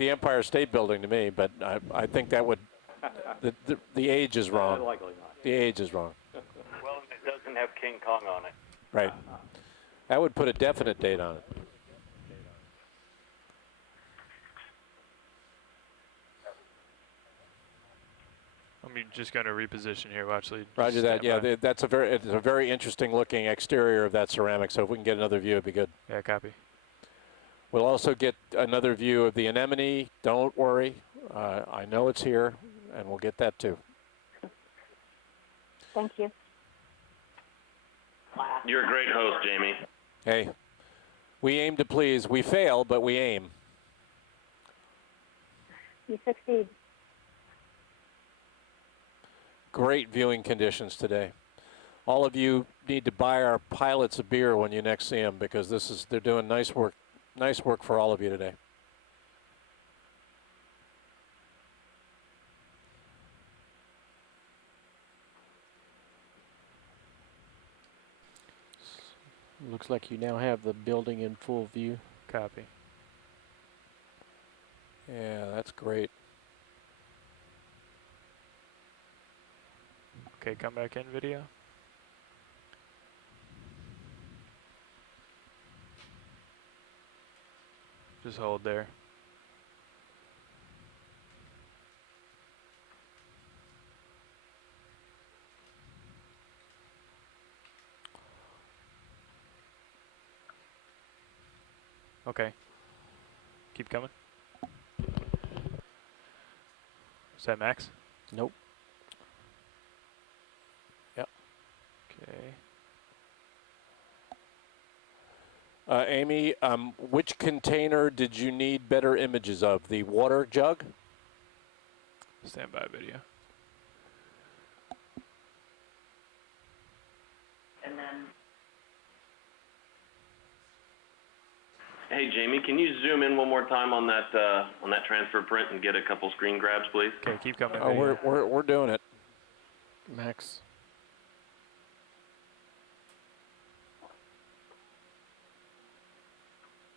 the Empire State Building to me, but I think that would, the age is wrong. Likely not. The age is wrong. Well, it doesn't have King Kong on it. Right. That would put a definite date on it. I'm just going to reposition here. Watch, Lee. Roger that. Yeah, that's it's a very interesting looking exterior of that ceramic. So if we can get another view, it'd be good. Yeah, copy. We'll also get another view of the anemone. Don't worry. I know it's here, and we'll get that too. Thank you. You're a great host, Jamie. Hey, we aim to please. We fail, but we aim. You succeed. Great viewing conditions today. All of you need to buy our pilots a beer when you next see them, because they're doing nice work for all of you today. Looks like you now have the building in full view. Copy. Yeah, that's great. Okay, come back in video. Just hold there. Okay. Keep coming. Is that max? Nope. Yep. Okay. Amy, which container did you need better images of? The water jug? Stand by video. And then. Hey Jamie, can you zoom in one more time on that transfer print and get a couple screen grabs, please? Okay, keep coming. Oh, we're doing it. Max.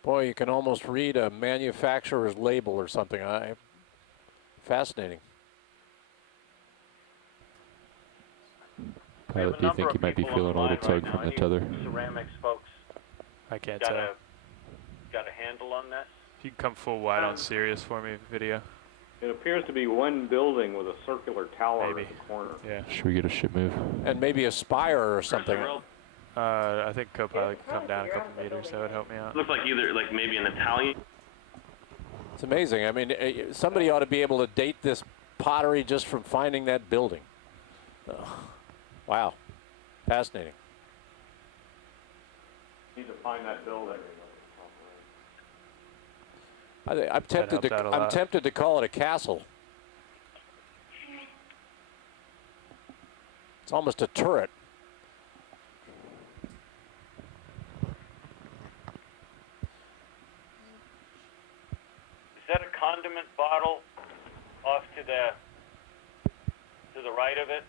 Boy, you can almost read a manufacturer's label or something. Fascinating. Pilot, do you think you might be feeling a little tug from the tether? Ceramics folks. I can't tell. Got a handle on this? If you can come full wide on Sirius for me, video. It appears to be one building with a circular tower Maybe. at the corner. Yeah. Should we get a ship move? And maybe a spire or something. I think co-pilot can come down a couple meters. That would help me out. Looks like either maybe an Italian. It's amazing. I mean, somebody ought to be able to date this pottery just from finding that building. Wow. Fascinating. Need to find that building. I'm tempted to call it a castle. It's almost a turret. Is that a condiment bottle off to the right of it?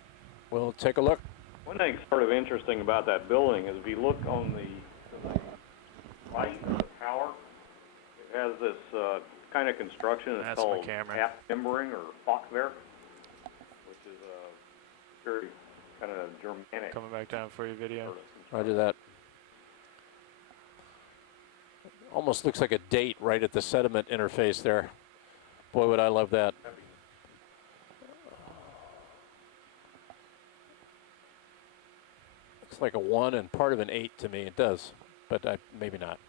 We'll take a look. One thing sort of interesting about that building is if you look on the right of the tower, it has this kind of construction that's called half timbering or Fachwerk, which is a very kind of Germanic. Coming back down for your video. Roger that. Almost looks like a date right at the sediment interface there. Boy, would I love that. Looks like a 1 and part of an 8 to me. It does, but maybe not.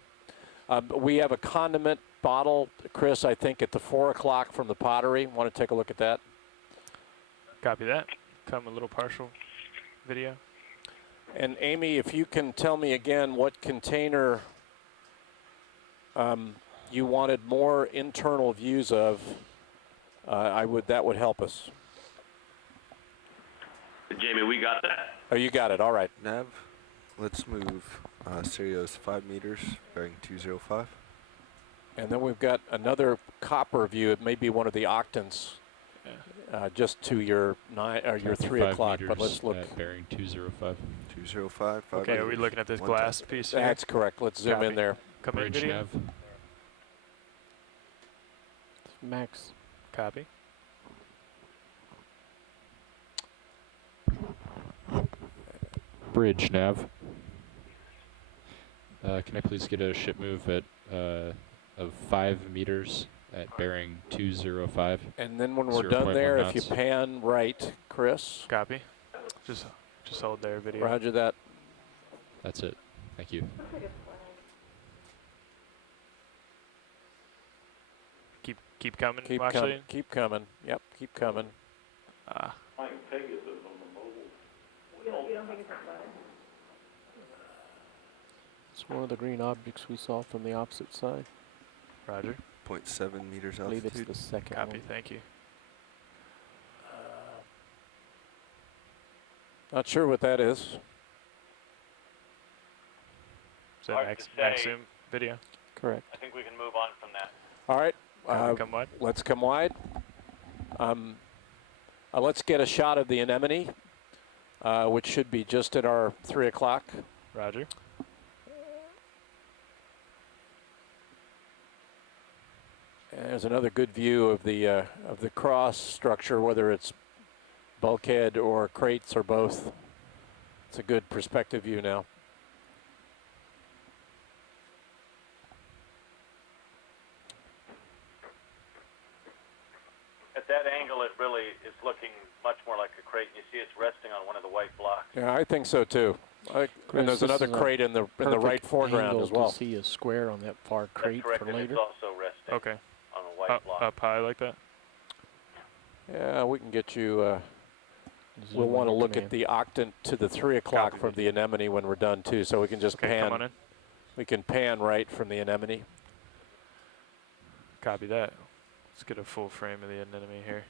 We have a condiment bottle, Chris, I think at the 4 o'clock from the pottery. Want to take a look at that? Copy that. Come a little partial video. And Amy, if you can tell me again what container you wanted more internal views of, that would help us. Jamie, we got that. Oh, you got it. All right. Nav, let's move Sirius 5 meters, bearing 205. And then we've got another copper view. It may be one of the octants, just to your 3 o'clock. But let's look. Bearing 205. 205. Okay, are we looking at this glass piece here? That's correct. Let's zoom in there. Come in video. Max. Copy. Bridge nav. Can I please get a ship move at of 5 meters at bearing 205? And then when we're done there, if you pan right, Chris. Copy. Just hold there, video. Roger that. That's it. Thank you. Keep coming. Keep coming. Keep coming. Yep, keep coming. Flying Pegasus on the mobile. You don't think it's a flag? It's one of the green objects we saw from the opposite side. Roger. 0.7 meters I believe altitude. it's the second Copy. one. Thank you. Not sure what that is. Is that Hard to max say. zoom video? Correct. I think we can move on from that. All right. Come wide. Let's come wide. Let's get a shot of the anemone, which should be just at our 3 o'clock. Roger. And there's another good view of the cross structure, whether it's bulkhead or crates or both. It's a good perspective view now. At that angle, it really is looking much more like a crate. You see it's resting on one of the white blocks. Yeah, I think so too. Chris, And there's this another is a crate in the right foreground angle as well. To see a square on that far crate That's correct, for and later. it's also resting Okay. on a white block. Up high like that? Yeah, we can get you. Zoom We'll want to on look command. at the octant to the 3 o'clock Copy. from the anemone when we're done too, so we can just Okay, pan. come on in. We can pan right from the anemone. Copy that. Let's get a full frame of the anemone here.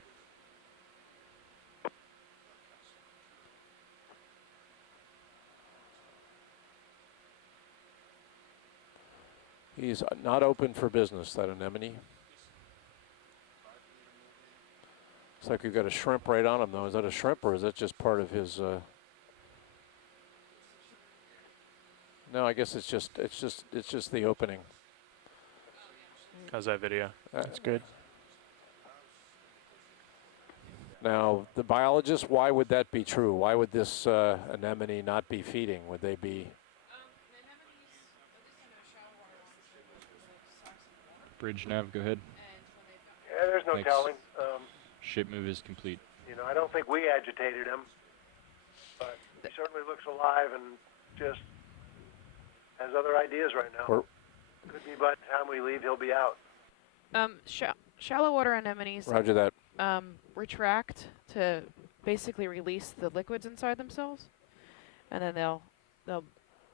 He's not open for business, that anemone. Looks like we've got a shrimp right on him, though. Is that a shrimp, or is that just part of his? No, I guess it's just the opening. How's that video? That's good. Now, the biologist, why would that be true? Why would this anemone not be feeding? Would they be? Bridge nav, go ahead. Yeah, there's no Thanks. telling. Ship move is complete. You know, I don't think we agitated him, but he certainly looks alive and just has other ideas right now. Could be by the time we leave, he'll be out. Shallow water anemones Roger that. retract to basically release the liquids inside themselves, and then they'll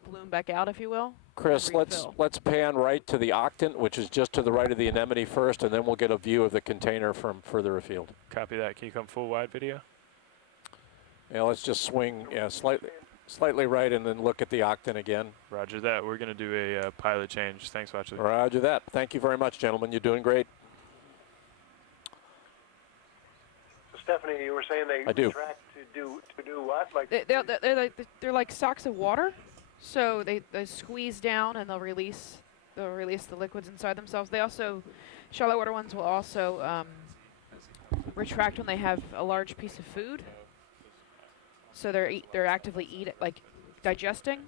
bloom back out, if you will. Chris, let's pan right to the octant, which is just to the right of the anemone first, and then we'll get a view of the container from further afield. Copy that. Can you come full wide video? Yeah, let's just swing slightly right and then look at the octant again. Roger that. We're going to do a pilot change. Thanks, Watchley. Roger that. Thank you very much, gentlemen. You're doing great. So Stephanie, you were saying they I do. retract to do what? Like They're like socks of water, so they squeeze down and they'll release the liquids inside themselves. They also, shallow water ones will also retract when they have a large piece of food. So they're actively digesting.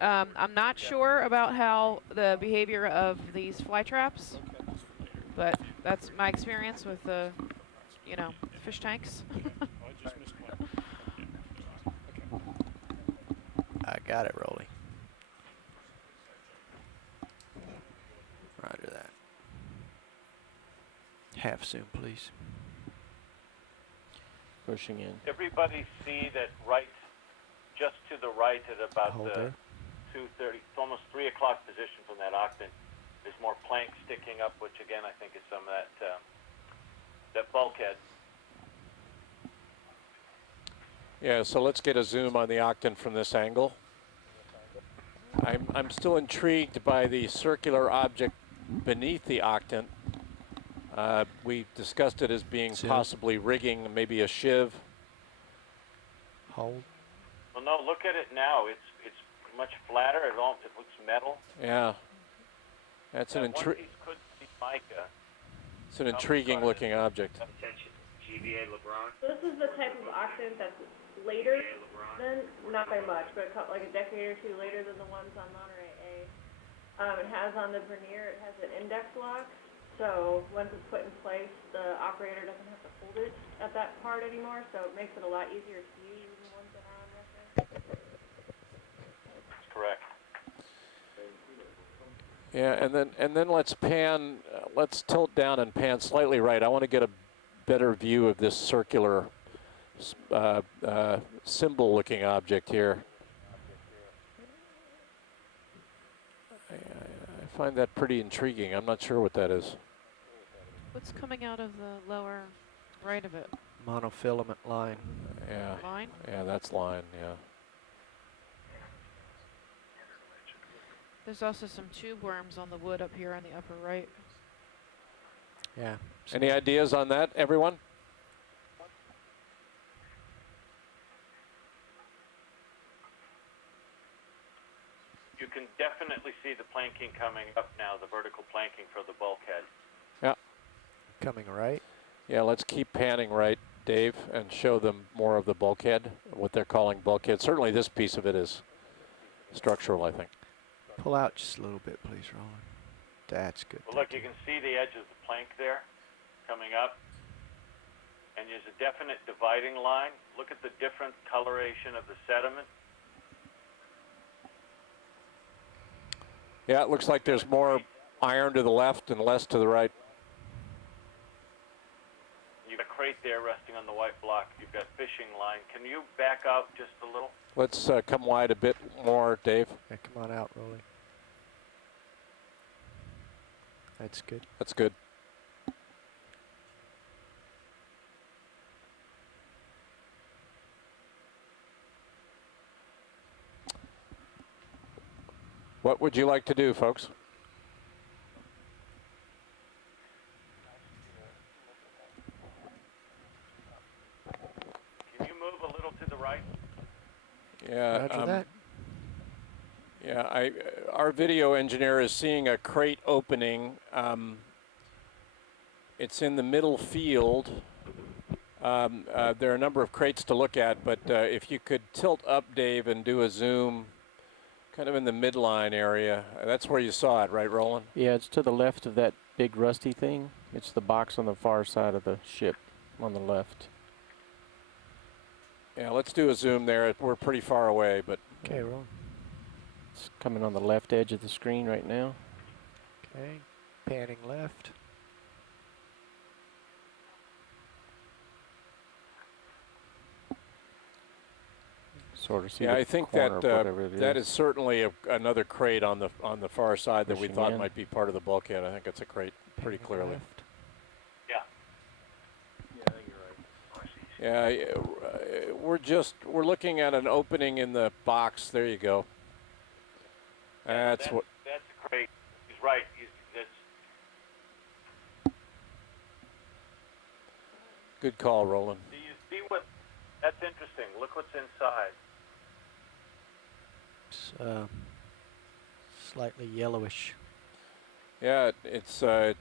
I'm not sure about how the behavior of these fly traps, but that's my experience with fish tanks. I got it rolling. Roger that. Half zoom, please. Pushing in. Everybody see that just to the right at about Hold the there. 2:30, almost 3 o'clock position from that octant. There's more plank sticking up, which again I think is some of that bulkhead. Yeah, so let's get a zoom on the octant from this angle. I'm still intrigued by the circular object beneath the octant. We discussed it as being possibly rigging, maybe a shiv. Hold. Well, no, look at it now. It's much flatter. It looks metal. Yeah, that's an One intrigue. piece could be mica. It's an intriguing looking object. Attention, GVA LeBron. So this is the type of octant that's later than, not by much, but like a decade or two later than the ones on Monterrey A. It has on the vernier, it has an index lock. So once it's put in place, the operator doesn't have to hold it at that part anymore. So it makes it a lot easier to use than the ones that are on record. That's correct. Yeah, and then let's pan. Let's tilt down and pan slightly right. I want to get a better view of this circular symbol-looking object here. I find that pretty intriguing. I'm not sure what that is. What's coming out of the lower right of it? Monofilament line. Yeah. Line? Yeah, that's line. Yeah. There's also some tube worms on the wood up here on the upper right. Yeah. Any ideas on that, everyone? You can definitely see the planking coming up now, the vertical planking for the bulkhead. Yeah. Coming right. Yeah, let's keep panning right, Dave, and show them more of the bulkhead, what they're calling bulkhead. Certainly this piece of it is structural, I think. Pull out just a little bit, please, Roland. That's good. Well, look, you can see the edge of the plank there coming up. And there's a definite dividing line. Look at the different coloration of the sediment. Yeah, it looks like there's more iron to the left and less to the right. You've got a crate there resting on the white block. You've got fishing line. Can you back out just a little? Let's come wide a bit more, Dave. Yeah, come on out, Rolly. That's good. That's good. What would you like to do, folks? Can you move a little to the right? Yeah. Roger that. Yeah, our video engineer is seeing a crate opening. It's in the middle field. There are a number of crates to look at, but if you could tilt up, Dave, and do a zoom kind of in the midline area. That's where you saw it, right, Roland? Yeah, it's to the left of that big rusty thing. It's the box on the far side of the ship on the left. Yeah, let's do a zoom there. We're pretty far away, but... Okay, Roland. It's coming on the left edge of the screen right now. Okay, panning left. Sort of see. Yeah, I think that that is certainly another crate on the far side that we thought might be part of the bulkhead. I think it's a crate pretty clearly. Left. Yeah. Yeah, I think you're right. Yeah, we're looking at an opening in the box. There you go. That's what. That's a crate. He's right. Good call, Roland. Do you see what? That's interesting. Look what's inside. It's slightly yellowish. Yeah, it's a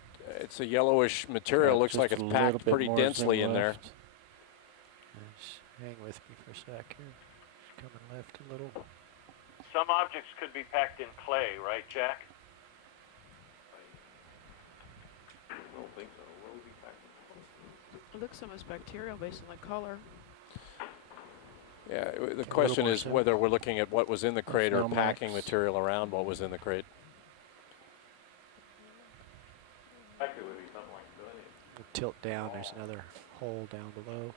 yellowish material. Looks like it's packed pretty densely in there. Just hang with me for a sec here. Coming left a little. Some objects could be packed in clay, right, Jack? I don't think so. What would be packed in? It looks almost bacterial based on the color. Yeah, the question is whether we're looking at what was in the crate or packing material around what was in the crate. Actually, it would be something like that. We'll tilt down. There's another hole down below.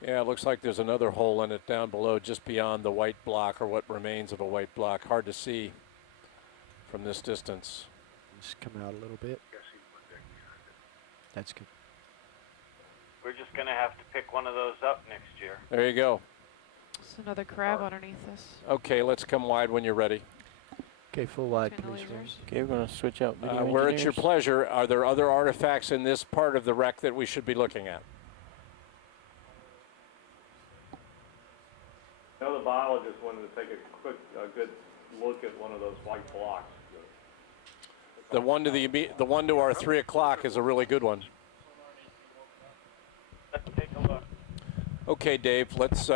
Yeah, it looks like there's another hole in it down below, just beyond the white block, or what remains of a white block. Hard to see from this distance. Just come out a little bit. That's good. We're just going to have to pick one of those up next year. There you go. There's another crab underneath this. Okay, let's come wide when you're ready. Okay, full wide, Between the please. lasers. Okay, we're going to switch out video Where it's your engineers. pleasure, are there other artifacts in this part of the wreck that we should be looking at? No, the biologist wanted to take a good look at one of those white blocks. The one to our 3 o'clock is a really good one. Let's take a look. Okay, Dave. Let's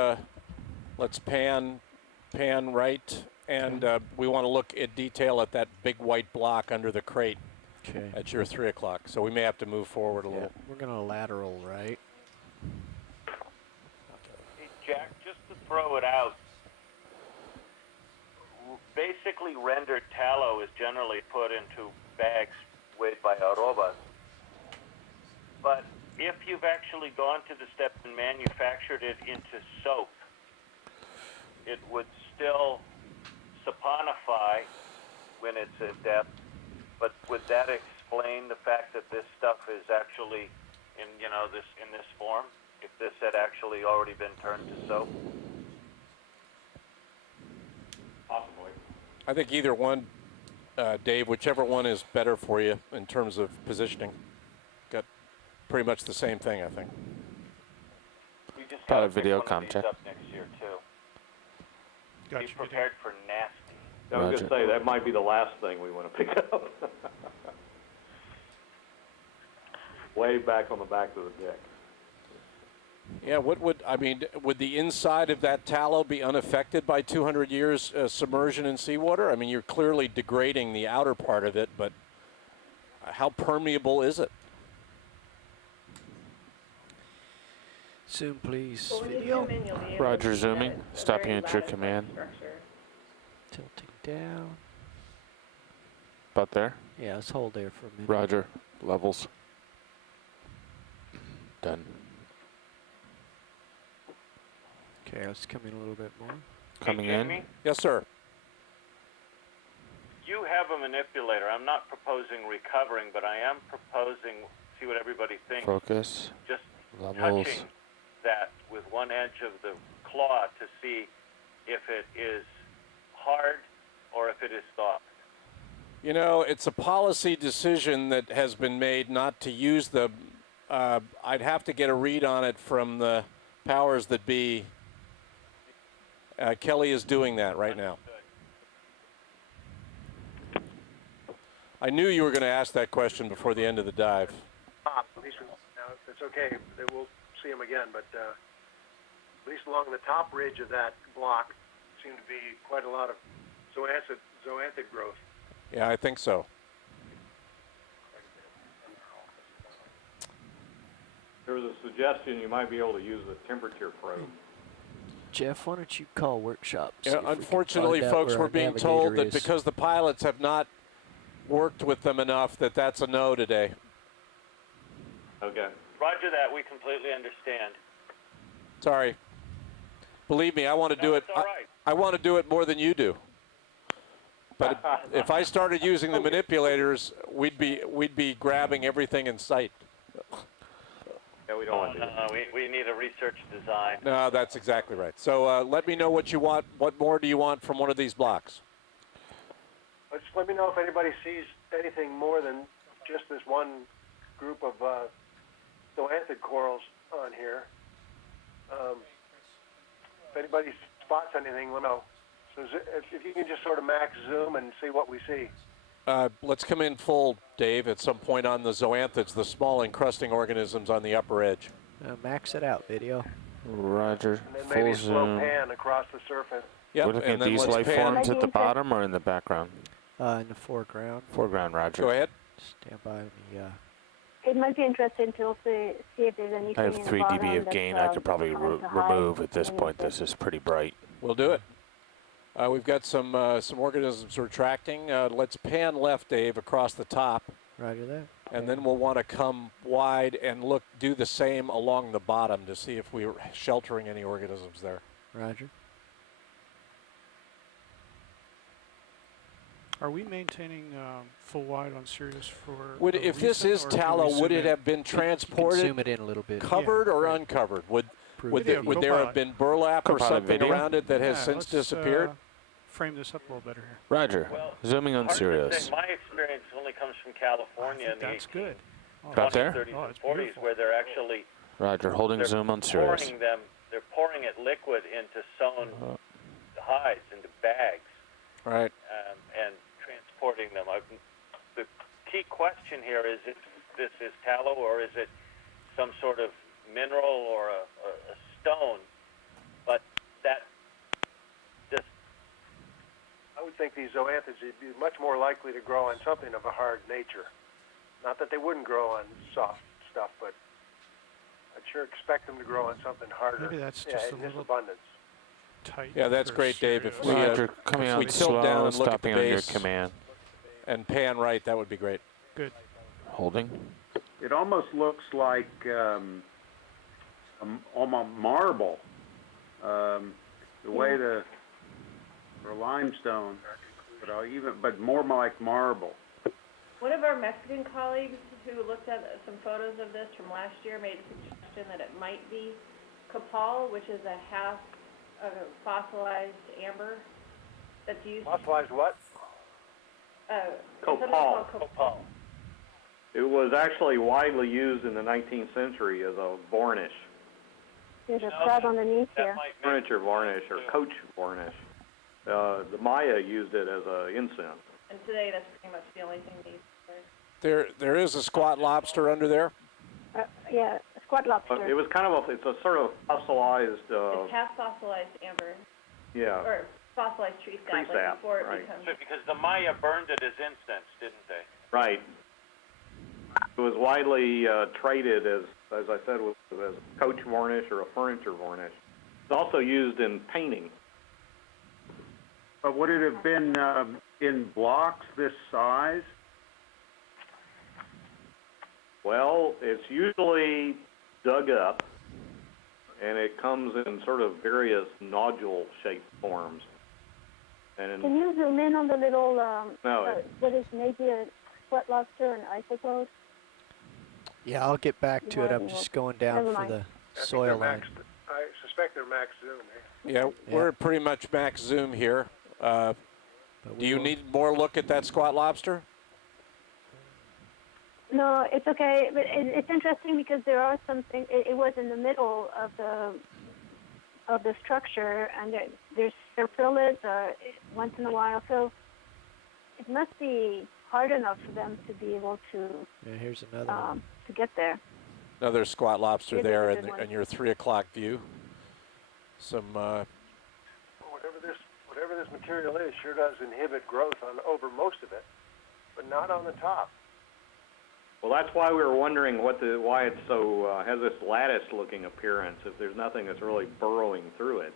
pan right, and we want to look at detail at that big white block under the crate. Okay. At your 3 o'clock. So we may have to move forward a little. We're gonna lateral right. Hey, Jack, just to throw it out, basically rendered tallow is generally put into bags weighed by arrobas. But if you've actually gone to the step and manufactured it into soap, it would still saponify when it's at depth. But would that explain the fact that this stuff is actually in this form? If this had actually already been turned to soap? Possibly. I think either one, Dave, whichever one is better for you in terms of positioning. Got pretty much the same thing, I think. We just Got got a video contact. up next year too. Be prepared for nasty. I was going to say, that might be the last thing we want to pick up. Way back on the back of the deck. Yeah, would the inside of that tallow be unaffected by 200 years submersion in seawater? I mean, you're clearly degrading the outer part of it, but how permeable is it? Zoom, please. Well, when you Video. zoom in, you'll be able Roger, to see zooming. that it's a Stopping very at your lattice-like command. structure. Tilting down. About there. Yeah, let's hold there for a minute. Roger. Levels. Done. Okay, let's come in a little bit more. Coming Hey, in. Jamie, Yes, sir. you have a manipulator. I'm not proposing recovering, but I am proposing, see what everybody thinks, Focus. just Levels. touching that with one edge of the claw to see if it is hard or if it is soft. You know, it's a policy decision that has been made not to use the. I'd have to get a read on it from the powers that be. Kelly is doing that right now. I knew you were going to ask that question before the end of the dive. At least now, if it's okay, then we'll see them again. But at least along the top ridge of that block, seemed to be quite a lot of zoanthid growth. Yeah, I think so. There was a suggestion you might be able to use the temperature probe. Jeff, why don't you call workshop? Yeah, unfortunately, folks, we're being told that because the pilots have not worked with them enough, that's a no today. Okay. Roger that. We completely understand. Sorry. Believe me, I want to do it. It's all right. I want to do it more than you do. But if I started using the manipulators, we'd be grabbing everything in sight. Yeah, we don't want to do that. We need a research design. No, that's exactly right. So let me know what you want. What more do you want from one of these blocks? Just let me know if anybody sees anything more than just this one group of zoanthid corals on here. If anybody spots anything, let me know. So if you can just sort of max zoom and see what we see. Let's come in full, Dave, at some point on the zoanthids, the small encrusting organisms on the upper edge. Max it out, video. Roger. And then Full maybe slow zoom. pan across the surface. Yep, We're looking and at then these let's life pan. forms at the bottom or in the background? In the foreground. Foreground, Roger. Go ahead. Stand by me. It might be interesting to also see if there's anything I have in the 3 dB bottom of that's, gain I could probably hard to hide. remove at this point. This is pretty bright. We'll do it. We've got some organisms retracting. Let's pan left, Dave, across the top. Roger that. And then we'll want to come wide and do the same along the bottom to see if we're sheltering any organisms there. Roger. Are we maintaining full wide on Sirius for? If this is tallow, would it have been transported, zoom it in a little bit, covered or uncovered? Would there have been burlap or something around it that has since disappeared? Frame this up a little better here. Roger. Zooming on Sirius. My experience only comes from California in the that's good. About there? 30s and 40s, where they're actually Roger. Holding zoom on Sirius. they're pouring it liquid into sewn hides into bags. Right. And transporting them. The key question here is if this is tallow or is it some sort of mineral or a stone, but that just... I would think these zoanthids would be much more likely to grow on something of a hard nature. Not that they wouldn't grow on soft stuff, but I'd sure expect them to grow on something harder. Maybe that's just in a this little abundance. Tight. Yeah, that's great, Dave. If we, Roger, coming if on we tilt down slow, and look at the stopping on your base command. and pan right, that would be great. Good. Holding. It almost looks like almost marble. The way or limestone, but more like marble. One of our Mexican colleagues who looked at some photos of this from last year made a suggestion that it might be copal, which is a half fossilized amber that's used. Fossilized what? Copal. Copal. It was actually widely used in the 19th century as a varnish. There's a crab underneath here. Furniture varnish or coach varnish. The Maya used it as an incense. And today that's pretty much the only thing they use. There is a squat lobster under there. Yeah, squat lobster. It was kind of it's a sort of fossilized. It's half fossilized amber. Yeah. Or fossilized tree sap. Like before it becomes. Because the Maya burned it as incense, didn't they? Right. It was widely traded as I said, as a coach varnish or a furniture varnish. It's also used in painting. But would it have been in blocks this size? Well, it's usually dug up, and it comes in sort of various nodule-shaped forms. And Can you zoom in on the little, no, what is maybe a sweat lobster and isopode? Yeah, I'll get back to it. I'm just going down for the soil line. I suspect they're max zoom. Yeah, we're at pretty much max zoom here. Do you need more look at that squat lobster? No, it's okay. But it's interesting because there are some things. It was in the middle of the structure, and there's fillets once in a while. So it must be hard enough for them to be able to. Yeah, here's another one. To get there. Another squat lobster Here's there another in your 3 o'clock view. Some. Whatever this material is, sure does inhibit growth over most of it, but not on the top. Well, that's why we were wondering why it's so has this lattice-looking appearance. If there's nothing that's really burrowing through it.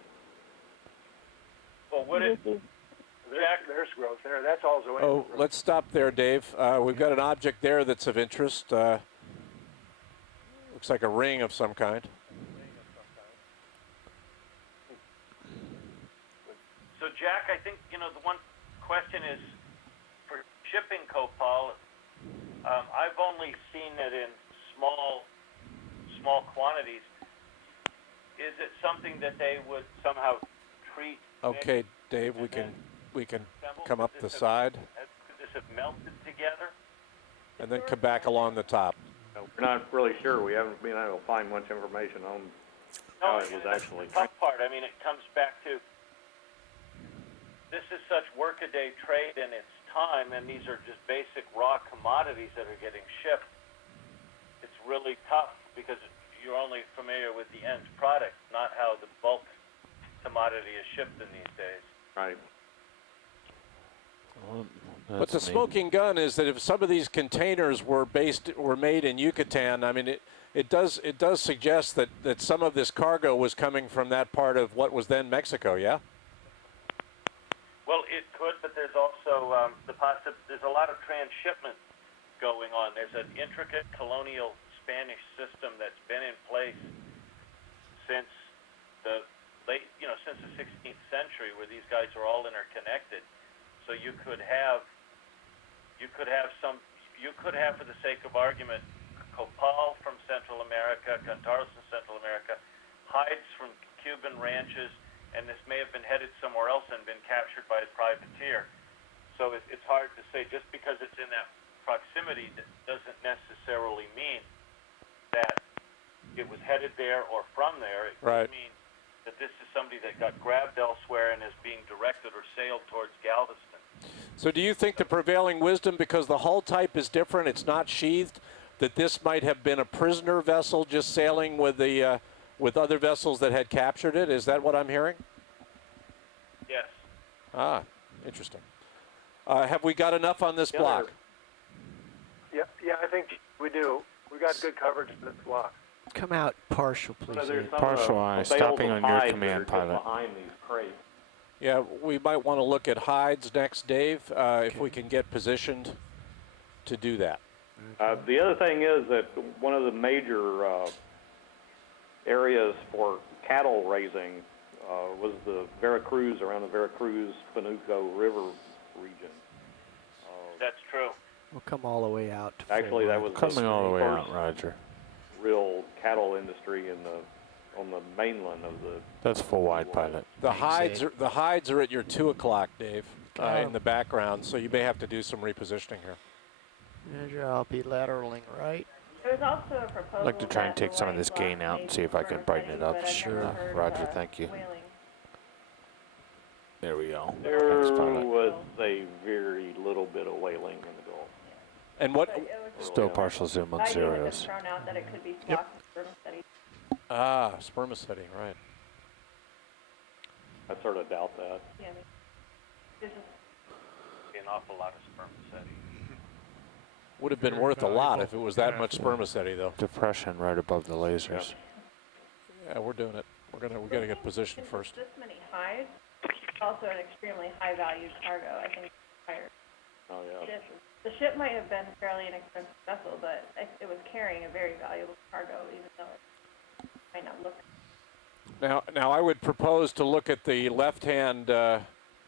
Well, would it? There's growth there. That's all zoanthid. Oh, let's stop there, Dave. We've got an object there that's of interest. Looks like a ring of some kind. So, Jack, I think, the one question is, for shipping copal, I've only seen it in small quantities. Is it something that they would somehow treat? Okay, Dave, we can come up the side. Could this have melted together? And then come back along the top. We're not really sure. We haven't been able to find much information on how it was actually. The tough part, it comes back to this is such workaday trade in its time, and these are just basic raw commodities that are getting shipped. It's really tough because you're only familiar with the end product, not how the bulk commodity is shipped in these days. Right. But the smoking gun is that if some of these containers were made in Yucatan, it does suggest that some of this cargo was coming from that part of what was then Mexico, yeah? Well, it could, but there's also there's a lot of transshipment going on. There's an intricate colonial Spanish system that's been in place since the since the 16th century, where these guys are all interconnected. So you could have, for the sake of argument, copal from Central America, cantaros from Central America, hides from Cuban ranches, and this may have been headed somewhere else and been captured by a privateer. So it's hard to say. Just because it's in that proximity, that doesn't necessarily mean that it was headed there or from there. It could mean that this is somebody that got grabbed elsewhere and is being directed or sailed towards Galveston. So do you think the prevailing wisdom, because the hull type is different, it's not sheathed, that this might have been a prisoner vessel just sailing with the with other vessels that had captured it? Is that what I'm hearing? Yes. Ah, interesting. Have we got enough on this block? Yeah, I think we do. We got good coverage of this block. Come out partial, please. Partial eye, stopping on your command, pilot. Behind these crates. Yeah, we might want to look at hides next, Dave, if we can get positioned to do that. The other thing is that one of the major areas for cattle raising was the Veracruz, around the Veracruz-Panuco River region. That's true. We'll come all the way out. Actually, that was coming all the way out, Roger. Real cattle industry on the mainland of the. That's full wide, pilot. The hides are at your 2 o'clock, Dave, in the background. So you may have to do some repositioning here. Roger, I'll be lateraling right. There's also a proposal. I'd like to try and take some of this gain out and see if I can brighten it up. Sure. Roger, thank you. There we go. There was a very little bit of whaling in the Gulf. And what? Still partial zoom on Sirius. Thrown out that it could be Yep. spermaceti. Ah, spermaceti, right. I sort of doubt that. Yeah, this is An awful lot of spermaceti. Would have been worth a lot if it was that much spermaceti, though. Depression right above the lasers. Yeah, we're doing it. We got to get positioned first. this many hides. It's also an extremely high valued cargo. I think higher. Oh yeah. The ship might have been fairly inexpensive vessel, but it was carrying a very valuable cargo, even though it might not look. Now I would propose to look at the left-hand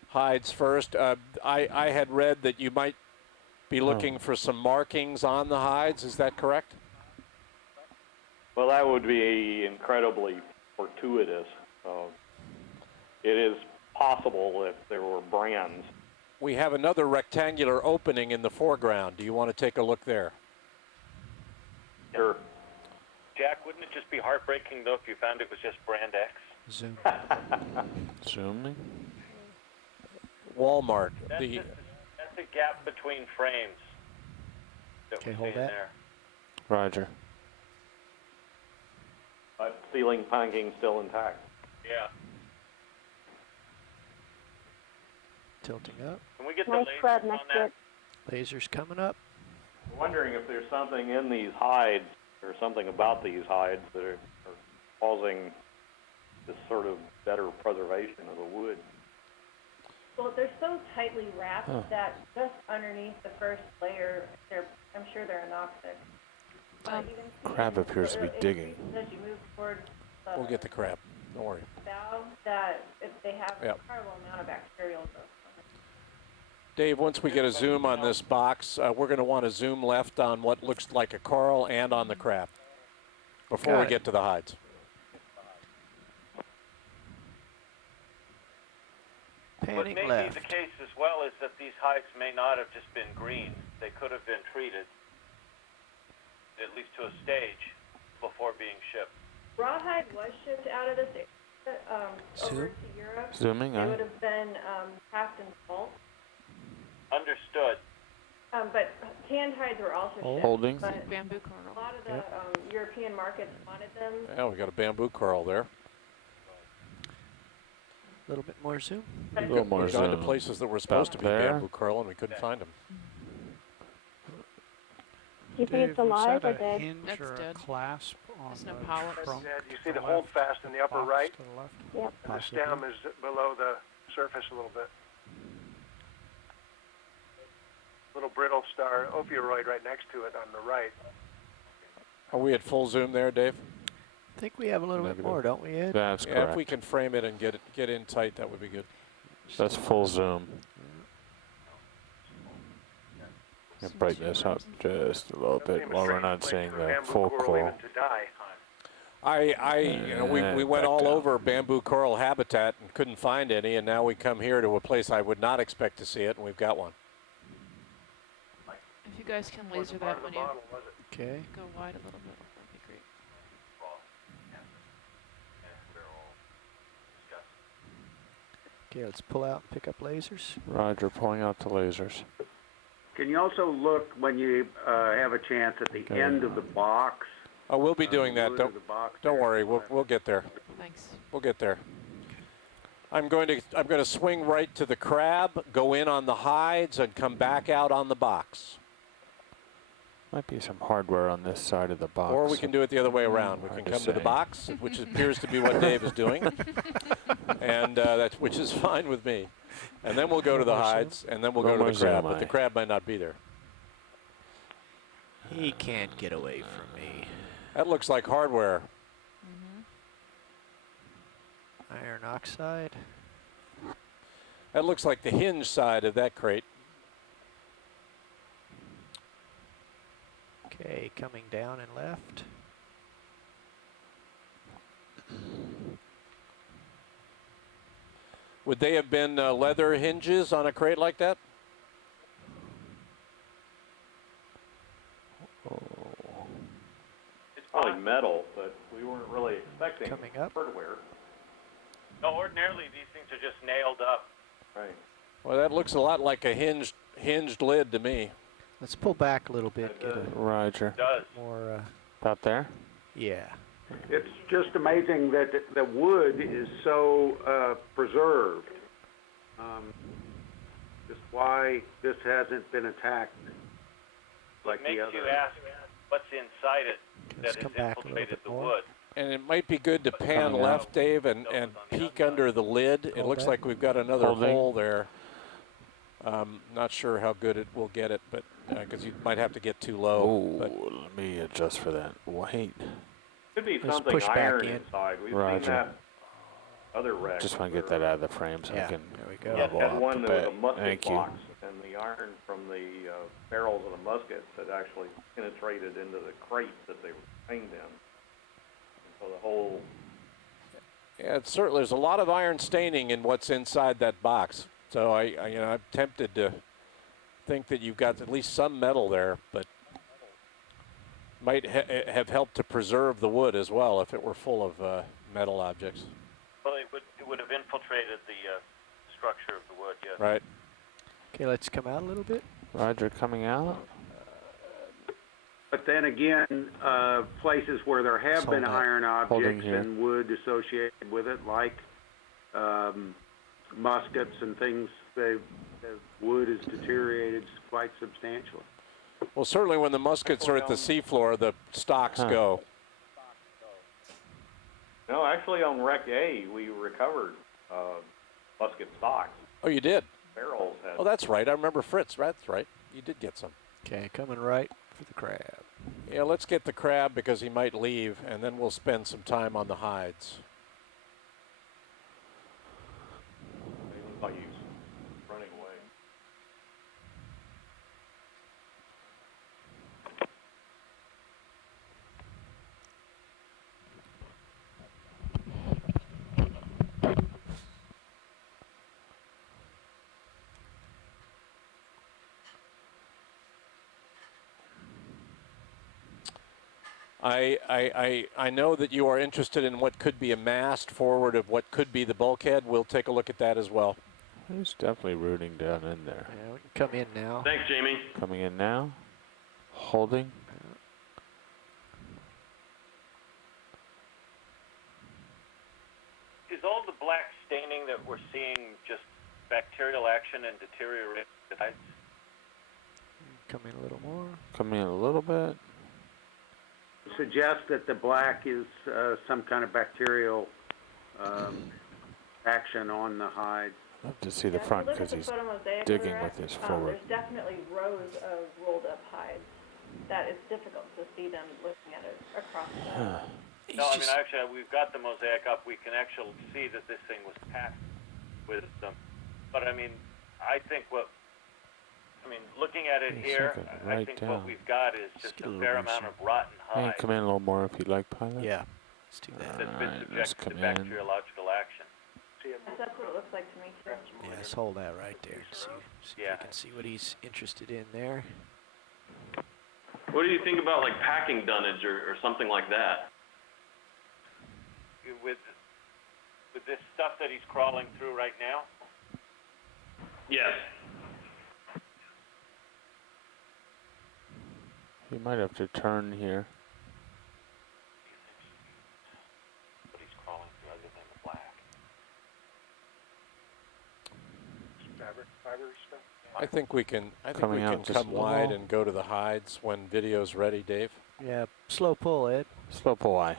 hides first. I had read that you might be looking for some markings on the hides. Is that correct? Well, that would be incredibly fortuitous. It is possible if there were brands. We have another rectangular opening in the foreground. Do you want to take a look there? Sure. Jack, wouldn't it just be heartbreaking, though, if you found it was just brand X? Zoom. Zooming. Walmart. That's a gap between frames. Okay, hold that. There. Roger. But ceiling planking still intact. Yeah. Tilting up. Can we get Nice the crab lasers on next to that? it. Lasers coming up. I'm wondering if there's something in these hides or something about these hides that are causing this sort of better preservation of the wood. Well, they're so tightly wrapped that just underneath the first layer, I'm sure they're anoxic. Crab appears to be digging. As you move towards the We'll get the crab. Don't worry. bow, that they have Yep. an incredible amount of bacterial growth. Dave, once we get a zoom on this box, we're going to want to zoom left on what looks like a coral and on the crab before we get to the hides. What may be the case as well is that these hides may not have just been green. They could have been treated, at least to a stage, before being shipped. Rawhide was shipped out of this area over to Europe. Zooming, They would have been packed in salt. Understood. But canned hides were also shipped. Holding. But Bamboo coral. a lot of the European markets wanted them. Yeah, we got a bamboo coral there. A little bit more zoom. A little more We've gone to zoom. places that were supposed to be there. bamboo coral and we couldn't find them. Do you think it's alive or Is that a dead? hinge That's or a dead. clasp on There's the no polyps. trunk? Yeah, do you to see the left, holdfast in the upper box right? to the left? Yep. And the stem is below the surface a little bit. Little brittle star ophiuroid right next to it on the right. Are we at full zoom there, Dave? I think we have a little bit more, don't we, Ed? That's Yeah, correct. if we can frame it and get in tight, that would be good. That's full zoom. And brighten this up just a little bit while we're not seeing the full coral. We went all over bamboo coral habitat and couldn't find any, and now we come here to a place I would not expect to see it, and we've got one. If you guys can laser that when you Okay. go wide a little bit, that'd be great. Okay, let's pull out and pick up lasers. Roger, pulling out the lasers. Can you also look when you have a chance at the end of the box? Oh, we'll be doing that. Don't worry. We'll get there. Thanks. We'll get there. I'm going to swing right to the crab, go in on the hides, and come back out on the box. Might be some hardware on this side of the box. Or we can do it the other way around. We can come to the box, which appears to be what Dave is doing, and which is fine with me. And then we'll go to the hides, and then we'll go to the crab. But the crab might not be there. He can't get away from me. That looks like hardware. Iron oxide. That looks like the hinge side of that crate. Okay, coming down and left. Would they have been leather hinges on a crate like that? It's probably metal, but we weren't really expecting hardware. No, ordinarily these things are just nailed up. Right. Well, that looks a lot like a hinged lid to me. Let's pull back a little bit. Get a Roger. more. About there? Yeah. It's just amazing that the wood is so preserved. Just why this hasn't been attacked like the other. Makes you ask what's inside it that has infiltrated the wood. And it might be good to pan left, Dave, and peek under the lid. It looks like we've got another hole there. Not sure how good it will get it, but because you might have to get too low. Oh, let me adjust for that. Wait. Could be something iron inside. We've seen that other wreck. Just want to get that out of the frame so I can Yeah, had one that was a musket box, and the iron from the barrels of the muskets had actually penetrated into the crate that they were contained in. So the whole... Yeah, it's certainly, there's a lot of iron staining in what's inside that box. So I'm tempted to think that you've got at least some metal there, but might have helped to preserve the wood as well if it were full of metal objects. Well, it would have infiltrated the structure of the wood, yes. Right. Okay, let's come out a little bit. Roger, coming out. But then again, places where there have been iron objects and wood associated with it, like muskets and things, the wood is deteriorated quite substantially. Well, certainly when the muskets are at the seafloor, the stocks go. No, actually on Wreck A, we recovered musket stocks. Oh, you did? Barrels had. Oh, that's right. I remember Fritz. That's right. You did get some. Okay, coming right for the crab. Yeah, let's get the crab because he might leave, and then we'll spend some time on the hides. They look like he's running away. I know that you are interested in what could be a mast forward of what could be the bulkhead. We'll take a look at that as well. He's definitely rooting down in there. Yeah, we can come in now. Thanks, Jamie. Coming in now. Holding. Is all the black staining that we're seeing just bacterial action and deteriorated hides? Come in a little more. Come in a little bit. Suggest that the black is some kind of bacterial action on the hide. I'd love to see the front because he's digging with his forward. There's definitely rows of rolled up hides. That is difficult to see them looking at it across the... No, I mean, actually, we've got the mosaic up. We can actually see that this thing was packed with them. But, I mean, I think looking at it here, I think what we've got is just a fair amount of rotten hide. Come in a little more if you'd like, pilot. Yeah, let's do that. That's been subjected to bacteriological action. That's what it looks like to me, too. Yeah, let's hold that right there and see if we can see what he's interested in there. What do you think about like packing dunnage or something like that? With this stuff that he's crawling through right now? Yes. You might have to turn here. What he's crawling through other than the black. Fiber stuff? I think we can. I think Coming we out can just come wide and go to the hides when video's ready, Dave. Yeah, slow pull, Ed. Slow pull I.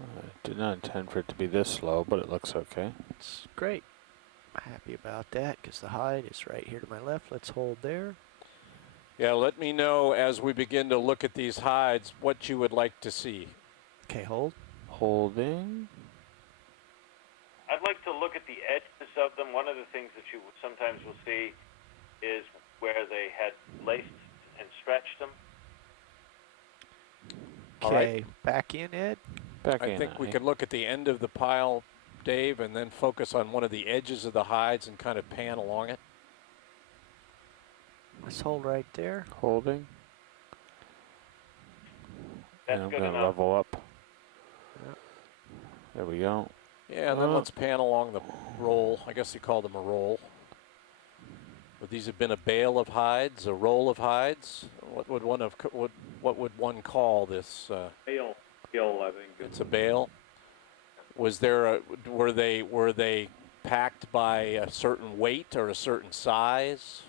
I did not intend for it to be this slow, but it looks okay. It's great. Happy about that because the hide is right here to my left. Let's hold there. Yeah, let me know as we begin to look at these hides what you would like to see. Okay, hold. Holding. I'd like to look at the edges of them. One of the things that you sometimes will see is where they had laced and stretched them. Okay, back in, Ed. Back I in. think we can look at the end of the pile, Dave, and then focus on one of the edges of the hides and kind of pan along it. Let's hold right there. Holding. That's and I'm good going to enough. level up. There we go. Yeah, and then let's pan along the roll. I guess you call them a roll. Would these have been a bale of hides, a roll of hides? What would one call this? Bale, I think. It's a bale. Was there a were they packed by a certain weight or a certain size?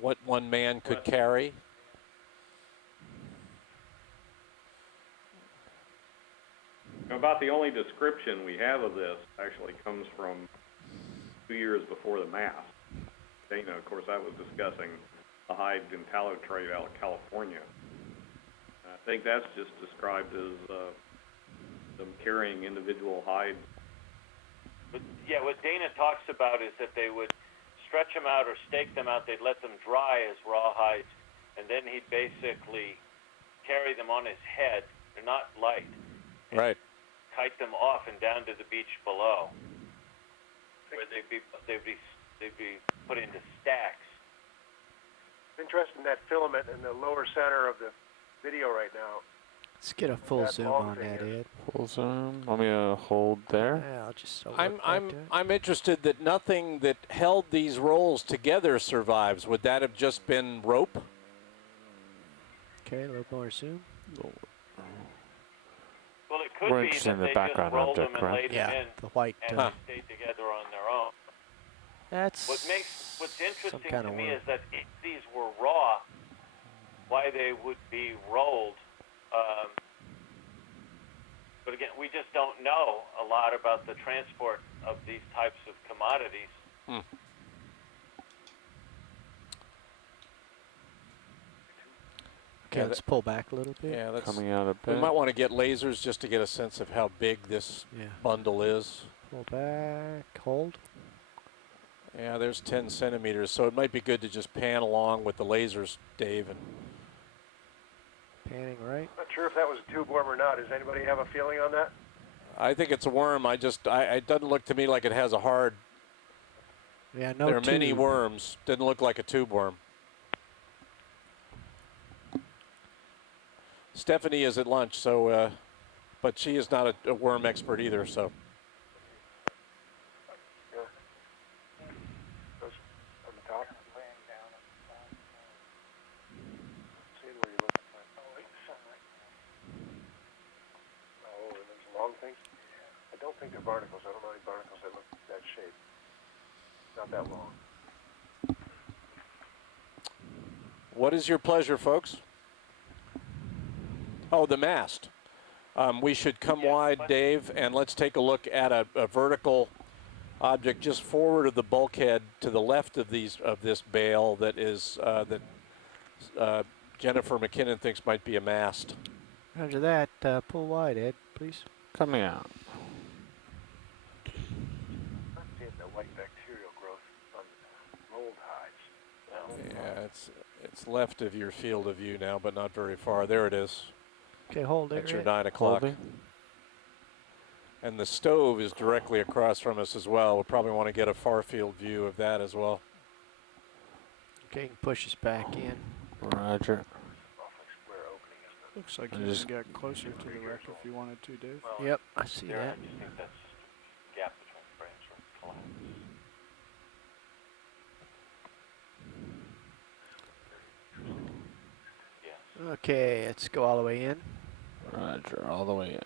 What one man could carry? About the only description we have of this actually comes from 2 years before the mass. Dana, of course, I was discussing the hide and tallow trade out of California. I think that's just described as them carrying individual hides. But yeah, what Dana talks about is that they would stretch them out or stake them out. They'd let them dry as raw hides, and then he'd basically carry them on his head. They're not light. Right. Kite them off and down to the beach below, where they'd be put into stacks. Interesting, that filament in the lower center of the video right now. Let's get a full zoom on that, Ed. Full zoom. Let me hold there. Yeah, I'll just. I'm interested that nothing that held these rolls together survives. Would that have just been rope? Okay, a little more zoom. Well, it could We're be interested that in the they background just rolled object, them and right? laid Yeah, them in, the white. and they stayed together on their own. That's What's interesting kind to of me worm. is that if these were raw, why they would be rolled. But again, we just don't know a lot about the transport of these types of commodities. Okay, let's pull back a little bit. Yeah, that's coming out a we bit. might want to get lasers just to get a sense of how big this bundle is. Pull back, hold. Yeah, there's 10 centimeters, so it might be good to just pan along with the lasers, Dave. And panning right. Not sure if that was a tube worm or not. Does anybody have a feeling on that? I think it's a worm. It doesn't look to me like it has a hard. Yeah, no. There are many worms. Didn't look like a tube worm. Stephanie is at lunch, so, but she is not a worm expert either, so. Those on the top. See where you look. Oh, and there's long things. I don't think they're barnacles. I don't know any barnacles that look that shape. Not that long. What is your pleasure, folks? Oh, the mast. We should come wide, Dave, and let's take a look at a vertical object just forward of the bulkhead to the left of this bale that is Jennifer McKinnon thinks might be a mast. Roger that. Pull wide, Ed, please. Coming out. I'm seeing the white bacterial growth on rolled hides. Yeah, it's left of your field of view now, but not very far. There it is. Okay, hold it. That's your 9 o'clock. Holding. And the stove is directly across from us as well. We'll probably want to get a far field view of that as well. Okay, you can push us back in. Roger. Looks like you can get closer to the wreck if you wanted to, Dave. Yep, I see that. I think that's just a gap between frames or collapse. Okay, let's go all the way in. Roger, all the way in.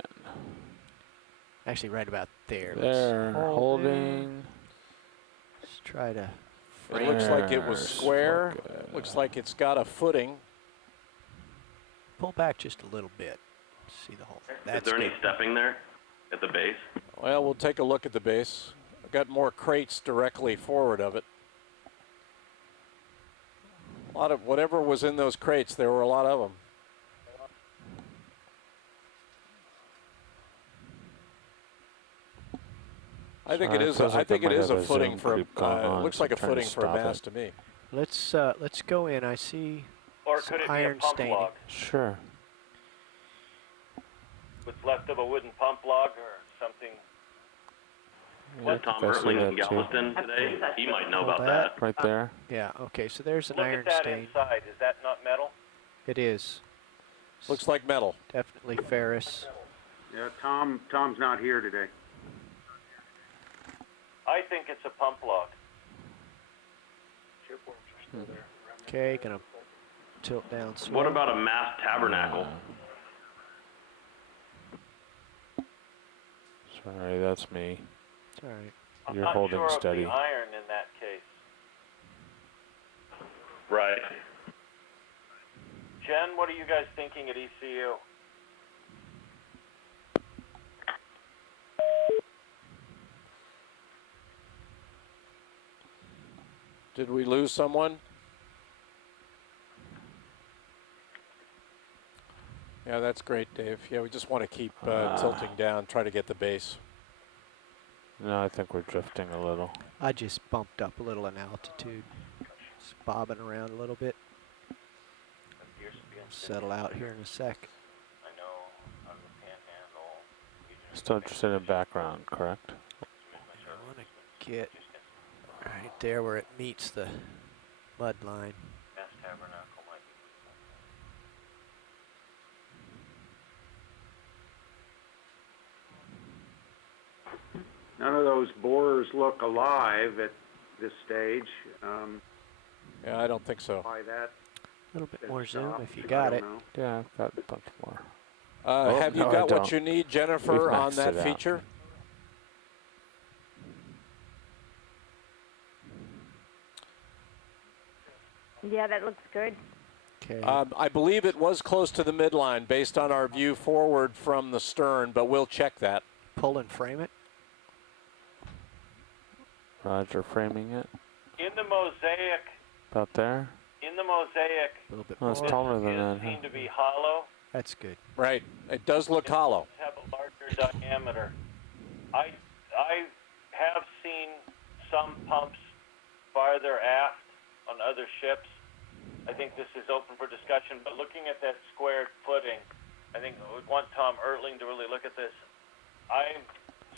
Actually, right about there. There, holding. Let's try to. It looks like it was square. Looks like it's got a footing. Pull back just a little bit. See the hole. Is there any stepping there at the base? Well, we'll take a look at the base. I've got more crates directly forward of it. A lot of whatever was in those crates, there were a lot of them. I think it is. I think it is a footing for. It looks like a footing for a mast to me. Let's go in. I see Or some could it be a iron pump staining. log? Sure. What's left of a wooden pump log or something? Was Tom Ertling in Galveston today? He might know about that. Right there. Yeah. Okay. So there's an Look iron at that stain. inside. Is that not metal? It is. Looks like metal. Definitely ferrous. Yeah, Tom's not here today. I think it's a pump log. Okay, gonna tilt down slow. What about a mast tabernacle? Sorry, that's me. It's all right. You're I'm holding not sure steady. Of the iron in that case. Right. Jen, what are you guys thinking at ECU? Did we lose someone? Yeah, that's great, Dave. Yeah, we just want to keep tilting down, try to get the base. No, I think we're drifting a little. I just bumped up a little in altitude. Just bobbing around a little bit. Settle out here in a sec. I know. I'm the panhandle. Still interested in background, correct? I want to get right there where it meets the mud line. Mast tabernacle might be. None of those borers look alive at this stage. Yeah, I don't think so. Why that? A little bit more zoom if you got it. Yeah, I've got a bunch more. Have you got what you need, Jennifer, on that feature? Yeah, that looks good. Okay. I believe it was close to the midline based on our view forward from the stern, but we'll check that. Pull and frame it. Roger, framing it. In the mosaic. About there. In the mosaic. A little bit more. It's taller than that. It seemed to be hollow. That's good. Right. It does look hollow. Have a larger diameter. I have seen some pumps farther aft on other ships. I think this is open for discussion, but looking at that squared footing, I think we want Tom Ertling to really look at this. I'm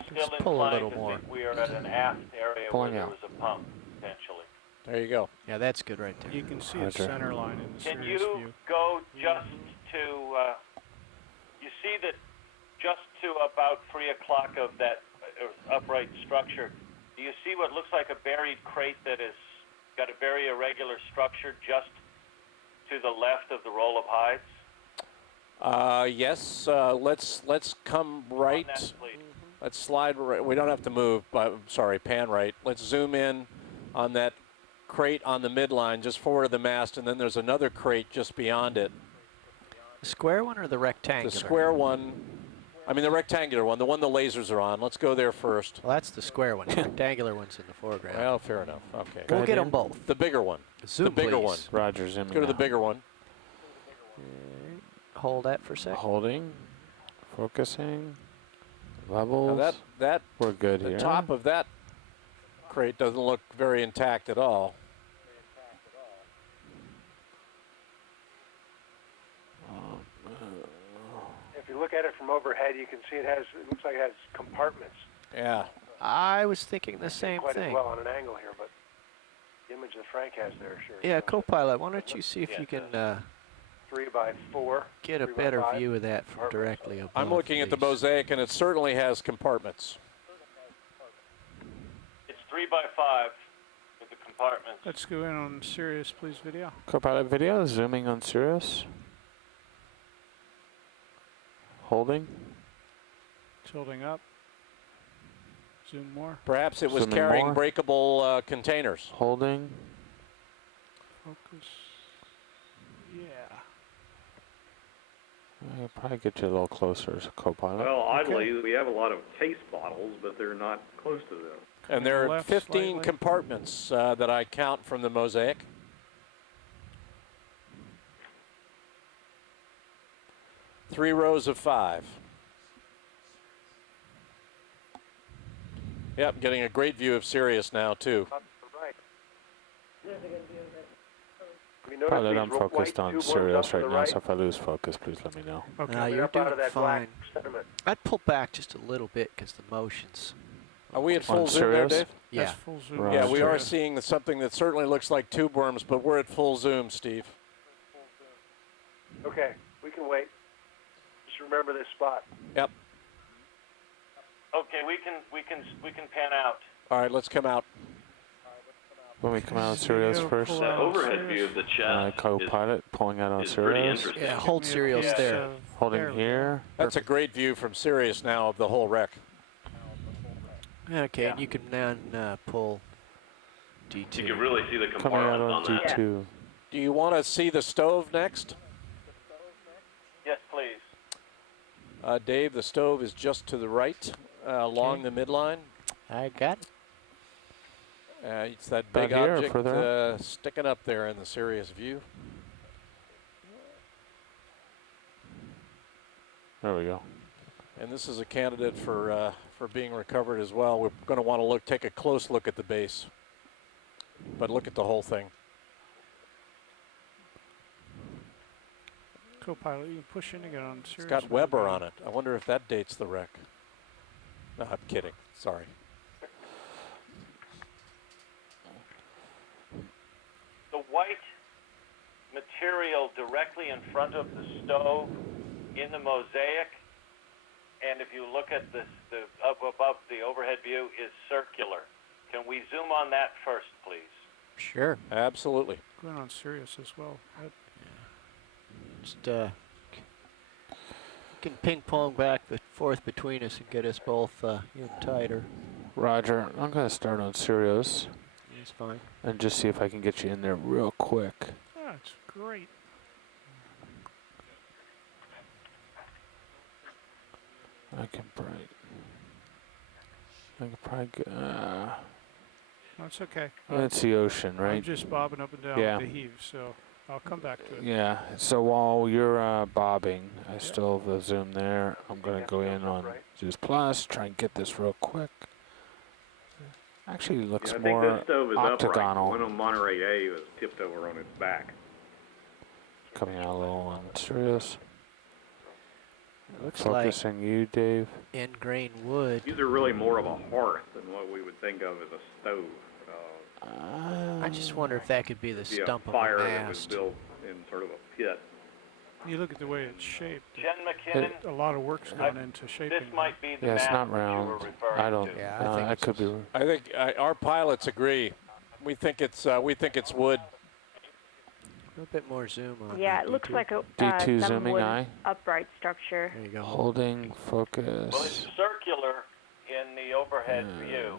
still inclined to think we are at an aft area where there was a pump, potentially. There you go. Yeah, that's good right there. You can see its center line in the Can Sirius you view. go just to, you see that just to about 3 o'clock of that upright structure, do you see what looks like a buried crate that has got a very irregular structure just to the left of the roll of hides? Yes, let's come right. Let's slide right. We don't have to move, but sorry, pan right. Let's zoom in on that crate on the midline just forward of the mast, and then there's another crate just beyond it. The square one or the rectangular? The square one. I mean the rectangular one, the one the lasers are on. Let's go there first. Well, that's the square one. The rectangular one's in the foreground. Well, fair enough. Okay. We'll get them both. The bigger one. Zoom, the bigger please. one. Roger, zoom. Let's go to the bigger one. Hold that for a sec. Holding. Focusing. Levels. Now that we're good the here. The top of that crate doesn't look very intact at all. If you look at it from overhead, you can see it looks like it has compartments. Yeah. I was thinking the same quite thing. as well on an angle here, but image that Frank has there, sure. Yeah, co-pilot, why don't you see if you can 3 by 4. get a 3 by better 5 view of that from directly above. I'm looking at the mosaic, and it certainly has compartments. It's 3 by 5 with the compartments. Let's go in on Sirius, please, video. Co-pilot video, zooming on Sirius. Holding. Tilting up. Zoom more. Perhaps it was Zooming carrying more. breakable containers. Holding. Focus. Yeah. I'll probably get you a little closer as a co-pilot. Well, oddly, we have a lot of case bottles, but they're not close to them. And there are Left 15 slightly. compartments that I count from the mosaic. Three rows of 5. Yep, getting a great view of Sirius now, too. Right. Pilot, I'm focused on Sirius right now, so if I lose focus, please let me know. You're up out doing of that fine. black sediment. I'd pull back just a little bit because the motion's. Are we at On full zoom there, Sirius? Dave? Yeah. That's full zoom. Right. Yeah, we are Sirius. seeing something that certainly looks like tube worms, but we're at full zoom, Steve. Okay, we can wait. Just remember this spot. Yep. Okay, we can pan out. All right, let's come out. When we come out on Sirius first, pull The out overhead Sirius. view of the chest co-pilot pulling out on is pretty Sirius. interesting. Yeah, hold Sirius Yeah, there. so Holding there we go. here. That's a great view from Sirius now of the whole wreck. Okay, and you can now pull D2. You can really see the Coming out compartments on on that. D2. Do you want to see the stove next? Yes, please. Dave, the stove is just to the right along the midline. I got it. It's that About big here or object further sticking up there in the Sirius view. There we go. And this is a candidate for being recovered as well. We're going to want to take a close look at the base, but look at the whole thing. Co-pilot, you can push in again on Sirius. It's got Weber on it. I wonder if that dates the wreck. No, I'm kidding. Sorry. The white material directly in front of the stove in the mosaic, and if you look at this, up above the overhead view, is circular. Can we zoom on that first, please? Sure. Absolutely. Going on Sirius as well. Just can ping pong back and forth between us and get us both in tighter. Roger. I'm going to start on Sirius It's fine. and just see if I can get you in there real quick. That's great. I can probably go, No, it's okay. that's the ocean, I'm right? just bobbing up and down Yeah. with the heave, so I'll come back to it. Yeah, so while you're bobbing, I still have the zoom there. I'm going to go in on Zeus Plus, try and get this real quick. Actually, it looks I think more this stove is octagonal. upright. The one on Monterey A was tipped over on its back. Coming out a little on Sirius. Looks Focusing you, Dave. like ingrain wood. These are really more of a hearth than what we would think of as a stove. I just wonder if that could be the It'd be a stump of fire a that was mast. built in sort of a pit. You look at the way it's shaped. Jen McKinnon, A lot of work's gone into shaping. this might be the Yeah, it's map not that you were round. referring I don't. to. Yeah, I think I it's could be. I think our pilots agree. We think it's wood. A little bit more zoom on Yeah, that it looks D2. like a D2 some zooming wood eye. upright structure. There you go. Holding Well, focus. it's circular in the overhead view.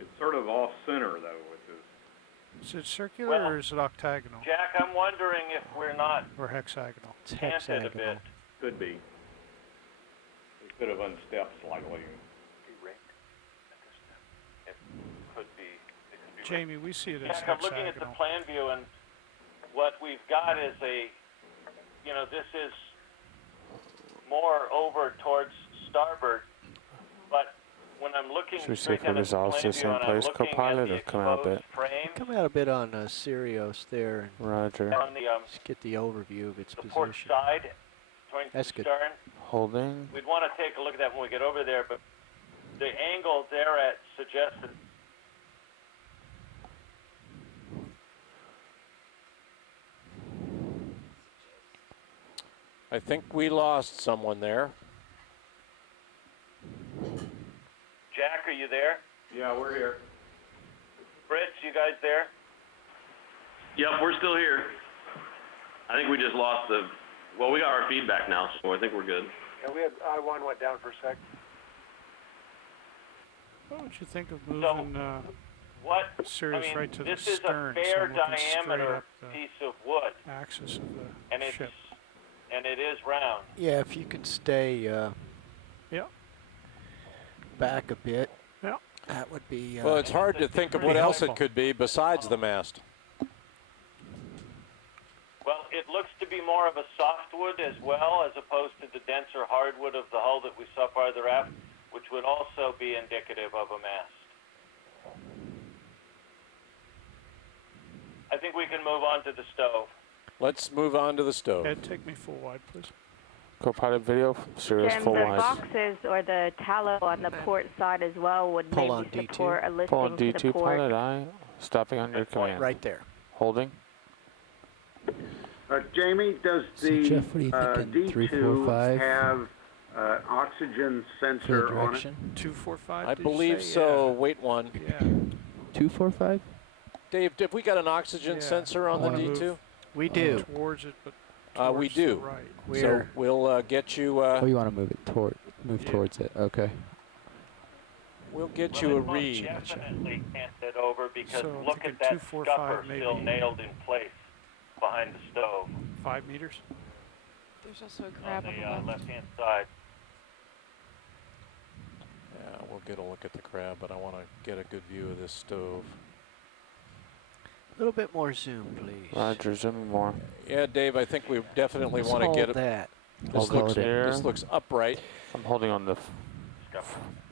It's sort of off center though, which is Is it circular Well, or is it octagonal Jack, I'm wondering if we're not or hexagonal? It's canted a hexagonal. bit. could be. We could have unstepped slightly. It could be. It could be Jamie, we see it as Jack, I'm looking at the hexagonal. plan view, and what we've got is this is more over towards starboard, but when I'm looking Should we see straight if it down at the resolves plan this view in and I'm place, looking at co-pilot, the or come out a bit? exposed frame Come out a bit on Sirius there and Roger. on the just get the overview of its port position. side, towards That's the good. stern. Holding. We'd want to take a look at that when we get over there, but the angle there at suggests that I think we lost someone there. Jack, are you there? Yeah, we're here. Fritz, you guys there? Yep, we're still here. I think we just lost well, we got our feedback now, so I think we're good. Yeah, we had I-1 went down for a sec. What would you think of moving Sirius right to the this is stern? a fair so looking straight diameter up the piece of wood, axis of the and it's ship. and it is round. Yeah, if you could stay back a bit, that would be... well, it's hard to think of what else it could be besides the mast. Well, it looks to be more of a softwood as well, as opposed to the denser hardwood of the hull that we saw farther aft, which would also be indicative of a mast. I think we can move on to the stove. Let's move on to the stove. Ed, take me full wide, please. Co-pilot video, Sirius Jim, full the wide. boxes or the tallow on the port side as well would Pull on maybe D2. support a Pull on lifting to the D2, port. pilot aye. Stopping under command. Right there. Holding. Jamie, does the Jeff, what are you thinking? 3, 4, D2 5? have oxygen sensor on it? 245. I believe so. Wait one. Yeah. 2, 4, 5? Dave, have we got an oxygen sensor on the D2? We do. Towards it, but we towards do. the right. So we'll get you. Oh, you want to move it towards it? Okay. We'll get you a Well, read. Definitely can't get over because So I'm look thinking at that 245 scupper still maybe. nailed in place behind the stove 5 meters. There's also a on crab on the the left. left-hand side. Yeah, we'll get a look at the crab, but I want to get a good view of this stove. A little bit more zoom, please. Roger, zooming more. Yeah, Dave, I think we definitely want to get it. that. This looks upright. I'm holding on the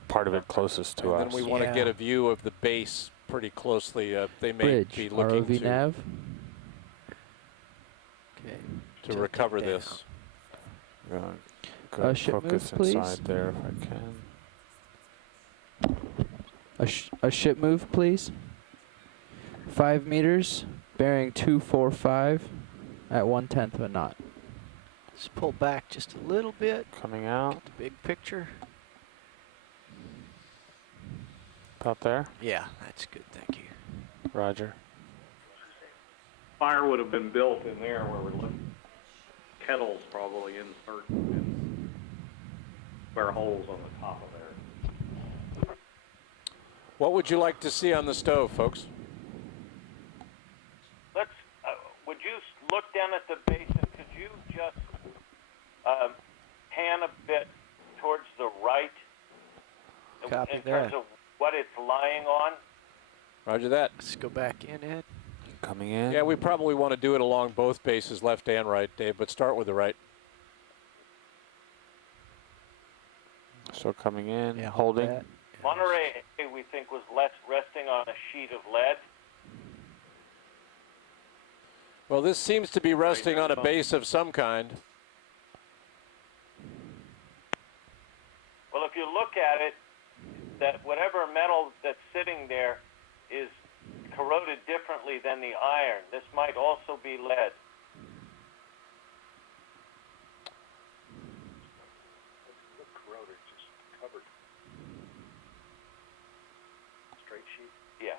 part of it closest to And us. then we want to get a view of the base pretty closely. They may Bridge, be looking ROV nav. Okay. to recover this. Go ship focus move, please. inside there if I can. A ship move, please. 5 meters, bearing 245 at 1/10 of a knot. Just pull back just a little bit. Coming out. Get the big picture. About there. Yeah, that's good. Thank you. Roger. Fire would have been built in there where we're looking. Kettles probably insert in square holes on the top of there. What would you like to see on the stove, folks? Let's. Would you look down at the base and could you just pan a bit towards the right Copy in terms that. of what it's lying on? Roger that. Let's go back in, Ed. Coming in. Yeah, we probably want to do it along both bases, left and right, Dave, but start with the right. So coming in, Yeah, holding. that. Monterey, we think, was resting on a sheet of lead. Well, this seems to be resting on a base of some kind. Well, if you look at it, that whatever metal that's sitting there is corroded differently than the iron. This might also be lead. Look corroded, just covered. Straight sheet. Yeah.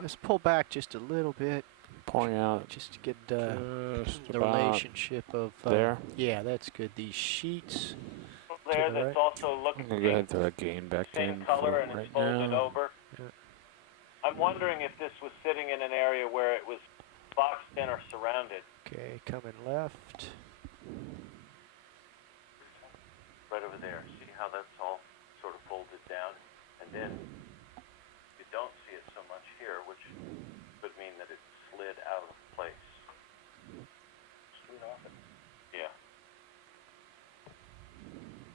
Let's pull back just a little bit. Pulling out. Just to get Just the about relationship of... there. Yeah, that's good. These sheets... There, to the that's right. also looking I'm going to go ahead to that gain back same in color for and right it's folded now. over. Yeah. I'm wondering if this was sitting in an area where it was boxed in or surrounded. Okay, coming left. Right over there. See how that's all sort of folded down? And then you don't see it so much here, which could mean that it slid out of place. Slid off it. Yeah.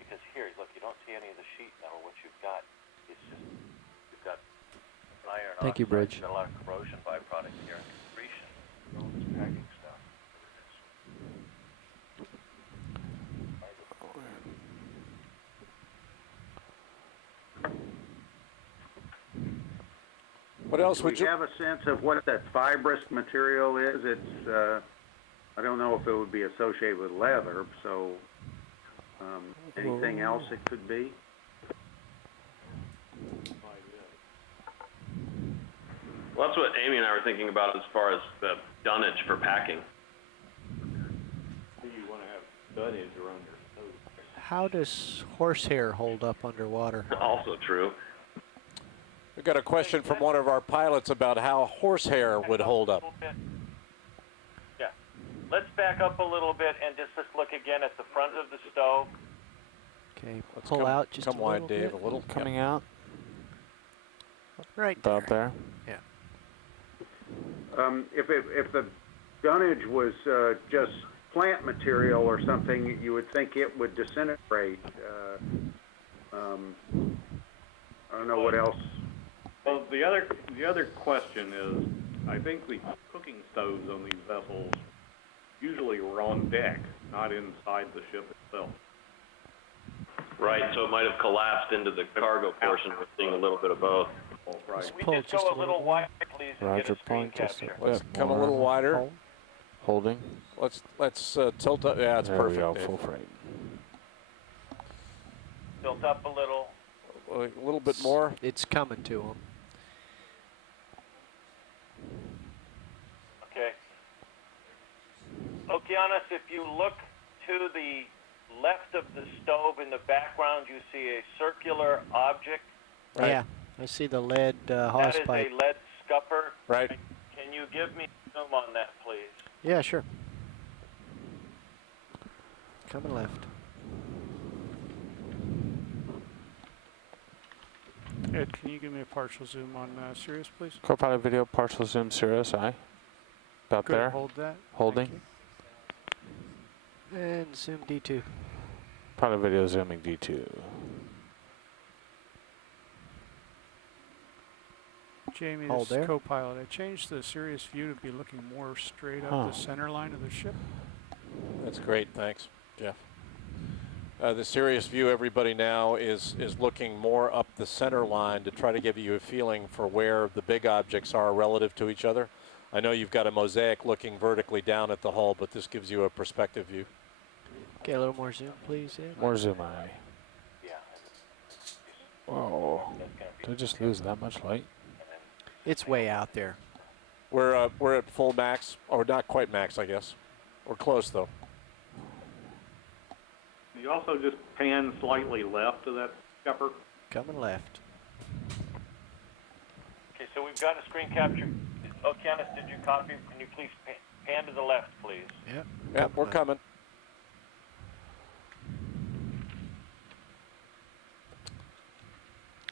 Because here, look, you don't see any of the sheet metal. What you've got is just, you've got iron Thank you, oxide. Bridge. You've got a lot of corrosion byproduct here and concretion. All this packing stuff. What else Do would we you... have a sense of what that fibrous material is? It's I don't know if it would be associated with leather, so anything else it could be? Well, that's what Amy and I were thinking about as far as the dunnage for packing. Do you want to have dunnage around your stove? How does horsehair hold up underwater? Also true. We've got a question from one of our pilots about how horsehair would hold up. Yeah. Let's back up a little bit and just look again at the front of the stove. Okay, Let's pull come, out just come a wide, little Dave, bit. a little. Coming out. Right about there. Yeah. If the dunnage was just plant material or something, you would think it would disintegrate. I don't know what else. Well, the other question is, I think the cooking stoves on these vessels usually were on deck, not inside the ship itself. Right, so it might have collapsed into the cargo portion. We're seeing a little bit of both. Right. We just go a little wider, please, and get Roger, a screen point just capture. Let's come a little wider. Holding. Let's tilt up. Yeah, it's there perfect. We go, Dave. full frame. Tilt up a little. A little bit more. It's coming to them. Okay. Okeanos, if you look to the left of the stove in the background, you see a circular object. Right. Yeah, I see the lead hose pipe. That is a lead scupper. Right. Can you give me zoom on that, please? Yeah, sure. Coming left. Ed, can you give me a partial zoom on Sirius, please? Co-pilot video, partial zoom, Sirius, aye. About Good, there. hold that. Holding. And zoom D2. Pilot video zooming D2. Jamie, Hold this is there. co-pilot. I changed the Sirius view to be looking more straight up the center line of the ship. That's great, thanks, Jeff. The Sirius view, everybody now is looking more up the center line to try to give you a feeling for where the big objects are relative to each other. I know you've got a mosaic looking vertically down at the hull, but this gives you a perspective view. Okay, a little more zoom, please. Ed. More zoom, aye. Whoa. Did I just lose that much light? It's way out there. We're at full max, or not quite max, I guess. We're close though. You also just pan slightly left of that scupper. Coming left. Okay, so we've got a screen capture. Okeanos, did you copy? Can you please pan to the left, please? Yep. Yeah, we're coming.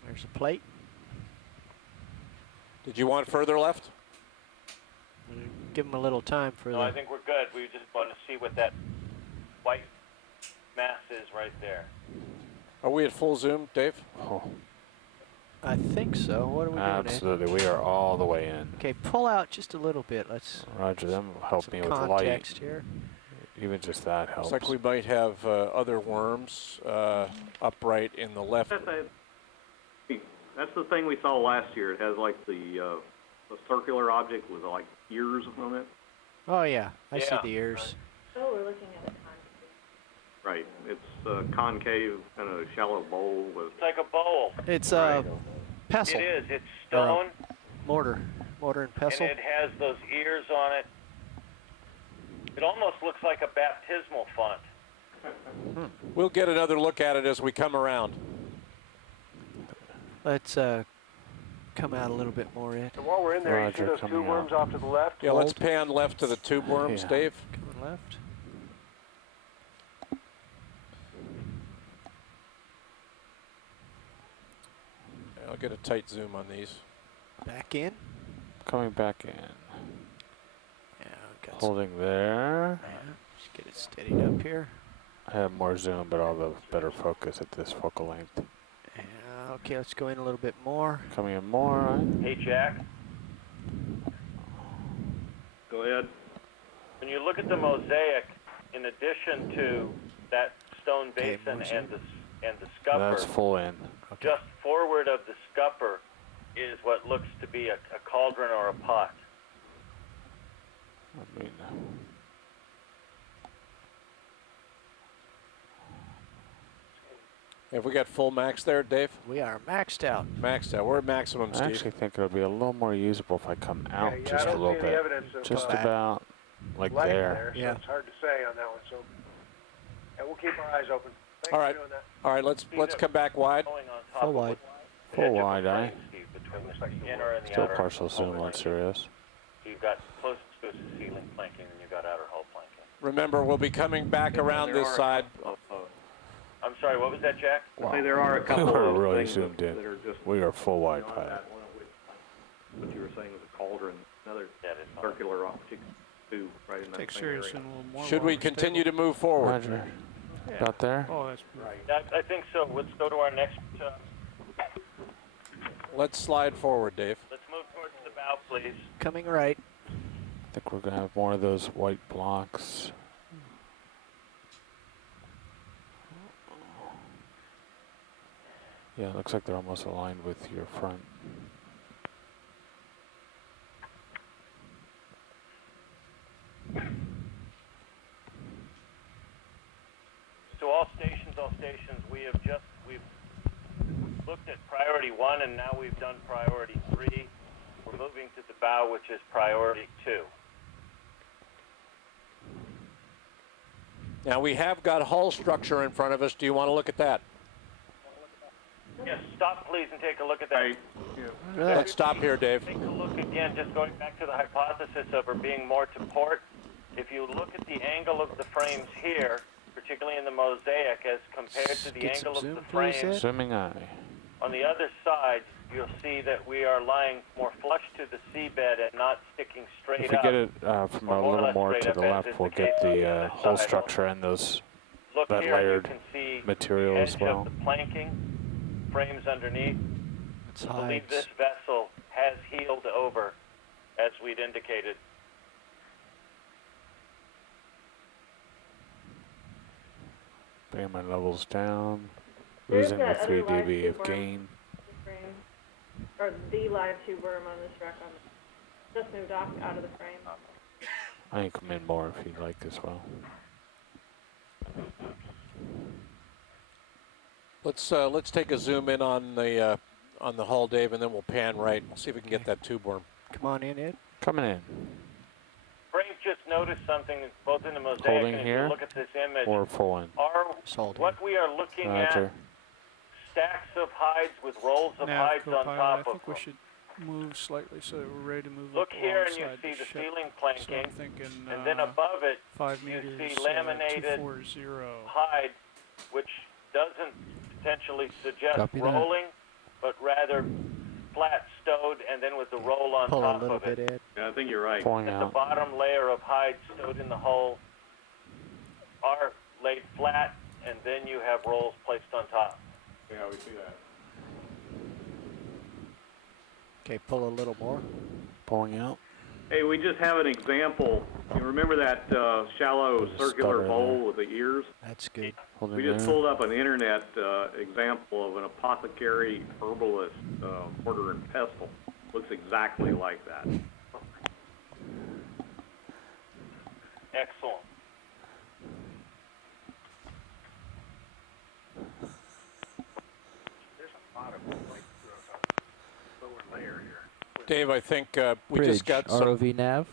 There's a plate. Did you want further left? Give them a little time for No, I think we're good. We just want to see what that white mass is right there. Are we at full zoom, Dave? Oh. I think so. What are we doing? Absolutely, we are all the way in. Okay, pull out just a little bit. Let's. Roger, that will help me with context light. Here. Even just that helps. Looks like we might have other worms upright in the left. That's the thing we saw last year. It has like the circular object with like ears on it. Oh yeah, I see the ears. Oh, we're looking at a concave. Right. It's concave, kind of shallow bowl with. It's like a bowl. It's a pestle. It is. It's stone. Mortar and pestle. And it has those ears on it. It almost looks like a baptismal font. We'll get another look at it as we come around. Let's come out a little bit more in. So while we're in there, you see those tube worms off to the left? Yeah, let's pan left to the tube worms, Dave. Coming left. I'll get a tight zoom on these. Back in. Coming back in. Yeah, got holding there. Yeah, just get it steadied up here. I have more zoom, but I'll have better focus at this focal length. Yeah, okay, let's go in a little bit more. Coming in more, right? Hey, Jack. Go ahead. When you look at the mosaic, in addition to that stone basin and the scupper, That's full in. Okay. just forward of the scupper is what looks to be a cauldron or a pot. I mean, Have we got full max there, Dave? We are maxed out. Maxed out. We're at maximum, Steve. I actually think it'll be a little more usable if I come out Yeah, just I a don't little see bit. any evidence of Just light about like there. so it's hard to say on that one. So, yeah, we'll keep our eyes open. Thanks All right. for doing that. All right, let's come back wide. Full wide. Full wide eye. Still outer partial zoom on Sirius. You've got close to ceiling planking and you've got outer hull planking. Remember, we'll be coming back around this side. I'm sorry, what was that, Jack? Wow. Say there are a couple We were of really things zoomed in. that are just We are full wide beyond pilot. that. One of which, what you were saying was a cauldron, another circular optic tube right in that Take same Sirius area. in a little more. Should we continue to move forward? Roger. About there? Oh, that's Yeah, I think so. Let's go to our next. Let's slide forward, Dave. Let's move towards the bow, please. Coming right. I think we're going to have more of those white blocks. Yeah, it looks like they're almost aligned with your front. To all stations, we've looked at priority 1 and now we've done priority 3. We're moving to the bow, which is priority 2. Now we have got hull structure in front of us. Do you want to look at that? Yes, stop please and take a look at that. Let's stop here, Dave. Take a look again, just going back to the hypothesis of her being more to port. If you look at the angle of the frames here, particularly in the mosaic, as compared to the angle of the frame Zooming eye. on the other side, you'll see that we are lying more flush to the seabed and not sticking straight If we up. get it from a or little more straight to up the as left, is we'll the get case on the other hull side. structure and those Look that here, and you layered can see material the as edge well. of the planking, frames underneath. It's I believe hides. this vessel has heeled over, as we'd indicated. Bring my levels down. There's Losing the that 3 other live dB tube of worm. gain. Frame. Or the live tube worm on this wreck just moved off out of the frame. I can come in more if you'd like as well. Let's take a zoom in on the hull, Dave, and then we'll pan right. We'll see if we can get that tube worm. Come on in, Ed. Coming in. Frank just noticed something both in the mosaic Holding and if here you look at this image. or full in? What we are looking Roger. at, stacks of hides with rolls of Nav hides on co-pilot, top I of think we should move slightly so that we're ready to move Look up here and you alongside see the ship. ceiling So planking, I'm thinking, and then above it 5 you meters, see laminated 240. hide, which doesn't potentially suggest Copy that. rolling, but rather flat stowed and then with the roll on Pull a top little of it. bit, Ed. Yeah, I think you're right. Pulling At the out. bottom layer of hide stowed in the hull are laid flat, and then you have rolls placed on top. Yeah, we see that. Okay, pull a little more. Pulling out. Hey, we just have an example. You remember that shallow circular stutter bowl there. with the ears? That's good. Holding We just there. pulled up an internet example of an apothecary herbalist mortar and pestle. Looks exactly like that. Excellent. There's a lot of light lower layer here. Dave, I think we Bridge, just got some. ROV nav.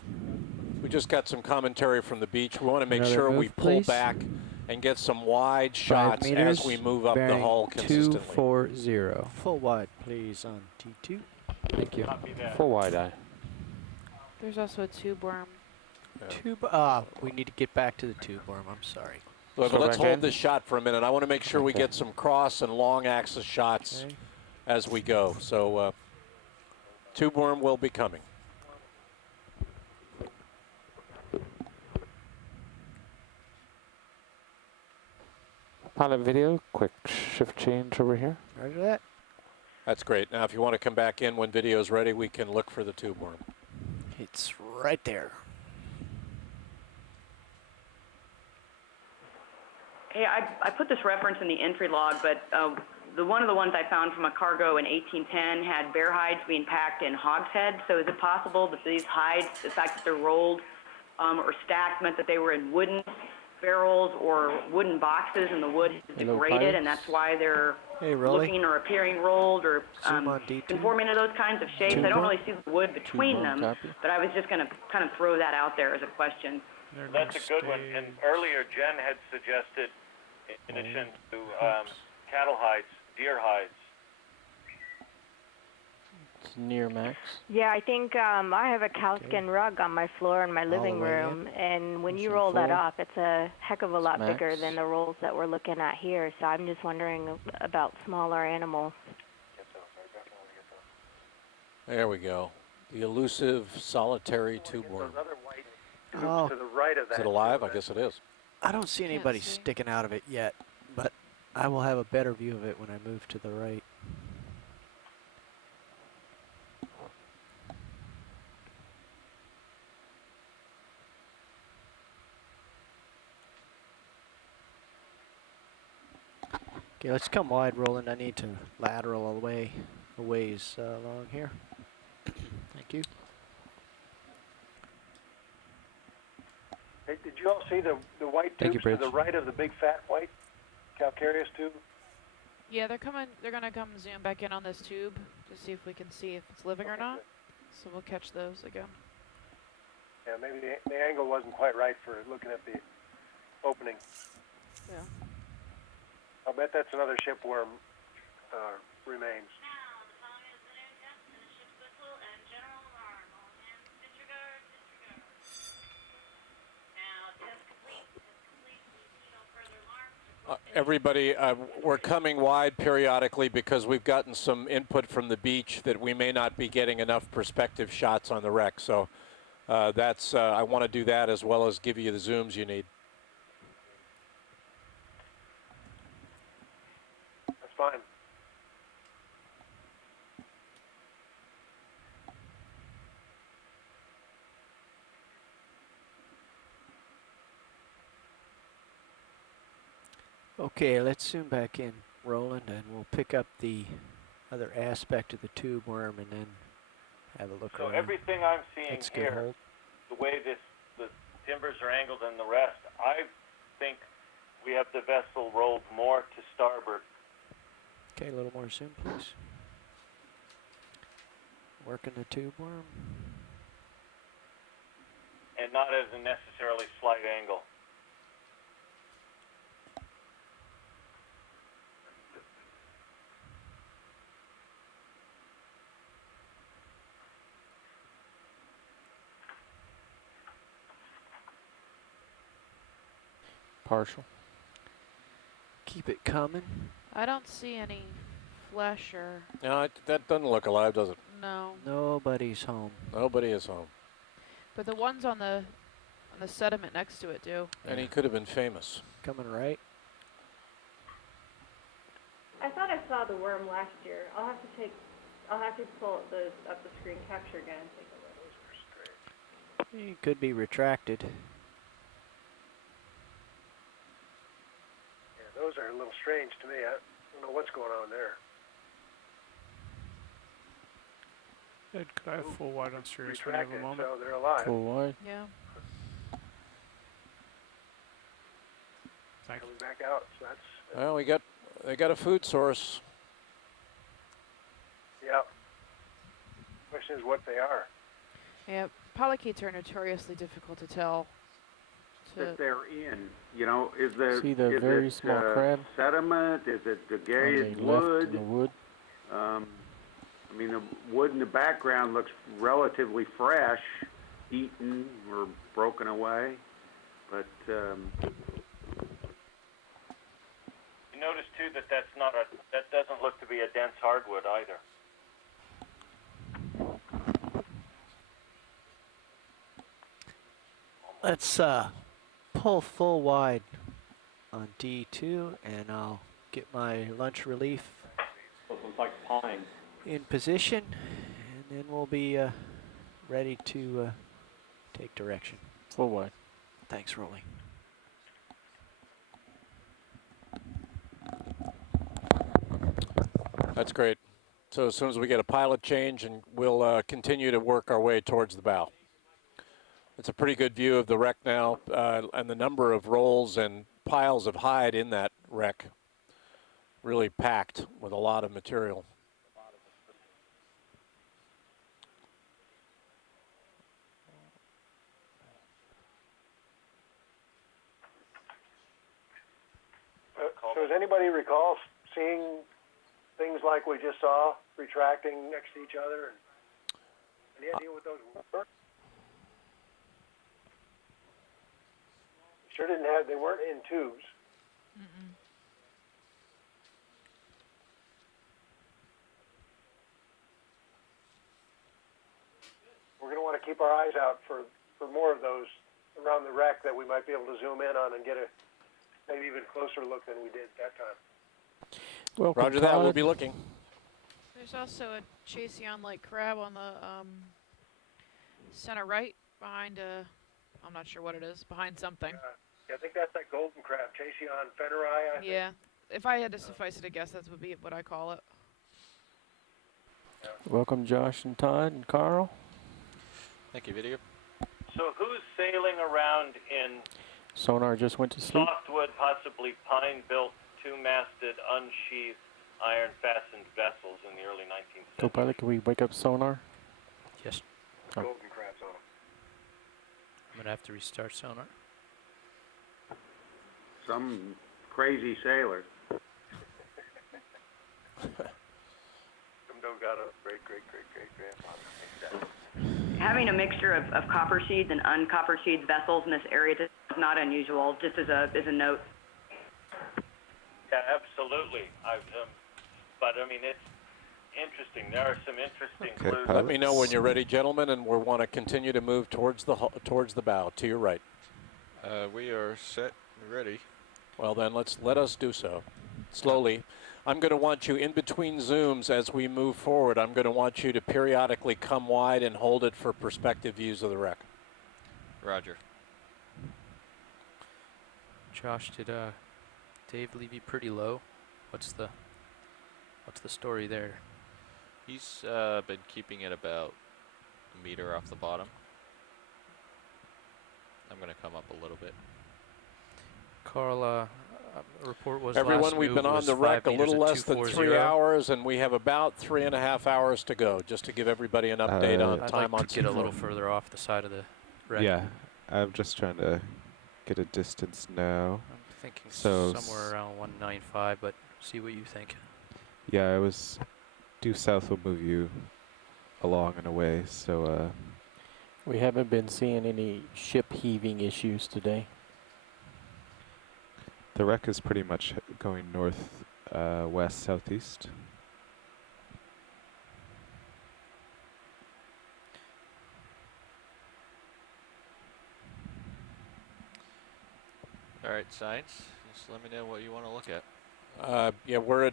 We just got some commentary from the beach. We want to make Another sure move, we pull please. back and get some wide 5 shots meters, as we move up the bearing hull consistently. 240. Full wide, please, on T2. Thank you. Copy that. Full wide eye. There's also a tube worm. Tube. We need to get back to the tube worm. I'm sorry. Look, So let's back hold in? this shot for a minute. I want to make sure we Okay. get some cross and long axis shots Okay. as we go. So tube worm will be coming. Pilot video, quick shift change over here. Roger that. That's great. Now, if you want to come back in when video's ready, we can look for the tube worm. It's right there. Hey, I put this reference in the entry log, but one of the ones I found from a cargo in 1810 had bear hides being packed in hogsheads. So is it possible that these hides, the fact that they're rolled or stacked, meant that they were in wooden barrels or wooden boxes, and the wood is degraded, and that's why they're looking or appearing rolled or conforming to those kinds of shapes. I don't really see the wood between them, but I was just going to kind of throw that out there as a question. That's a good one. And earlier, Jen had suggested, in addition to cattle hides, deer hides. It's near max. Yeah, I think I have a cowskin rug on my floor in my living room, and when you roll that up, it's a heck of a lot bigger than the rolls that we're looking at here. So I'm just wondering about smaller animals. There we go. The elusive solitary tube worm. To the right of that. Is it alive? I guess it is. I don't see anybody sticking out of it yet, but I will have a better view of it when I move to the right. Okay, let's come wide, Roland. I need to lateral away a ways along here. Thank you. Hey, did you all see the white tubes to the right of the big fat white calcareous tube? Yeah, they're coming. They're gonna come zoom back in on this tube to see if we can see if it's living or not. So we'll catch those again. Yeah, maybe the angle wasn't quite right for looking at the opening. Yeah. I'll bet that's another shipworm remains. Everybody, we're coming wide periodically because we've gotten some input from the beach that we may not be getting enough perspective shots on the wreck. So that's I want to do that as well as give you the zooms you need. That's fine. Okay, let's zoom back in, Roland, and we'll pick up the other aspect of the tube worm and then have a look around. So everything I'm seeing here, the way the timbers are angled and the rest, I think we have the vessel rolled more to starboard. Okay, a little more zoom, please. Working the tube worm. And not as a necessarily slight angle. Partial. Keep it coming. I don't see any flesh or. No, that doesn't look alive, does it? No. Nobody's home. Nobody is home. But the ones on the sediment next to it do. And he could have been famous. Coming right. I thought I saw the worm last year. I'll have to pull up the screen capture again and take a look. It could be retracted. Yeah, those are a little strange to me. I don't know what's going on there. Ed, could I have full wide on Sirius when you have a moment? So they're alive. Full wide. Yeah. Thank you. Coming back out. So that's. Well, they got a food source. Yeah. Question is what they are. Yeah, polychaetes are notoriously difficult to tell. That they're in, you know, is there See the very small crab? Sediment? Is it degraded wood? The wood. I mean, the wood in the background looks relatively fresh, eaten or broken away, but You notice too that that doesn't look to be a dense hardwood either. Let's pull full wide on D2, and I'll get my lunch relief Looks like pine. in position, and then we'll be ready to take direction. Full wide. Thanks, Rolly. That's great. So as soon as we get a pilot change, and we'll continue to work our way towards the bow. It's a pretty good view of the wreck now, and the number of rolls and piles of hide in that wreck. Really packed with a lot of material. So does anybody recall seeing things like we just saw, retracting next to each other? Any idea what those were? Sure didn't have, they weren't in tubes. Mm-mm. We're going to want to keep our eyes out for more of those around the wreck that we might be able to zoom in on and get a maybe even closer look than we did that time. Welcome, Roger that, we'll be looking. There's also a Chaseon-like crab on the center right behind I'm not sure what it is, behind something. Yeah, I think that's that golden crab, Chaseon fenneri, I think. Yeah, if I had to suffice it to guess, that would be what I call it. Yeah. Welcome, Josh and Todd and Carl. Thank you, video. So who's sailing around in Sonar just went to sleep. softwood, possibly pine-built, two-masted, unsheathed, iron-fastened vessels in the early 19th century? Co-pilot, can we wake up Sonar? Yes. Oh. Golden crabs on them. I'm gonna have to restart sonar. Some crazy sailor. Some don't got a great-grandfather. Having a mixture of copper seeds and uncopper seeds vessels in this area is not unusual, just as a note. Yeah, absolutely. But I mean, it's interesting. There are some interesting clues. Let me know when you're ready, gentlemen, and we want to continue to move towards the bow, to your right. We are set and ready. Well, then let us do so slowly. I'm going to want you in between zooms as we move forward. I'm going to want you to periodically come wide and hold it for perspective views of the wreck. Roger. Josh, did Dave leave you pretty low? What's the story there? He's been keeping it about a meter off the bottom. I'm going to come up a little bit. Carl, report was everyone, we've been on the wreck a little less than 3 hours, and we have about 3.5 hours to go, just to give everybody an update on time on I'd like to get a little further off the side of the wreck. Yeah, I'm just trying to get a distance now. I'm thinking so somewhere around 195, but see what you think. Yeah, I was due south will move you along and away, so we haven't been seeing any ship heaving issues today. The wreck is pretty much going north, west, southeast. All right, signs. Just let me know what you want to look at. Yeah, we're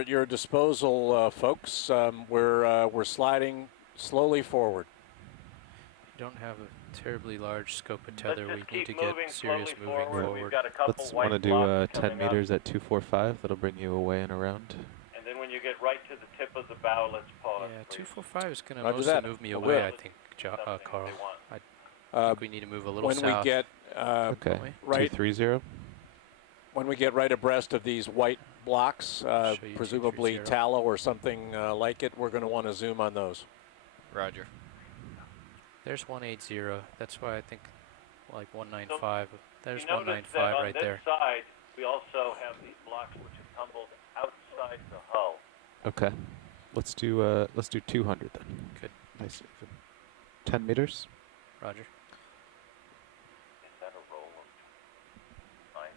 at your disposal, folks. We're sliding slowly forward. You don't have a terribly large scope of tether. We need to get serious moving forward. Let's want to do 10 meters at 245. That'll bring you away and around. And then when you get right to the tip of the bow, let's pause. Yeah, 245 is going to Roger mostly that. move me away, I think, Carl. I think we need to move a little when south. We get okay, right 230. When we get right abreast of these white blocks, presumably tallow or something like it, we're going to want to zoom on those. Roger. There's 180. That's why I think like 195. So there's 195 right there. On this side, we also have these blocks which have tumbled outside the hull. Okay, let's do 200 then. Good. Nice. 10 meters. Roger. Is that a roll of fine?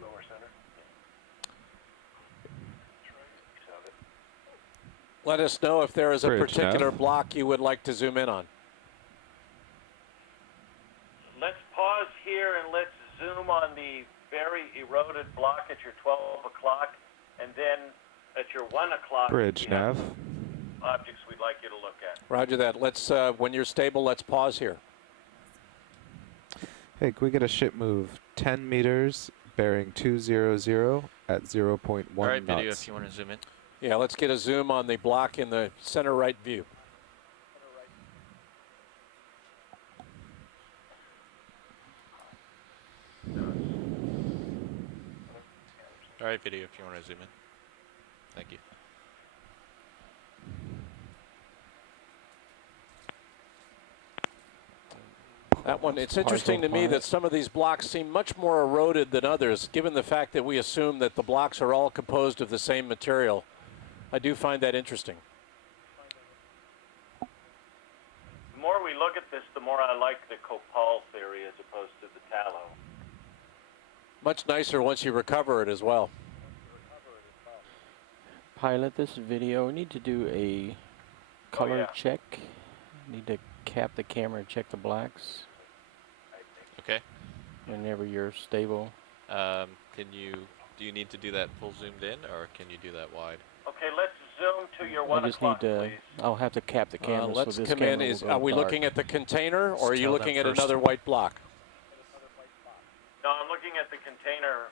Lower center. Let us know if there is a Bridge, particular Nav. block you would like to zoom in on. Let's pause here and let's zoom on the very eroded block at your 12 o'clock, and then at your 1 o'clock, Bridge, Nav. objects we'd like you to look at. Roger that. Let's, when you're stable, let's pause here. Hey, can we get a ship move 10 meters, bearing 200 at 0.1 All right, knots? video, if you want to zoom in. Yeah, let's get a zoom on the block in the center right view. All right, video, if you want to zoom in. Thank you. That one, it's interesting to me that some of these blocks seem much more eroded than others, given the fact that we assume that the blocks are all composed of the same material. I do find that interesting. The more we look at this, the more I like the copal theory as opposed to the tallow. Much nicer once you recover it as well. Pilot, this video, we need to do a color check. Need to cap the camera and check the blacks. Okay. Whenever you're stable. Do you need to do that full zoomed in, or can you do that wide? Okay, let's zoom to your 1 I just o'clock, need to, please. I'll have to cap the camera. Let's so this come in. camera will go Are we dark. looking at the container, or are you tell them looking at first. another white block? No, I'm looking at the container,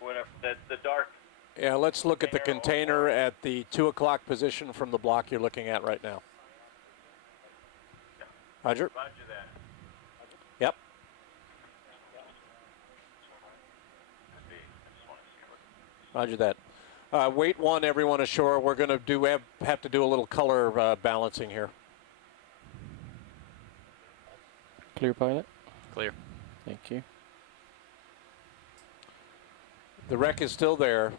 whatever, the dark. Yeah, let's look at the container at the 2 o'clock position from the block you're looking at right now. Roger. Roger that. Yep. Roger that. Wait one, everyone ashore. We're going to have to do a little color balancing here. Clear, pilot? Clear. Thank you. The wreck is still there.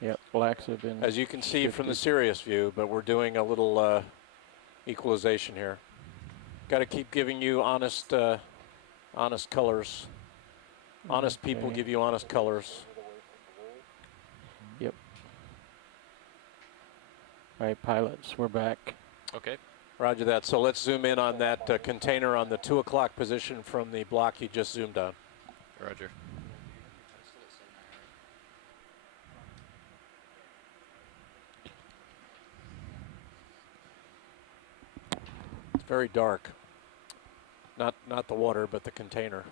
Yep, blacks have been as you can see from the shifted. Sirius view, but we're doing a little equalization here. Got to keep giving you honest colors. Honest people give you honest colors. Yep. All right, pilots, we're back. Okay. Roger that. So let's zoom in on that container on the 2 o'clock position from the block you just zoomed on. Roger. It's very dark. Not the water, but the container.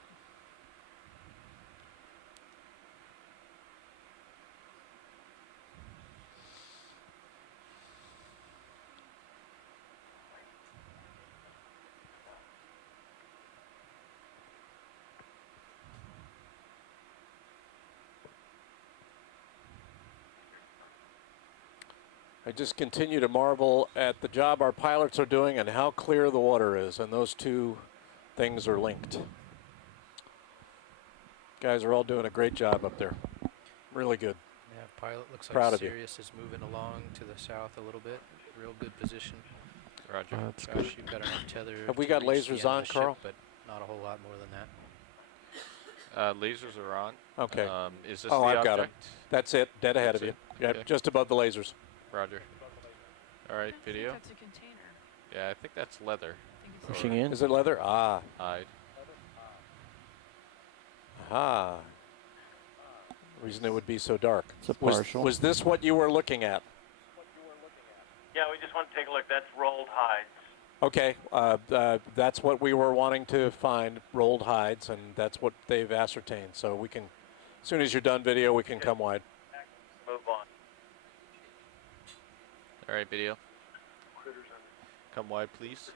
I just continue to marvel at the job our pilots are doing and how clear the water is, and those two things are linked. Guys are all doing a great job up there. Really good. Yeah, pilot looks Proud like of you. Sirius is moving along to the south a little bit. Real good position. Roger. Gosh, you've got enough tether. Have we to got reach the lasers end of on, the ship, Carl? but not a whole lot more than that. Lasers are on. Okay. Is this oh, the I've object? got them. That's it. Dead ahead That's of you. it? Yeah, Okay. just above the lasers. Roger. All right, video. That's a container. Yeah, I think that's leather. Pushing in. Is it leather? Ah. Hide. Aha. Reason it would be so dark. It's a partial. Was this what you were looking at? Yeah, we just want to take a look. That's rolled hides. Okay, that's what we were wanting to find, rolled hides, and that's what they've ascertained. So we can, as soon as you're done video, we can come wide. Move on. All right, video. Come wide, please.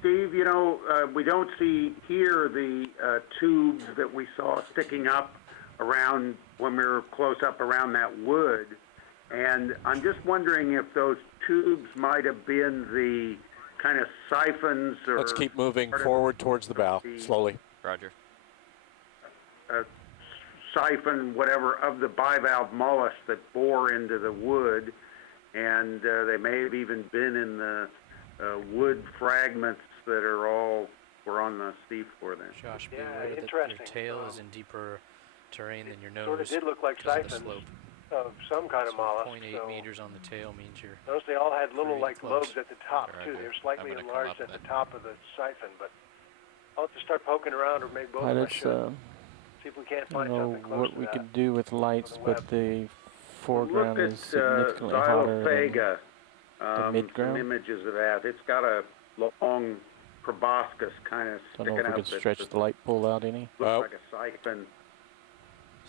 Steve, you know, we don't see here the tubes that we saw sticking up around when we were close up around that wood. And I'm just wondering if those tubes might have been the kind of siphons or... Let's keep moving forward towards the bow, slowly. Roger. Siphon, whatever, of the bivalve mollusk that bore into the wood. And they may have even been in the wood fragments that were on the seafloor then. Josh, be Yeah, aware that your interesting. tail is in deeper terrain than your nose. Sort of did look like because of the siphons slope. of some kind of So mollusk. 0.8 So meters on the tail means you're notice they all had little pretty like close. lobes at the top Right too. there. They were slightly I'm gonna come enlarged up at the then. top of the siphon, but I'll have to start poking around or maybe both of us Pilots, should. See if we can't I don't find know something close what to we that. can do with lights, web. but the foreground Look is at significantly hotter than Xylophega, the midground. some images of that. It's got a long proboscis kind of Don't sticking know if we out could that stretch the light pole out any. looks like a siphon.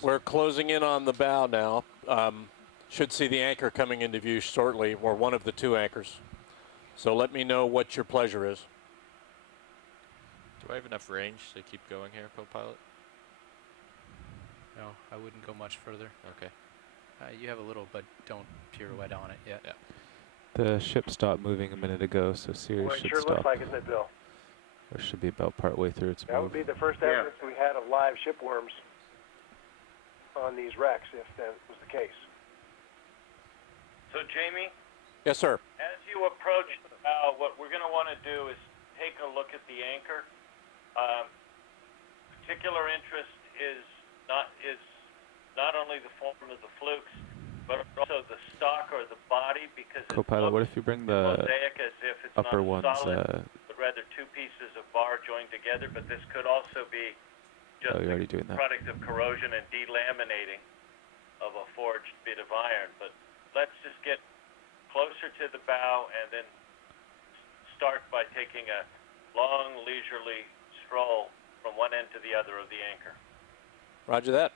We're closing in on the bow now. Should see the anchor coming into view shortly, or one of the two anchors. So let me know what your pleasure is. Do I have enough range to keep going here, co-pilot? No, I wouldn't go much further. Okay. You have a little, but don't pirouette on it yet. Yeah. The ship stopped moving a minute ago, so Sirius Well, it should sure stop. looks like, isn't it, Bill? Or should be about partway through its That move. would be the first evidence we had of live shipworms on these wrecks, if that was the case. So, Jamie? Yes, sir. As you approach the bow, what we're going to want to do is take a look at the anchor. Particular interest is not only the form of the flukes, but also the stock or the body, because Co-pilot, what if you bring the mosaic as if it's upper not ones? solid, but rather two pieces of bar joined together. But this could also be just you're already the doing that. product of corrosion and delaminating of a forged bit of iron. But let's just get closer to the bow and then start by taking a long, leisurely stroll from one end to the other of the anchor. Roger that.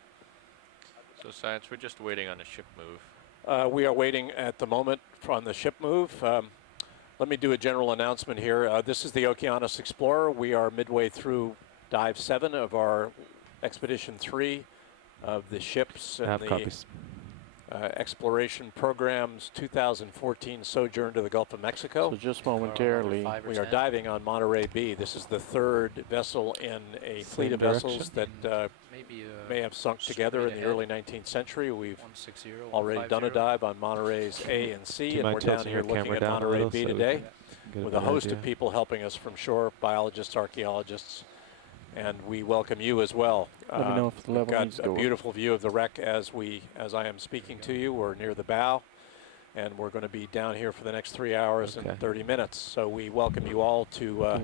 So, Science, we're just waiting on a ship move. We are waiting at the moment on the ship move. Let me do a general announcement here. This is the Okeanos Explorer. We are midway through Dive 7 of our Expedition 3 of the ships and the exploration program's 2014 sojourn to the Gulf of Mexico. So just momentarily, we are diving on Monterrey B. This is the third vessel in a fleet of vessels that may have sunk together in the early 19th century. We've already done a dive on Monterey's A and C, and we're down here looking at Monterey B today with a host of people helping us from shore, biologists, archaeologists, and we welcome you as well. Let me know if the level needs We've to got go a beautiful view of the wreck as I am speaking to you. We're near the bow, and we're going to be down here for the next 3 hours and 30 minutes. So we welcome you all to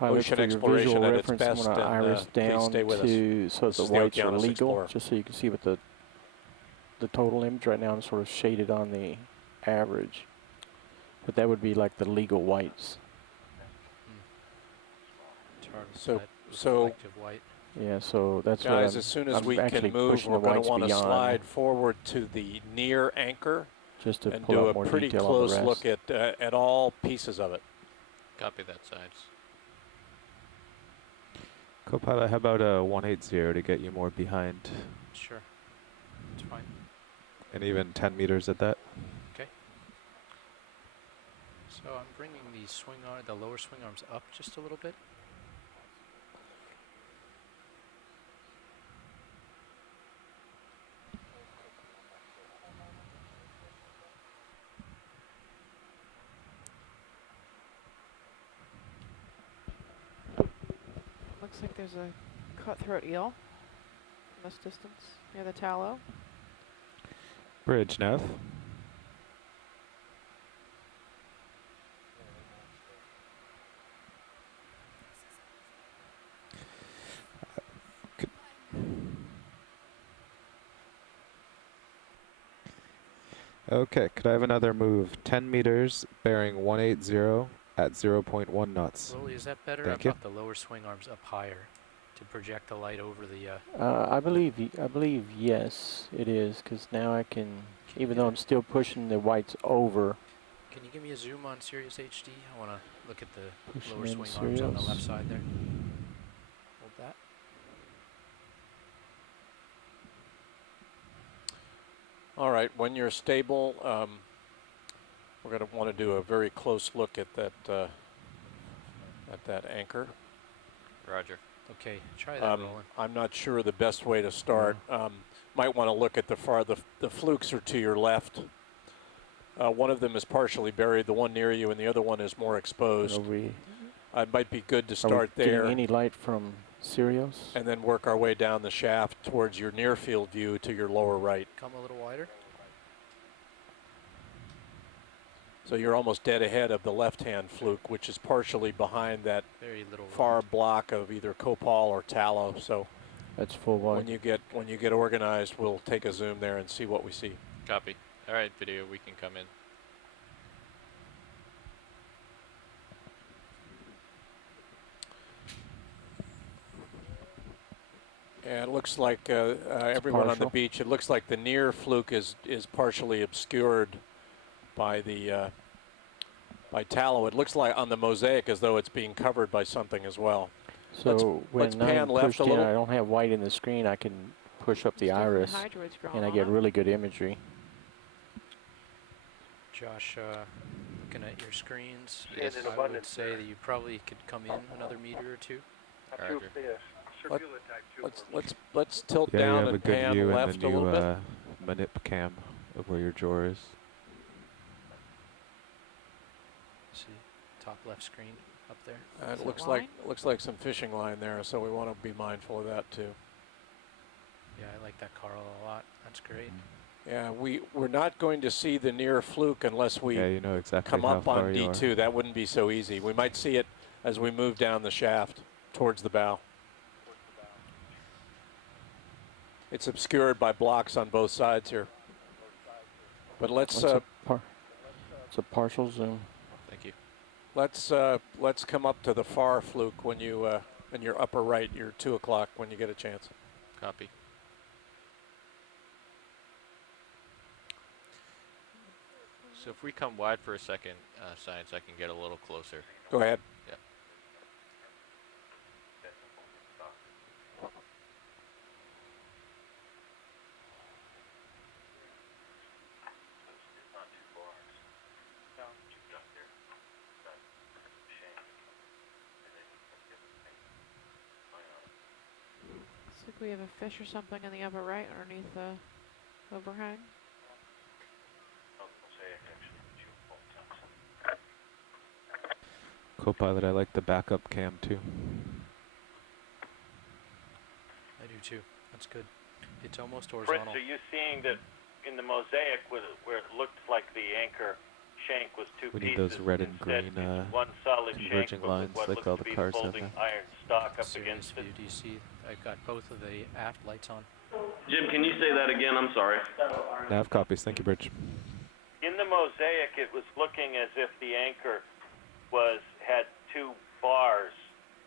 ocean exploration at its best, I'm going to iris down stay with us. so that the whites are legal, just so you can see what the total image. Right now I'm sort of shaded on the average, but that would be like the legal whites. So white. Yeah, so that's guys, as soon as we can move, we're going to want to slide forward to the near anchor just to and pull do out a more pretty detail close on the rest. look at all pieces of it. Copy that, Science. Co-pilot, how about a 180 to get you more behind? Sure, it's fine. And even 10 meters at that? Okay. So I'm bringing the lower swing arms up just a little bit. Looks like there's a cutthroat eel in this distance near the tallow. Bridge, nav. Okay, could I have another move? 10 meters, bearing 180 at 0.1 knots. Rolly, is that better? Thank I brought the lower swing arms up higher to project the light over the... I believe yes, it is, because now I can, even though I'm still pushing the whites over. Can you give me a zoom on Sirius HD? I want to look at the Pushing lower in swing arms on the Sirius. left side there. Hold that. All right, when you're stable, we're going to want to do a very close look at that anchor. Roger. Okay, try that, Roland. I'm not sure the best way to start. Might want to look at the flukes are to your left. One of them is partially buried, the one near you, and the other one is more exposed. It might be good to start there. Getting any light from Sirius? And then work our way down the shaft towards your near field view to your lower right. Come a little wider. So you're almost dead ahead of the left-hand fluke, which is partially behind that far block of either copal or tallow. So that's full wide. When you get organized, we'll take a zoom there and see what we see. Copy. All right, video, we can come in. And it looks like everyone on the beach, it looks like the near fluke is partially obscured by the by tallow. It looks like on the mosaic as though it's being covered by something as well. So let's when pan I'm left pushed a in, little. I don't have white in the screen. I can push up the iris, and I get really good imagery. Josh, looking at your screens, yes, I would say that you probably could come in another meter or two. Let's tilt Yeah, down you have a and good pan view left in the a little bit. new manip cam of where your drawer is. See, top left screen up there. It looks like some fishing line there, so we want to be mindful of that too. Yeah, I like that Carl a lot. That's great. Yeah, we're not going to see the near fluke unless we you know exactly come how up on far you D2. That wouldn't be so easy. We might see it as we move down the shaft towards the bow. It's obscured by blocks on both sides here. But let's it's a partial zoom. Thank you. Let's come up to the far fluke when you in your upper right, your 2 o'clock when you get a chance. Copy. So if we come wide for a second, Science, I can get a little closer. Go ahead. Yeah. Looks like we have a fish or something in the upper right underneath the overhang. Copilot, I like the backup cam too. I do too. That's good. It's almost Fritz, horizontal. are you seeing that in the mosaic where it looked like the anchor shank was two We pieces? need those red and green one solid shank converging with lines what like looks all to the be cars have folding now. iron stock up Serious against it. view, do you see? I've got both of the aft lights on. Jim, can you say that again? I'm sorry. Nav copies. Thank you, Bridge. In the mosaic, it was looking as if the anchor had two bars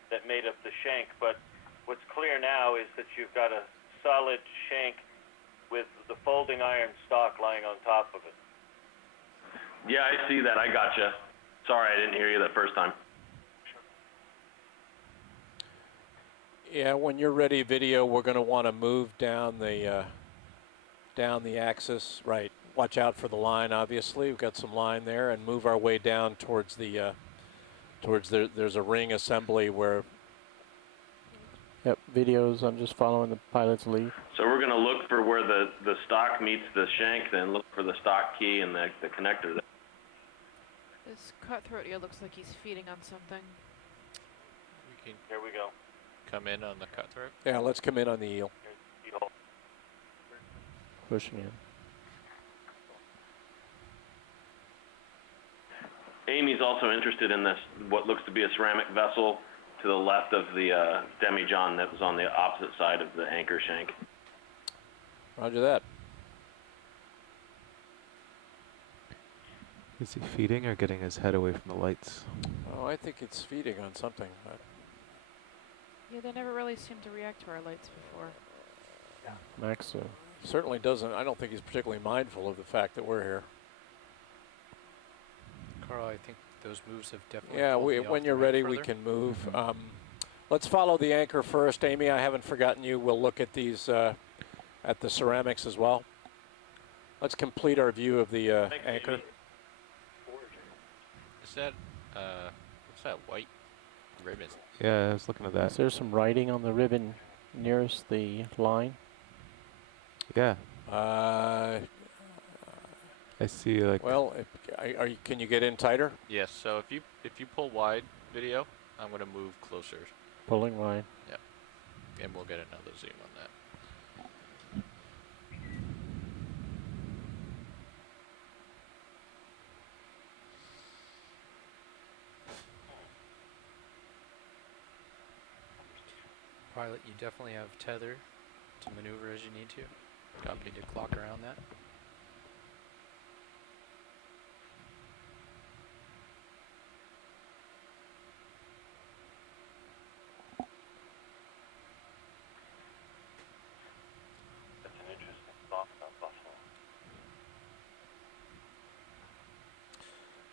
that made up the shank, but what's clear now is that you've got a solid shank with the folding iron stock lying on top of it. Yeah, I see that. I gotcha. Sorry, I didn't hear you that first time. Yeah, when you're ready, video, we're going to want to move down the axis. Right. Watch out for the line. Obviously, we've got some line there, and move our way down towards there's a ring assembly where. Yep, videos. I'm just following the pilot's lead. So we're going to look for where the stock meets the shank, then look for the stock key and the connector there. This cutthroat here looks like he's feeding on something. Here we go. Come in on the cutthroat? Yeah, let's come in on the eel. Pushing in. Amy's also interested in this, what looks to be a ceramic vessel to the left of the demijohn that was on the opposite side of the anchor shank. Roger that. Is he feeding or getting his head away from the lights? Oh, I think it's feeding on something. But yeah, they never really seem to react to our lights before. Max certainly doesn't. I don't think he's particularly mindful of the fact that we're here. Carl, I think those moves have definitely. Yeah, when you're ready, we can move. Let's follow the anchor first. Amy, I haven't forgotten you. We'll look at these, at the ceramics as well. Let's complete our view of the anchor. Is that, what's that white ribbon? Yeah, I was looking at that. Is there some writing on the ribbon nearest the line? Yeah. I see, like. Well, can you get in tighter? Yes. So if you pull wide, video, I'm going to move closer. Pulling wide. Yep. And we'll get another zoom on that. Pilot, you definitely have tether to maneuver as you need to. You need to clock around that. That's an interesting thought about buffalo.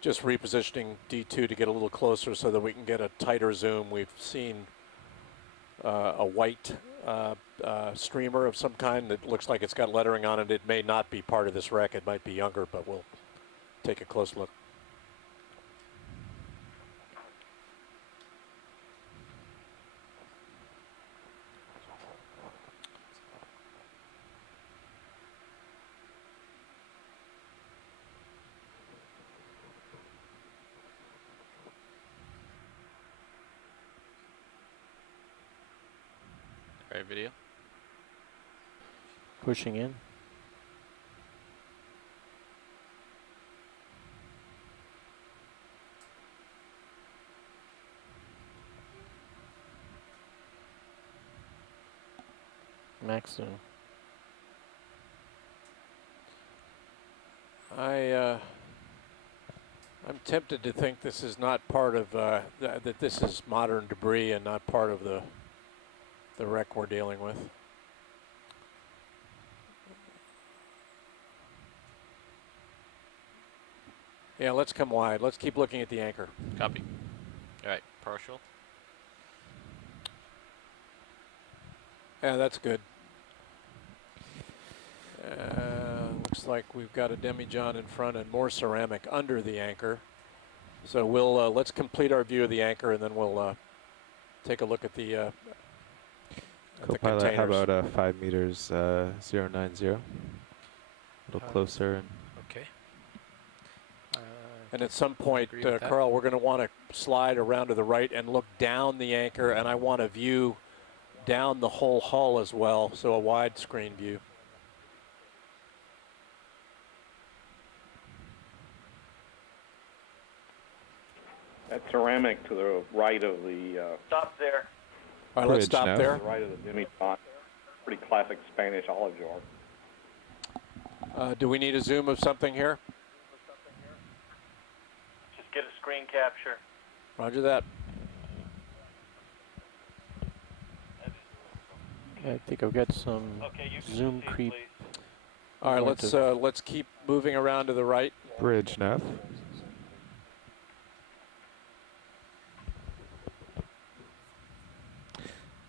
Just repositioning D2 to get a little closer so that we can get a tighter zoom. We've seen a white streamer of some kind that looks like it's got lettering on it. It may not be part of this wreck. It might be younger, but we'll take a close look. All right, video. Pushing in. Max zoom. I'm tempted to think this is not part of that this is modern debris and not part of the wreck we're dealing with. Yeah, let's come wide. Let's keep looking at the anchor. Copy. All right, partial. Yeah, that's good. Looks like we've got a demijohn in front and more ceramic under the anchor. So we'll let's complete our view of the anchor and then we'll take a look at the Co-pilot, how about 5 meters 090? A little closer. And okay. And at some point, Carl, we're going to want to slide around to the right and look down the anchor, and I want a view down the whole hull as well, so a widescreen view. That ceramic to the right of the... Stop there. All right, let's stop there. To the right of the demijohn. Pretty classic Spanish olive jar. Do we need a zoom of something here? Just get a screen capture. Roger that. I think I've got some zoom creep. All right, let's keep moving around to the right. Bridge nav.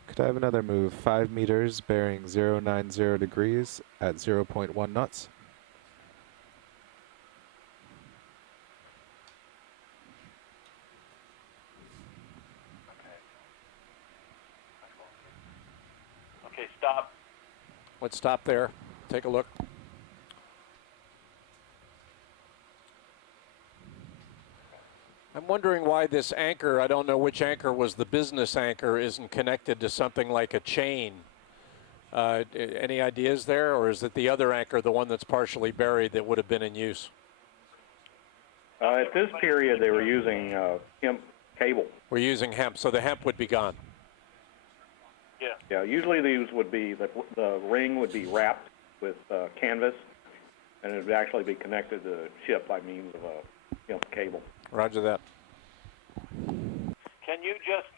Could I have another move? 5 meters, bearing 090 degrees at 0.1 knots. Okay, stop. Let's stop there. Take a look. I'm wondering why this anchor, I don't know which anchor was the business anchor, isn't connected to something like a chain. Any ideas there, or is it the other anchor, the one that's partially buried, that would have been in use? At this period, they were using hemp cable. We're using hemp, so the hemp would be gone. Yeah. Yeah, usually these would be, the ring would be wrapped with canvas, and it would actually be connected to the ship by means of a hemp cable. Roger that. Can you just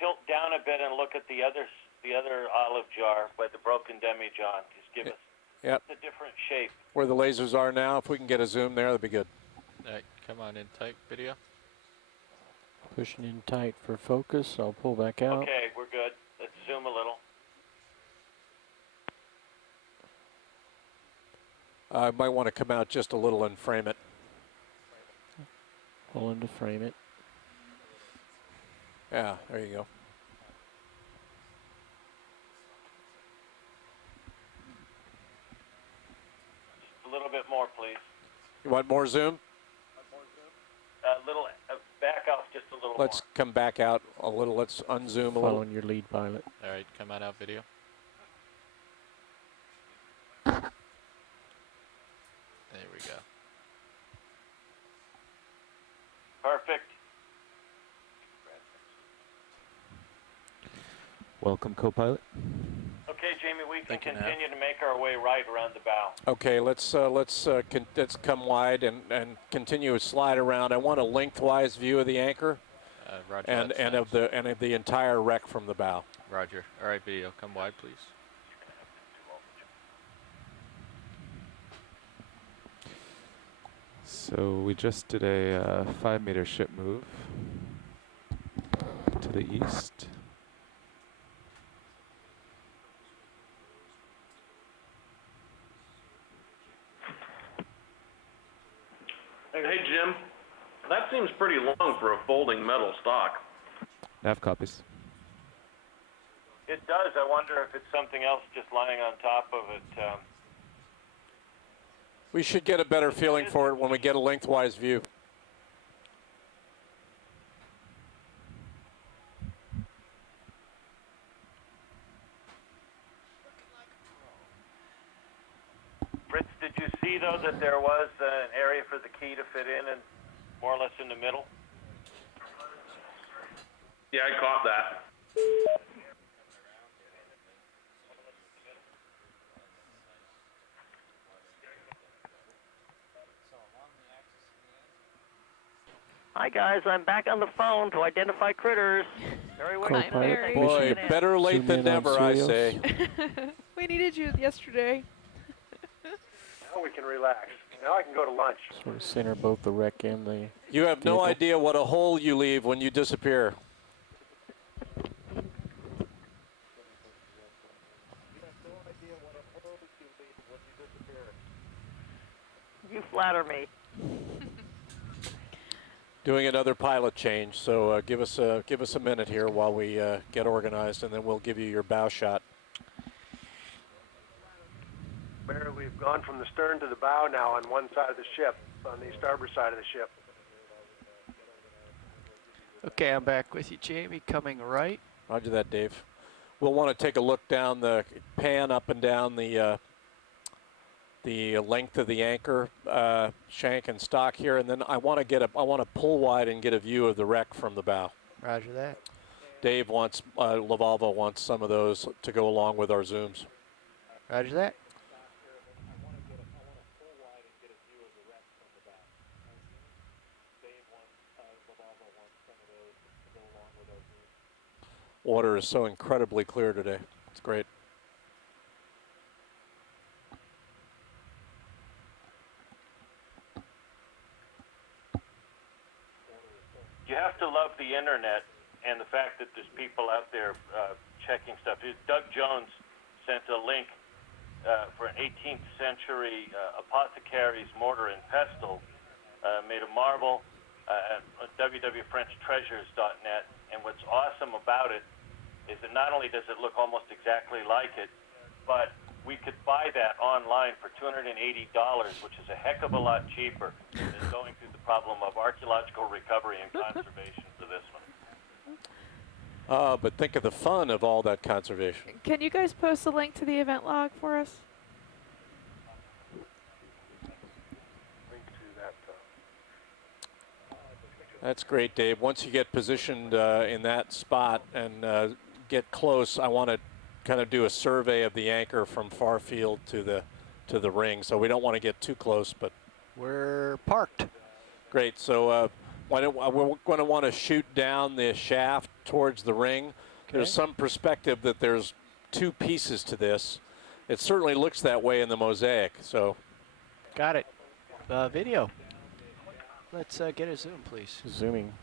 tilt down a bit and look at the other olive jar by the broken demijohn? Just give us a different shape. Where the lasers are now, if we can get a zoom there, that'd be good. All right, come on in tight, video. Pushing in tight for focus. I'll pull back out. Okay, we're good. Let's zoom a little. I might want to come out just a little and frame it. Pull in to frame it. Yeah, there you go. Just a little bit more, please. You want more zoom? Back off just a little Let's come back out a little. Let's unzoom a little. Following your lead pilot. All right, come on out, video. There we go. Perfect. Welcome, co-pilot. Okay, Jamie, we can continue to make our way right around the bow. Okay, let's come wide and continue to slide around. I want a lengthwise view of the anchor, Roger, and of the entire wreck from the bow. Roger. All right, video, come wide, please. So we just did a 5 meter ship move to the east. Hey, Jim, that seems pretty long for a folding metal stock. Nav copies. It does. I wonder if it's something else just lying on top of it. We should get a better feeling for it when we get a lengthwise view. Fritz, did you see, though, that there was an area for the key to fit in and more or less in the middle? Yeah, I caught that. Hi guys, I'm back on the phone to identify critters. Very well. Boy, better late than never, I say. We needed you yesterday. Now we can relax. Now I can go to lunch. Sort of center both the wreck and the You have no idea what a hole you leave when you disappear. You flatter me. Doing another pilot change, so give us a minute here while we get organized, and then we'll give you your bow shot. Mayor, we've gone from the stern to the bow now on one side of the ship, on the starboard side of the ship. Okay, I'm back with you, Jamie, coming right. Roger that, Dave. We'll want to take a look down the pan up and down the length of the anchor shank and stock here, and then I want to pull wide and get a view of the wreck from the bow. Roger that. Dave wants Lavalva wants some of those to go along with our zooms. Roger that. Water is so incredibly clear today. It's great. You have to love the internet and the fact that there's people out there checking stuff. Doug Jones sent a link for an 18th century apothecary's mortar and pestle made of marble at www.frenchtreasures.net. And what's awesome about it is that not only does it look almost exactly like it, but we could buy that online for $280, which is a heck of a lot cheaper than going through the problem of archaeological recovery and conservation for this one. But think of the fun of all that conservation. Can you guys post a link to the event log for us? Link to that. That's great, Dave. Once you get positioned in that spot and get close, I want to kind of do a survey of the anchor from far field to the ring. So we don't want to get too close, but we're parked. Great. So we're going to want to shoot down the shaft towards the ring. Okay. There's some perspective that there's two pieces to this. It certainly looks that way in the mosaic. So got it. Video. Let's get a zoom, please. Zooming.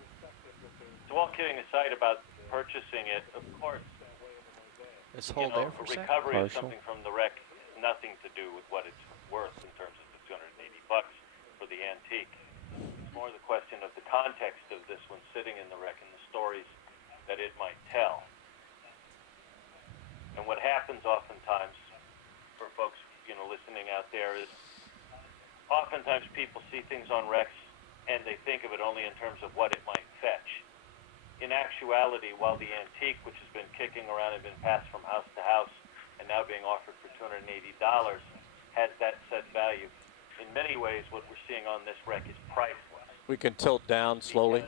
So all kidding aside about purchasing it, of course, let's hold there for a second. Recovery of something from the wreck has nothing to do with what it's worth in terms of the $280 for the antique. It's more the question of the context of this one sitting in the wreck and the stories that it might tell. And what happens oftentimes for folks, listening out there is oftentimes people see things on wrecks and they think of it only in terms of what it might fetch. In actuality, while the antique, which has been kicking around and been passed from house to house and now being offered for $280, has that set value, in many ways what we're seeing on this wreck is priceless. We can tilt down slowly,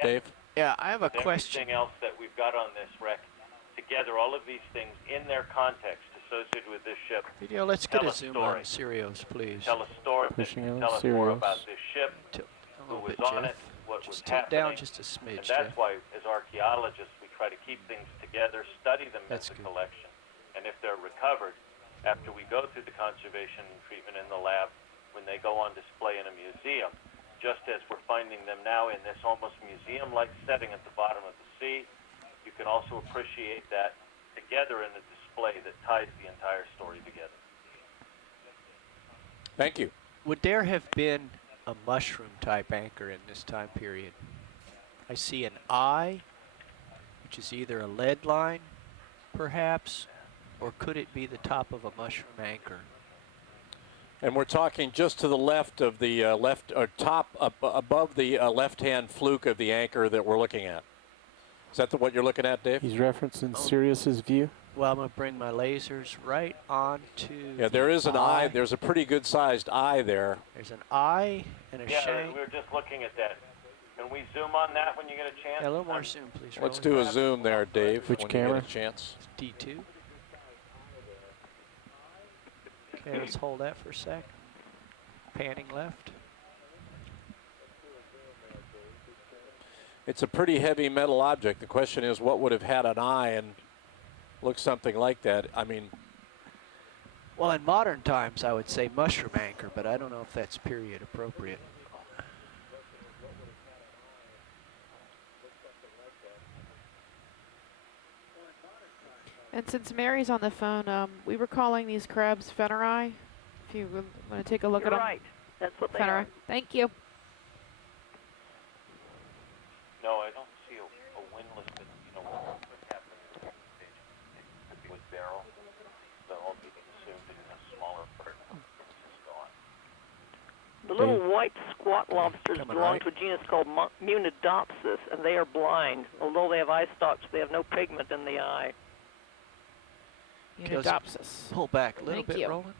Dave. Yeah, I have a question. Everything else that we've got on this wreck, together, all of these things in their context associated with this ship. Video, let's get a zoom on Sirios, please. Tell a story. Tell us more about this ship, who was on it, what was happening. Down just a smidge. And that's why, as archaeologists, we try to keep things together, study them as a collection, and if they're recovered, after we go through the conservation and treatment in the lab, when they go on display in a museum, just as we're finding them now in this almost museum-like setting at the bottom of the sea, you can also appreciate that together in a display that ties the entire story together. Thank you. Would there have been a mushroom type anchor in this time period. I see an eye, which is either a lead line, perhaps, or could it be the top of a mushroom anchor? And we're talking just to the left of the top above the left-hand fluke of the anchor that we're looking at. Is that what you're looking at, Dave? He's referencing Sirius's view. Well, I'm going to bring my lasers right on to Yeah, there is an eye. There's a pretty good-sized eye there. There's an eye and a shank. Yeah, we were just looking at that. Can we zoom on that when you get a chance? Yeah, a little more zoom, please. Let's do a zoom there, Dave. Which when camera? You get a chance. D2. Okay, let's hold that for a sec. Panning left. It's a pretty heavy metal object. The question is, what would have had an eye and looked something like that? I mean, well, in modern times, I would say mushroom anchor, but I don't know if that's period appropriate. And since Mary's on the phone, we were calling these crabs Fennerai. If you want to take a look at them. Right. That's what they Fennerai. are. Thank you. No, I don't see a windlass that, what happened with barrel. They're all being assumed in a smaller part. The little white squat lobsters belong to a genus called Munidopsis, and they are blind. Although they have eye stalks, they have no pigment in the eye. Munidopsis. Pull back a little bit, Roland.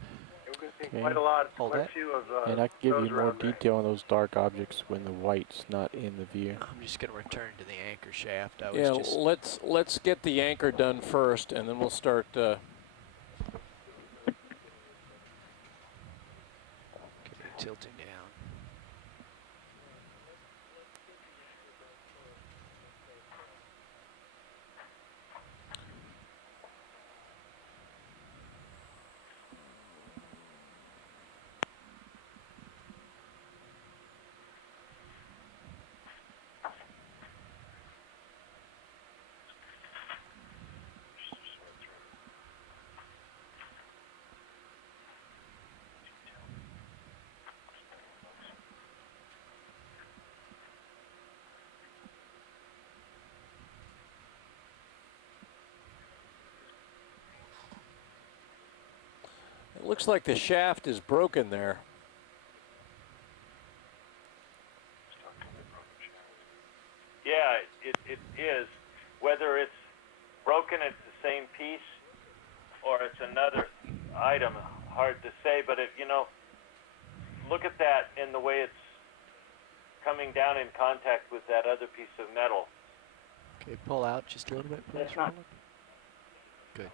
Okay. Quite a lot, Hold quite that. a few of And I can give those you more around there. detail on those dark objects when the white's not in the view. I'm just going to return to the anchor shaft. yeah, let's get the anchor done first, and then we'll start. Tilting down. It looks like the shaft is broken there. Yeah, it is. Whether it's broken at the same piece or it's another item, hard to say. But look at that in the way it's coming down in contact with that other piece of metal. Okay, pull out just a little bit, please, Roland. Good.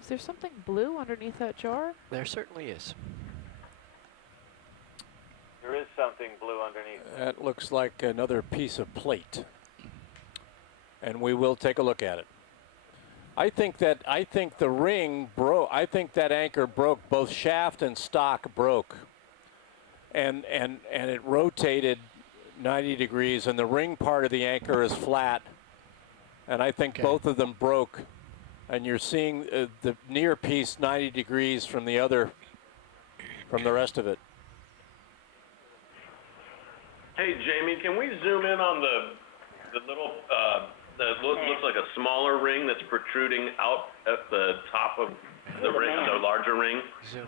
Is there something blue underneath that jar? There certainly is. There is something blue underneath. That looks like another piece of plate, and we will take a look at it. I think the ring broke. I think that anchor broke. Both shaft and stock broke, and it rotated 90 degrees, and the ring part of the anchor is flat, and I think both of them broke. And you're seeing the near piece 90 degrees from the rest of it. Hey, Jamie, can we zoom in on the little, that looks like a smaller ring that's protruding out at the top of the ring, the larger ring? Zoom.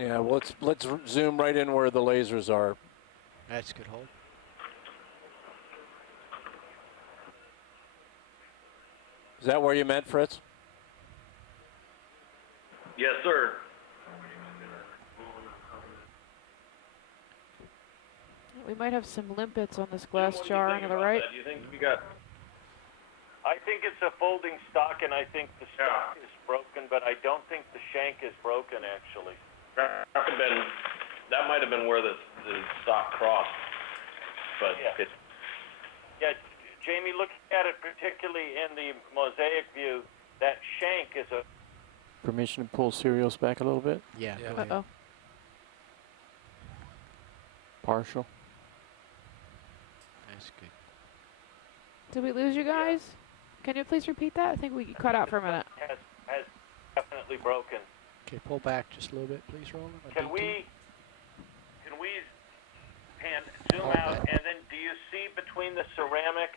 Yeah, well, let's zoom right in where the lasers are. That's a good hold. Is that where you meant, Fritz? Yes, sir. We might have some limpets on this glass jar on the right. Do you think we got? I think it's a folding stock, and I think the stock is broken, but I don't think the shank is broken, actually. That might have been where the stock crossed. But yeah, Jamie, looking at it particularly in the mosaic view, that shank is a... Permission to pull serials back a little bit? Yeah. Uh-oh. Partial. That's good. Did we lose you guys? Can you please repeat that? I think we cut out for a minute. has definitely broken. Okay, pull back just a little bit, please, Roland. Can we between the ceramic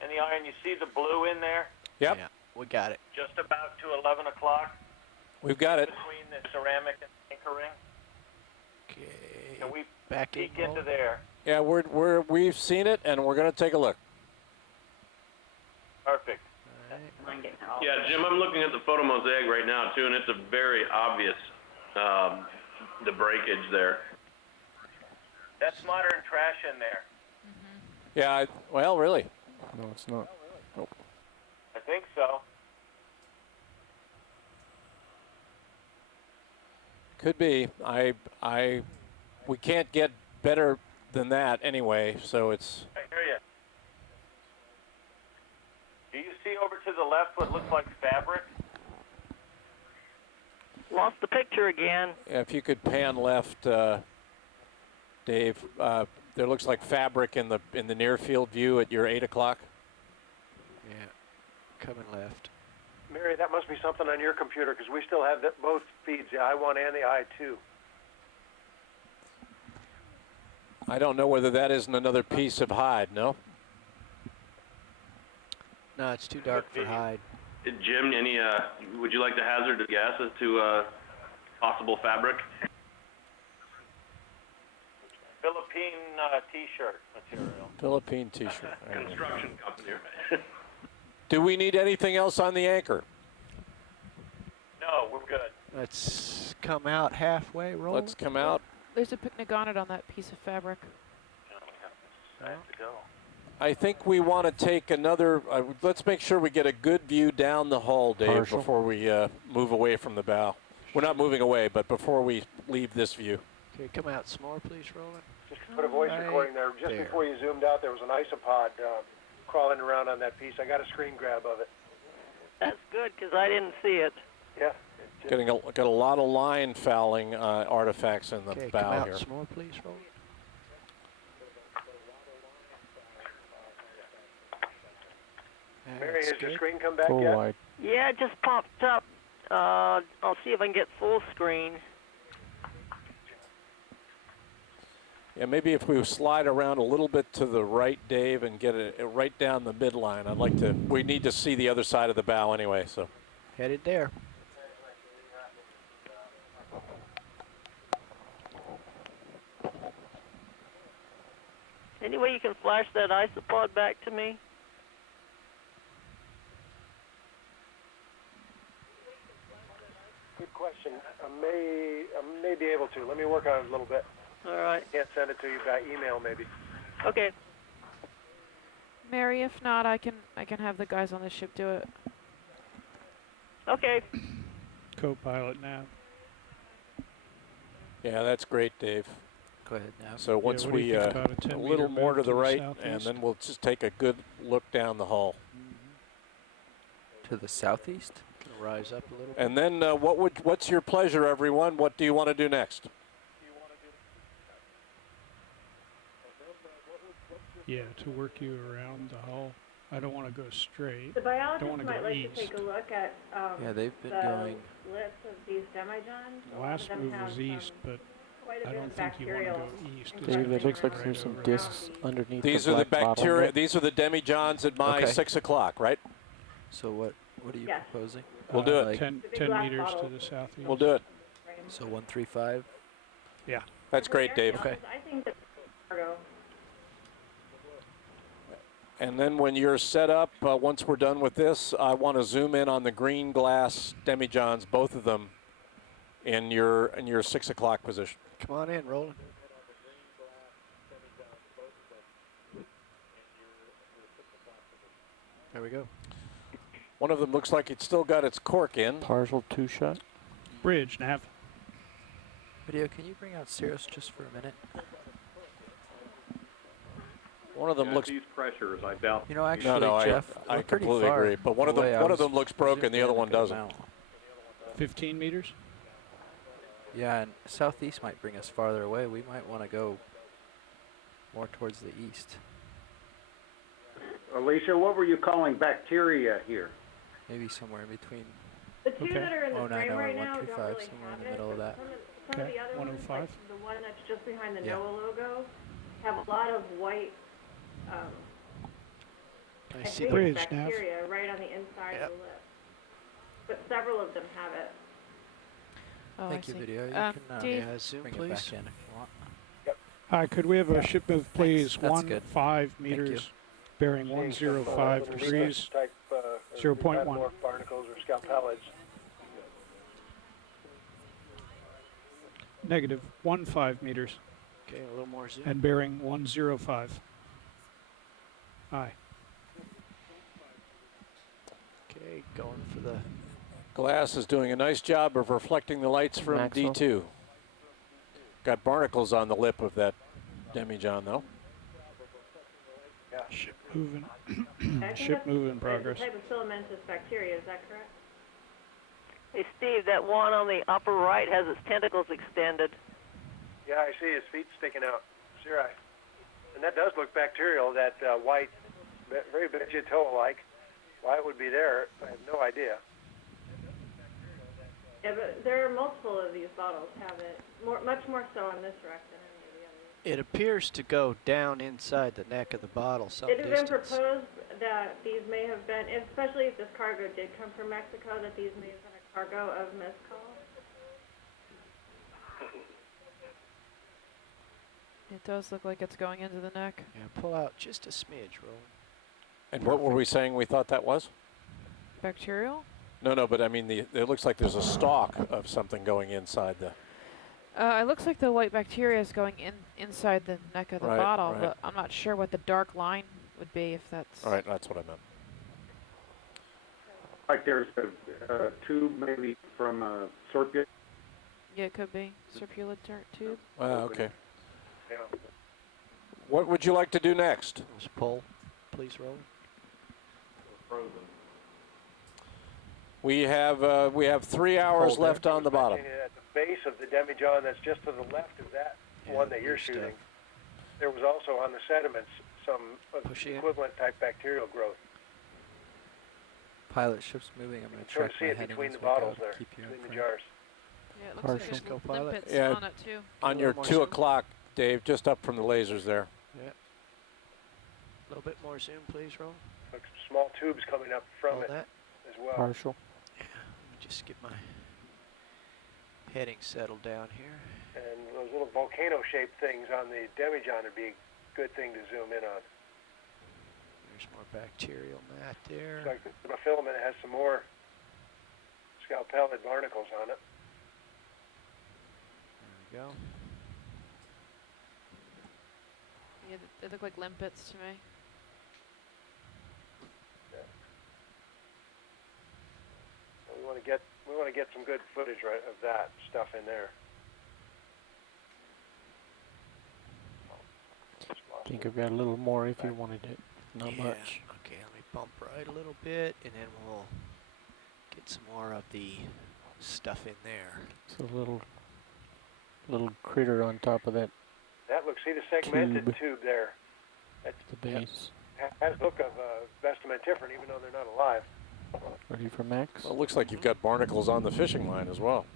and the iron. You see the blue in there? Yep. Yeah, we got it. Just about to 11 o'clock. We've got it. Between the ceramic and the anchoring. Okay. And we back peek in into there. Yeah, we've seen it, and we're going to take a look. Perfect. Yeah, Jim, I'm looking at the photo mosaic right now too, and it's a very obvious, the breakage there. That's modern trash in there. Yeah, well, really? No, it's not. Nope. I think so. Could be. We can't get better than that anyway, so it's... I hear you. Do you see over to the left what looks like fabric? Lost the picture again. Yeah, if you could pan left, Dave, there looks like fabric in the near field view at your 8 o'clock. Yeah, coming left. Mary, that must be something on your computer because we still have both feeds, the I1 and the I2. I don't know whether that isn't another piece of hide, no? No, it's too dark for hide. Jim, would you like to hazard a guess as to possible fabric? Philippine T-shirt material. Philippine T-shirt. Construction company. Do we need anything else on the anchor? No, we're good. Let's come out halfway, roll. Let's come out. There's a picnic on it on that piece of fabric. I think we want to take another, let's make sure we get a good view down the hull, Dave, before we move away from the bow. We're not moving away, but before we leave this view. Okay, come out some more, please, Roland. Just to put a voice recording there. Just before you zoomed out, there was an isopod crawling around on that piece. I got a screen grab of it. That's good because I didn't see it. Yeah. Got a lot of line fouling artifacts in the bow come out here. some more, please, Roland. Mary, has your screen come back yet? Wide. Yeah, it just popped up. I'll see if I can get full screen. Yeah, maybe if we slide around a little bit to the right, Dave, and get it right down the midline. I'd like to, we need to see the other side of the bow anyway, so. Headed there. Any way you can flash that isopod back to me? Good question. I may be able to. Let me work on it a little bit. All right. Can't send it to you by email, maybe. Okay. Mary, if not, I can have the guys on the ship do it. Okay. Co-pilot now. Yeah, that's great, Dave. Go ahead now. So once what do you think about a a little more to the right, and southeast? then we'll just take a good look down the hull. To the southeast. Gonna rise up a little. And then what's your pleasure, everyone? What do you want to do next? Yeah, to work you around the hull. I don't want to go straight. The biologists don't want to might go like east. to take a look at Yeah, they've been the going. lips of these demijohns. A lot of Last them move have was east, but quite a I bit don't of think you want to bacterial. go east. It's Dave, gonna it looks be like right there's some over discs underneath These the are the black bottom bacteria. there. These are the demijohns at my Okay. 6 o'clock, right? So what are you Yes. proposing? We'll do it. Like 10 The big glass meters to bottle. the southeast. We'll do it. so 135. Yeah. That's great, Dave. Okay. I think that's cargo. And then when you're set up, once we're done with this, I want to zoom in on the green glass demijohns, both of them, in your 6 o'clock position. Come on in, Roland. There we go. One of them looks like it's still got its cork in. Partial two-shot. Bridge, nav. Video, can you bring out Cirrus just for a minute? One of them looks. These pressures, I doubt. You know, actually, No, Jeff, I we're pretty completely far agree. But one away. I of was them looks broken. The zoomed other in one a good doesn't. amount. 15 meters. Yeah, and southeast might bring us farther away. We might want to go more towards the east. Alicia, what were you calling bacteria here? Maybe somewhere in between. The two that are in the 090 frame and right now don't 135, really somewhere in have the it. middle of but that. Some of Okay, the other ones, 105. like the one that's just behind the Yeah. NOAA logo, have a lot of white I I see think the it's bridge, Nav. bacteria right on the inside of the lip. But several of them have it. Oh, Thank you, I see. video. You can Dave, zoom, Bring please. it back in if you want. Hi, could we have a ship move, please? That's good. 5 Thank you. meters, bearing Seeing some, 105 underneath degrees. this type, 0.1. metamorph barnacles or scalpelids. Negative 15 meters. Okay, a little more zoom. And bearing 105. Aye. Okay, going for the... Glass is doing a nice job of reflecting the lights from Maxwell. D2. Got barnacles on the lip of that demijohn, though. Yeah. Ship moving. I think Ship move in progress. It's a type of filamentous bacteria, is that correct? Hey, Steve, that one on the upper right has its tentacles extended. Yeah, I see his feet sticking out. Sure, and that does look bacterial, that white, very vegetal-like. Why it would be there, I have no idea. Yeah, but there are multiple of these bottles have it. Much more so on this wreck than any of the others. It appears to go down inside the neck of the bottle some It has been distance. proposed that these may have been, especially if this cargo did come from Mexico, that these may have been a cargo of mezcal. it does look like it's going into the neck. Yeah, pull out just a smidge, Roland. And what were we saying we thought that was? Bacterial? No, but I mean, it looks like there's a stalk of something going inside the... It looks like the white bacteria is going inside the neck of the bottle, right. but I'm not sure what the dark line would be if that's... All right, that's what I meant. Like there's a tube maybe from Sorpia. Yeah, it could be. Circular tube. Okay. Yeah. What would you like to do next? Just pull, please, Roland. Frozen. We have 3 hours left on the bottom. At the base of the demijohn that's just to the left of that one that you're shooting, there was also on the sediments some equivalent type bacterial growth. Pilot ship's moving. I'm going to Sort check of see my it heading between as the we go. bottles there, Keep you in between the frame. jars. Yeah, it looks like there's Co-pilot. limpets Yeah, on it too. On your 2 o'clock, Dave, just up from the lasers there. Yeah. A little bit more zoom, please, Roland. Like small tubes coming up from it that. as well. Partial. Yeah, let me just get my heading settled down here. And those little volcano-shaped things on the demijohn would be a good thing to zoom in on. There's more bacterial mat there. It's like the filament has some more scalpelid barnacles on it. There we go. Yeah, they look like limpets to me. We want to get some good footage of that stuff in there. I think I've got a little more if you wanted it. Not Yeah. much. Okay, let me bump right a little bit, and then we'll get some more of the stuff in there. It's a little critter on top of that. That looks, see the segmented tube there? That's the base. Has look of vestimentiferan, even though they're not alive. Ready for max? Well, it looks like you've got barnacles on the fishing line as well.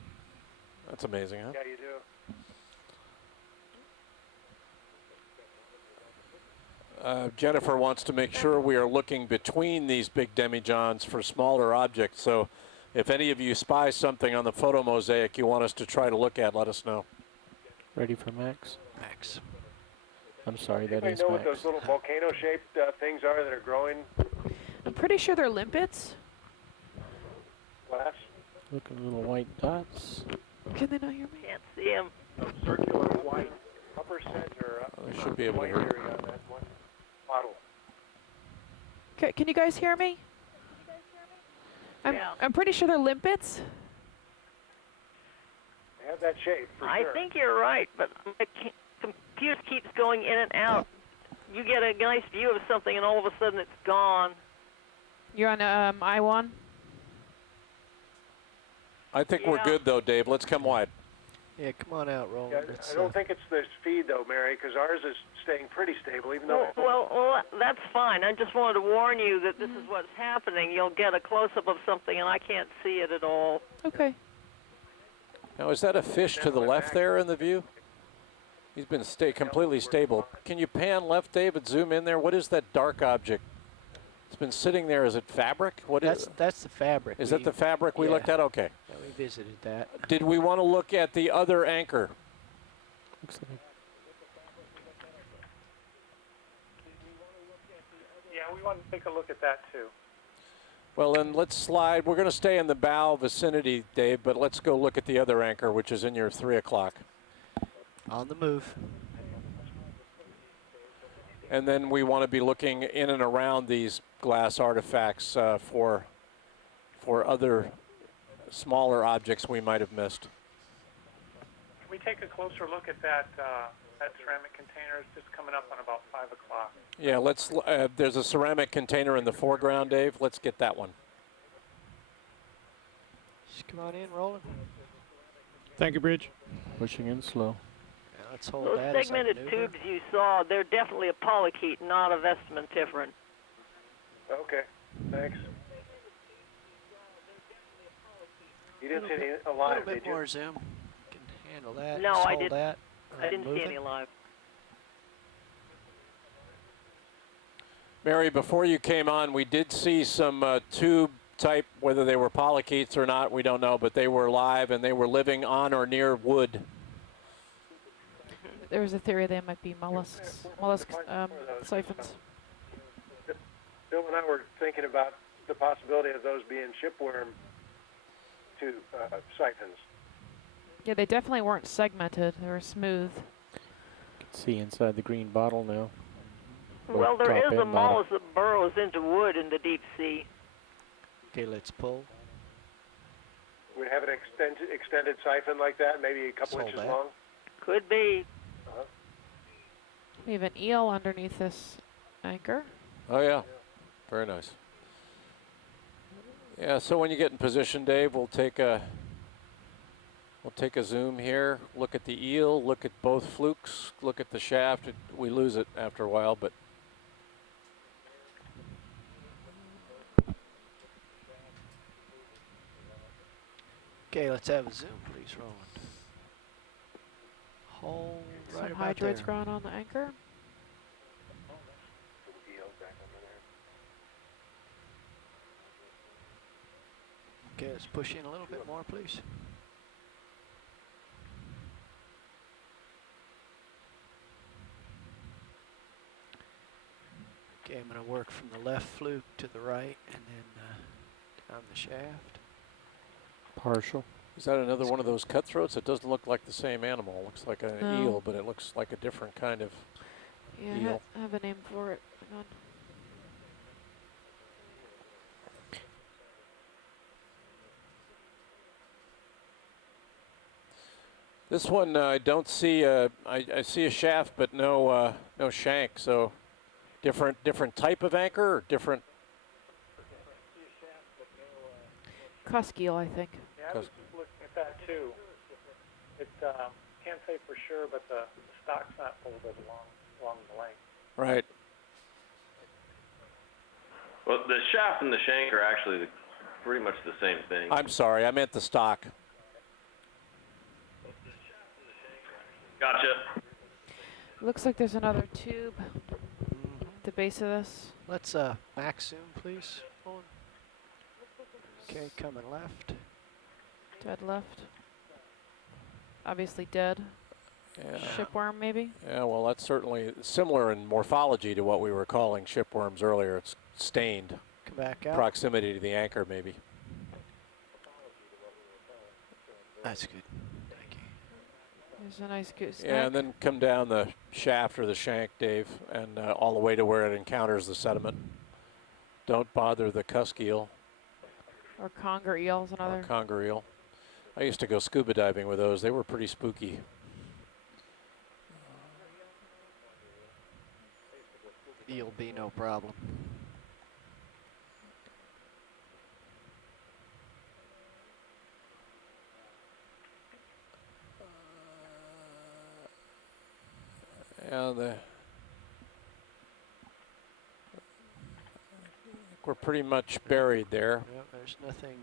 That's amazing, huh? Yeah, you do. Jennifer wants to make sure we are looking between these big demijohns for smaller objects. So if any of you spy something on the photo mosaic you want us to try to look at, let us know. Ready for max? Max. I'm sorry, that Anybody is know what max. those little volcano-shaped things are that are growing? I'm pretty sure they're limpets. Glass? Look at little white dots. Can they not hear me? Can't see them. Circular white upper center. They should be able to white hear you. area on that one bottle. Can you guys hear me? I'm pretty sure they're limpets. They have that shape, for I sure. think you're right, but my computer keeps going in and out. You get a nice view of something, and all of a sudden it's gone. You're on I1? I think we're good, though, Dave. Let's come wide. Yeah, come on out, Roland. Yeah, I don't think it's the speed, though, Mary, because ours is staying pretty stable, even though... Well, that's fine. I just wanted to warn you that this is what's happening. You'll get a close-up of something, and I can't see it at all. Okay. Now, is that a fish to the left there in the view? He's been completely stable. Can you pan left, Dave, and zoom in there? What is that dark object? It's been sitting there. Is it fabric? That's the fabric. Is that the fabric we looked at? Okay. Yeah, we visited that. Did we want to look at the other anchor? Yeah, we want to take a look at that too. Well, then let's slide. We're going to stay in the bow vicinity, Dave, but let's go look at the other anchor, which is in your 3 o'clock. On the move. And then we want to be looking in and around these glass artifacts for other smaller objects we might have missed. Can we take a closer look at that ceramic container? It's just coming up on about 5 o'clock. Yeah, let's. There's a ceramic container in the foreground, Dave. Let's get that one. Just come on in, Roland. Thank you, Bridge. Pushing in slow. Yeah, let's hold Those that as I segmented maneuver. tubes you saw, they're definitely a polychaete, not a vestimentiferen. Okay, thanks. You didn't see any alive, A little bit did you? more zoom. Can handle that. No, Just I hold didn't. that. I didn't Move see it. any alive. Mary, before you came on, we did see some tube type, whether they were polychaetes or not, we don't know, but they were live and they were living on or near wood. There was a theory they might be mollusks, siphons. Bill and I were thinking about the possibility of those being shipworm siphons. Yeah, they definitely weren't segmented. They were smooth. You can see inside the green bottle now. Well, there is a mollusk that burrows into wood in the deep sea. Okay, let's pull. We have an extended siphon like that, maybe a couple inches long. Could be. We have an eel underneath this anchor. Oh, yeah. Very nice. Yeah, so when you get in position, Dave, we'll take a zoom here, look at the eel, look at both flukes, look at the shaft. We lose it after a while, but Okay, let's have a zoom, please, Roland. Hold right Some about hydrates there. growing on the anchor. Okay, let's push in a little bit more, please. Okay, I'm going to work from the left fluke to the right and then down the shaft. Partial. is that another one of those cutthroats? It doesn't look like the same animal. It looks like an No. eel, but it looks like a different kind of Yeah, eel. I have a name for it. Hang on. This one I don't see. I see a shaft, but no no shank. So different type of anchor, or different. Cusk eel, I think. Yeah, I was just looking at that too. It can't say for sure, but the stock's not folded along the length. Right. Well, the shaft and the shank are actually pretty much the same thing. I'm sorry, I meant the stock. Gotcha. Looks like there's another tube at the base of this. Let's max zoom, please. Roland. Okay, coming left. Dead left. Obviously dead. Yeah. Shipworm, maybe? Yeah, well, that's certainly similar in morphology to what we were calling shipworms earlier. It's stained. Come back out. Proximity to the anchor, maybe. That's good. Thank you. There's a nice goose Yeah, and then come down the shaft or the shank, Dave, and all the way to where it encounters the sediment. Don't bother the cusk eel. Or conger eels, another. Or conger eel. I used to go scuba diving with those. They were pretty spooky. Eel be no problem. Yeah, we're pretty much buried there. Yep, there's nothing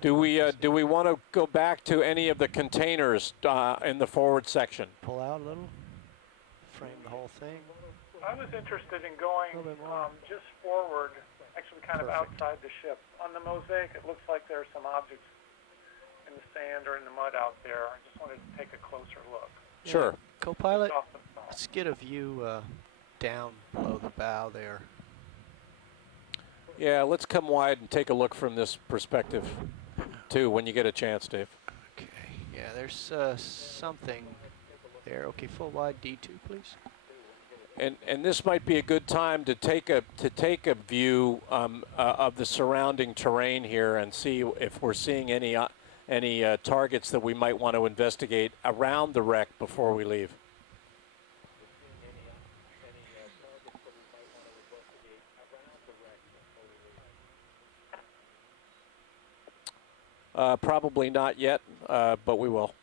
Do we want to go back to any of the containers in the forward section? Pull out a little, frame the whole thing. I was interested in going just forward, actually kind of outside the ship. On the mosaic, it looks like there are some objects in the sand or in the mud out there. I just wanted to take a closer look. Sure. Co-pilot, let's get a view down below the bow there. Yeah, let's come wide and take a look from this perspective, too, when you get a chance, Dave. Okay. Yeah, there's something there. Okay, full wide D2, please. And this might be a good time to take a view of the surrounding terrain here and see if we're seeing any targets that we might want to investigate around the wreck before we leave. Probably not yet, but we will.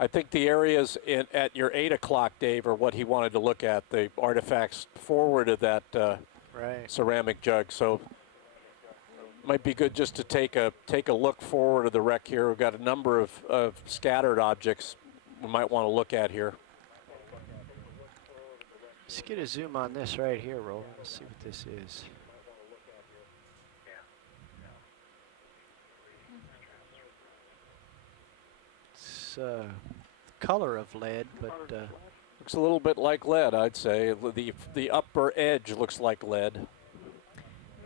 I think the areas at your 8 o'clock, Dave, are what he wanted to look at, the artifacts forward of that ceramic jug. So might be good just to take a look forward of the wreck here. We've got a number of scattered objects we might want to look at here. Let's get a zoom on this right here, Roland. Let's see what this is. It's color of lead, but looks a little bit like lead, I'd say. The upper edge looks like lead.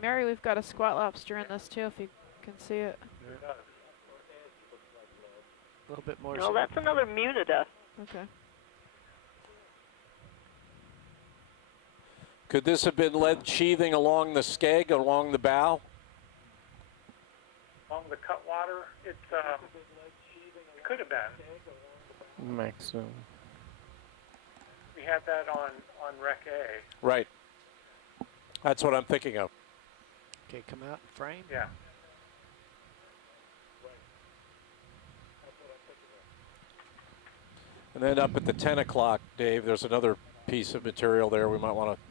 Mary, we've got a squat lobster in this too, if you can see it. A little bit more. No, that's another munida. Okay. Could this have been lead sheathing along the skeg, along the bow? Along the cutwater, it could have been. Maximum. We had that on Rec A. Right. That's what I'm thinking of. Okay, come out and frame. Yeah. And then up at the 10 o'clock, Dave, there's another piece of material there we might want to.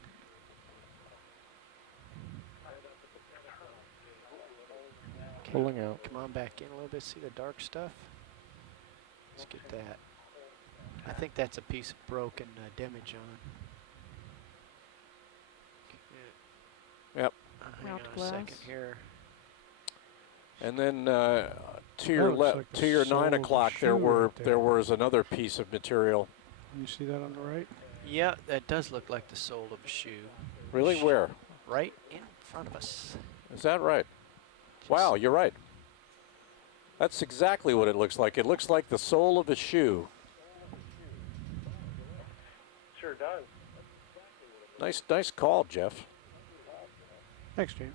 Pulling out. Come on back in a little bit. See the dark stuff? Let's get that. I think that's a piece of broken demijohn. Yep. Hang on a second here. And then to your left, like to your 9 o'clock, there was another piece of material. You see that on the right? Yeah, that does look like the sole of a shoe. Really? Where? Right in front of us. Is that right? Wow, you're right. That's exactly what it looks like. It looks like the sole of a shoe. Sure does. Nice call, Jeff. Thanks, James.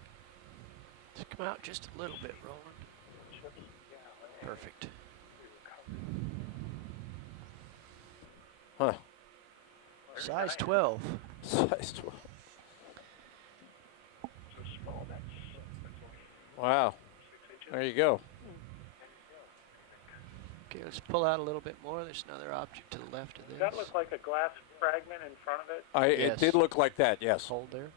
Just come out just a little bit, Roland. Perfect. Huh. Size 12. Size 12. Wow. There you go. Okay, let's pull out a little bit more. There's another object to the left of this. Does that look like a glass fragment in front of it? Yes. It did look like that, yes. Hold there.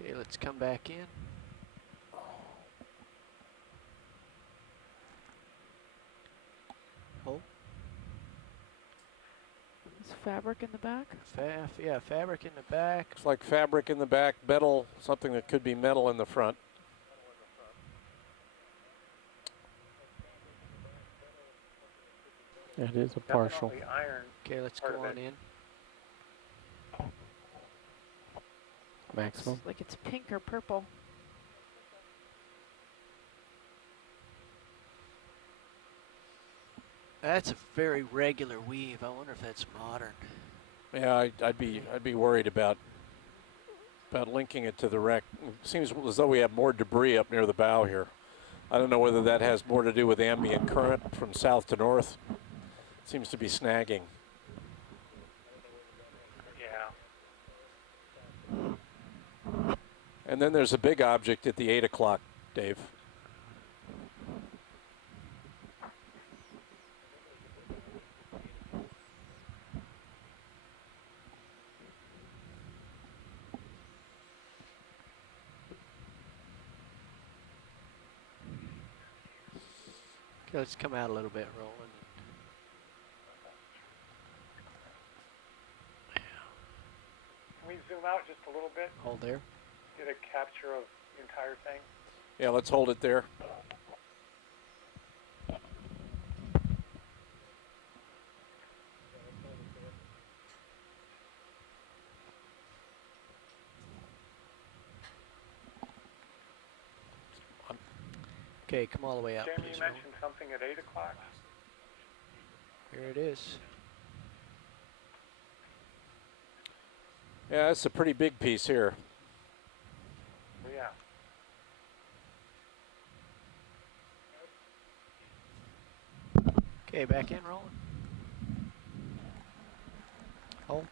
Okay, let's come back in. Oh. Is fabric in the back? Yeah, fabric in the back. It's like fabric in the back, metal, something that could be metal in the front. It is a partial. Iron. Okay, let's go on in. Maximum. Like it's pink or purple. That's a very regular weave. I wonder if that's modern. Yeah, I'd be worried about linking it to the wreck. It seems as though we have more debris up near the bow here. I don't know whether that has more to do with ambient current from south to north. It seems to be snagging. Yeah. And then there's a big object at the 8 o'clock, Dave. Okay, let's come out a little bit, Roland. Can we zoom out just a little bit? Hold there. Get a capture of the entire thing? Yeah, let's hold it there. Okay, come all the way out, Jamie, please, you mentioned something at 8 o'clock? Here it is. Yeah, that's a pretty big piece here. Yeah. Okay, back in, Roland. Hold.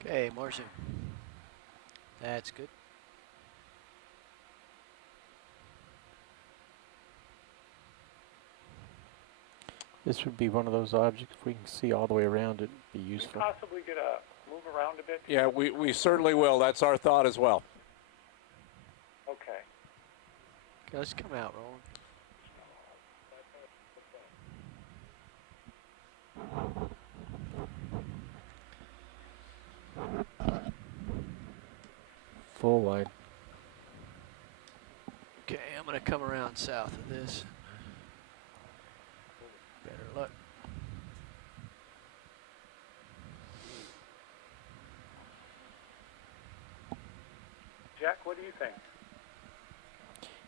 Okay, more zoom. That's good. This would be one of those objects, if we can see all the way around it, it'd be useful. Can we possibly get a move around a bit? Yeah, we certainly will. That's our thought as well. Okay. Okay, let's come out, Roland. Full wide. Okay, I'm going to come around south of this. Better luck. Jack, what do you think?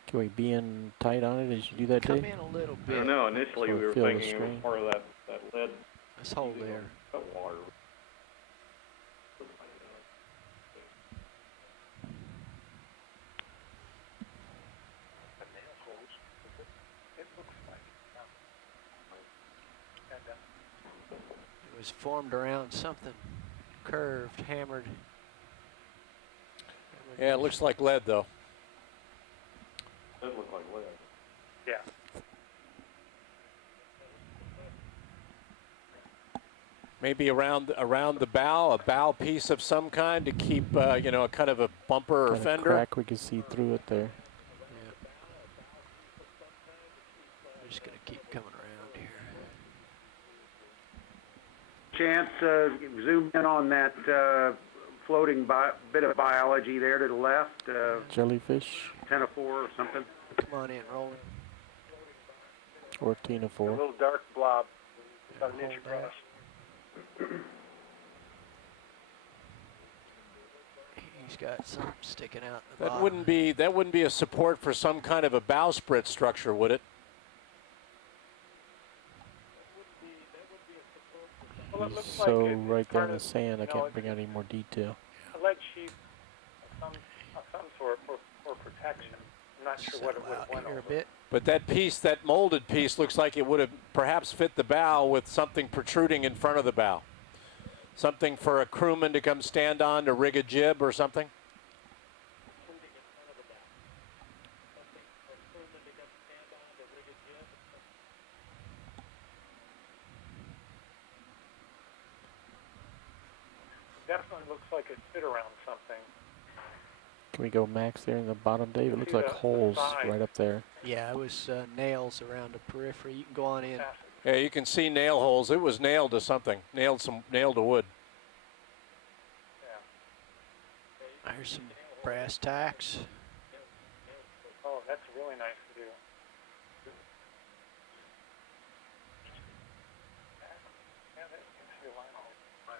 Can we be in tight on it as you do that, Come Dave? in a little I bit. don't know, initially So we were fill the thinking it was screen. part of that lead. Let's hold there. Cut water. It looks like It was formed around something curved, hammered. Yeah, it looks like lead, though. It does look like lead. Yeah. Maybe around the bow, a bow piece of some kind to keep, you know, a kind of a bumper or Kind of fender. crack, we can see through it there. We're just going to keep coming around here. Chance, zoom in on that floating bit of biology there to the left. Jellyfish. 10 of 4 or something. Come on in, Roland. Or 10 of A 4. little dark blob, about an hold inch there. across. He's got something sticking out the That bottom. wouldn't be a support for some kind of a bowsprit structure, would it? Well, it looks So like right it's there part in the of, sand, I you know, can't bring out any more detail. a lead sheath of some sort for protection. I'm not sure what it would have went here over. a bit. But that piece, that molded piece, looks like it would have perhaps fit the bow with something protruding in front of the bow. Something for a crewman to come stand on to rig a jib or something? Definitely looks like it fit around something. Can we go max there in the bottom, Dave? It looks See like the holes side. right up there. Yeah, it was nails around the periphery. You can go on in. Yeah, you can see nail holes. It was nailed to something, nailed to wood. There's some brass tacks. Oh, that's really nice to do. Yeah, that, you can see a line hole. Yeah.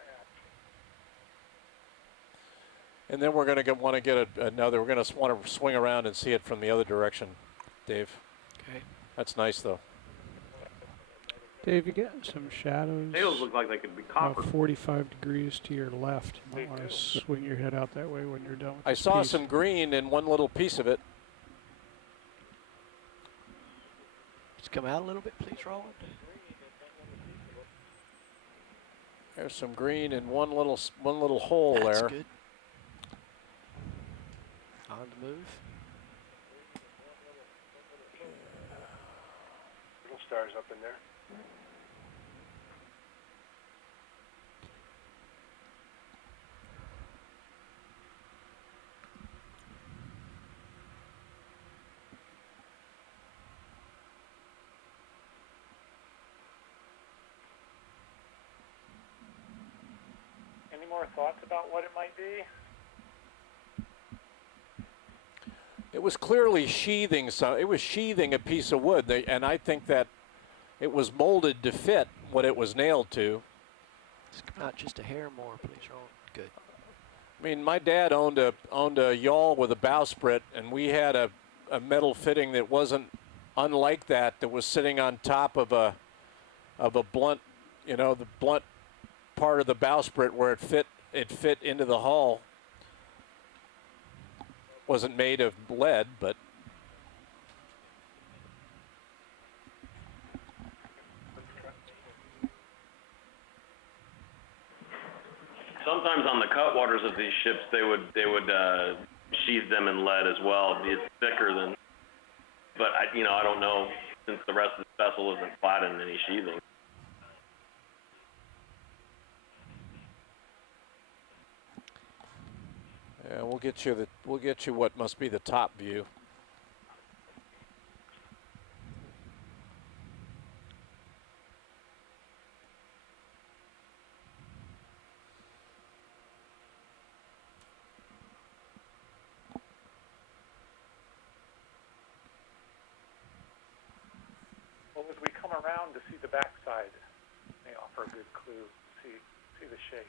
And then we're going to want to get another. We're going to want to swing around and see it from the other direction, Dave. Okay. That's nice, though. Dave, you got some shadows. Potatoes look like they could be copper. About 45 degrees to your left. You might want to swing your head out that way when you're done with I this saw piece. some green in one little piece of it. Let's come out a little bit, please, Roland. There's some green in one little hole That's there. good. On the move. Little stars up in there. more thoughts about what it might be? It was clearly sheathing it was sheathing a piece of wood, and I think that it was molded to fit what it was nailed to. Just come out just a hair more, please, Roland. Good. I mean, my dad owned a yawl with a bowsprit, and we had a metal fitting that wasn't unlike that was sitting on top of a blunt, you know, the blunt part of the bowsprit where it fit into the hull. Wasn't made of lead, but Sometimes on the cutwaters of these ships, they would sheathe them in lead as well. It's thicker than, but I don't know, since the rest of the vessel isn't flat in any sheathing. yeah, we'll get you what must be the top view. Well, as we come around to see the backside, may offer a good clue. See the shape.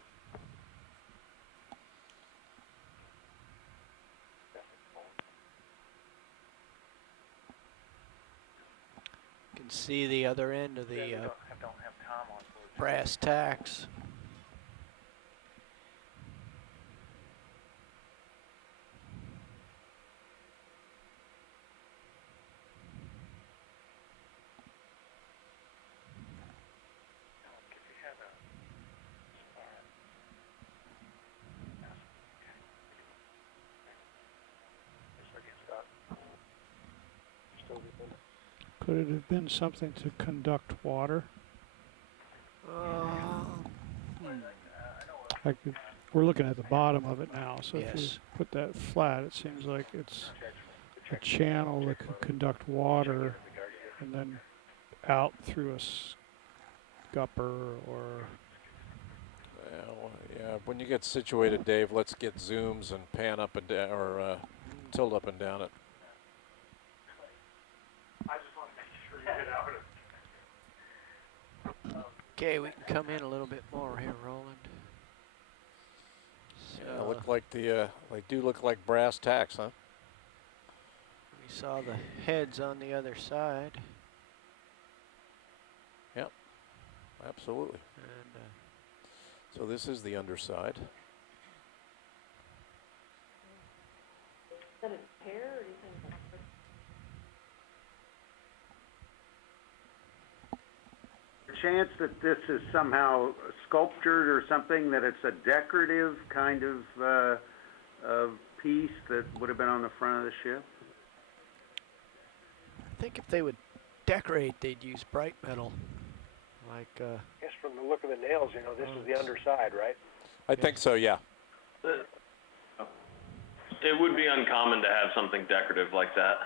You can see the other end of the don't have Tom on board. brass tacks. Could it have been something to conduct water? We're looking at the bottom of it now, so if you put that flat, it seems like it's a channel that could conduct water and then out through a scupper or... Well, yeah, when you get situated, Dave, let's get zooms and pan up and down, or tilt up and down it. I just want to make sure you get out of it. Okay, we can come in a little bit more here, Roland. So yeah, look like they do look like brass tacks, huh? We saw the heads on the other side. Yep, absolutely. And so this is the underside. Is that a hair, or do you think that's... Chance that this is somehow sculptured or something, that it's a decorative kind of piece that would have been on the front of the ship? I think if they would decorate, they'd use bright metal. Like, I guess from the look of the nails, this is the underside, right? I think so, yeah. It would be uncommon to have something decorative like that.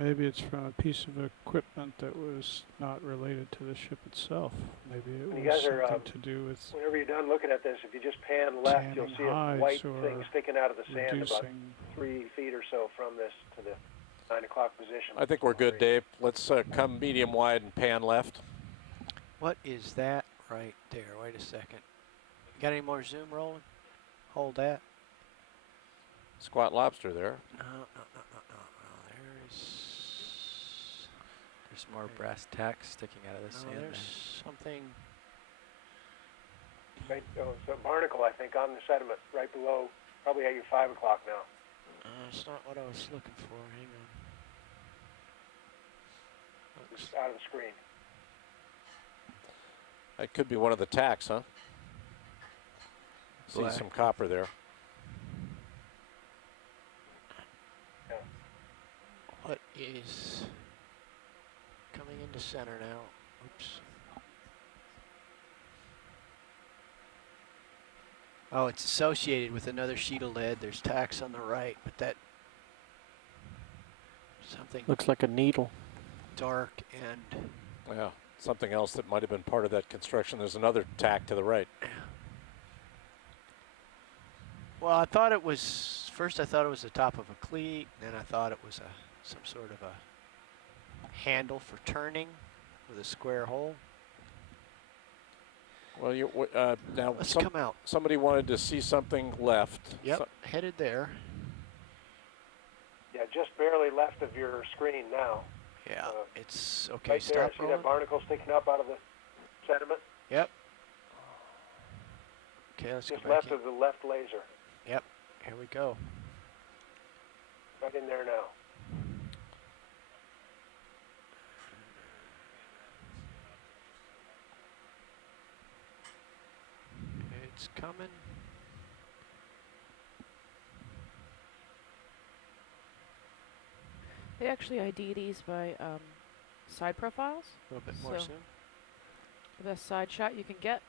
Maybe it's from a piece of equipment that was not related to the ship itself. Maybe it was something to do with... Whenever you're done looking at this, if you just pan left, you'll see a white thing sticking out of the sand about 3 feet or so from this to the 9 o'clock position. I think we're good, Dave. Let's come medium wide and pan left. What is that right there? Wait a second. Got any more zoom rolling? Hold that. Squat lobster there. No. There's more brass tacks sticking out of the sand. There's something. Right, it's a barnacle, I think, on the sediment, right below, probably at your 5 o'clock now. It's not what I was looking for. Hang on. Just out of the screen. That could be one of the tacks, huh? See some copper there. Yeah. What is coming into center now? Oops. Oh, it's associated with another sheet of lead. There's tacks on the right, but that something looks like a needle. dark and... Yeah, something else that might have been part of that construction. There's another tack to the right. Well, I thought it was, first I thought it was the top of a cleat, then I thought it was some sort of a handle for turning with a square hole. Well, now Let's come out. Somebody wanted to see something left. Yep, headed there. Yeah, just barely left of your screen now. Yeah, it's okay. Right there, Stop see that barnacle sticking up out of the sediment? Yep. Okay, let's just go back left of the left laser. Yep, here we go. Right in there now. It's coming. They actually ID these by side profiles. A little bit more soon. The best side shot you can get.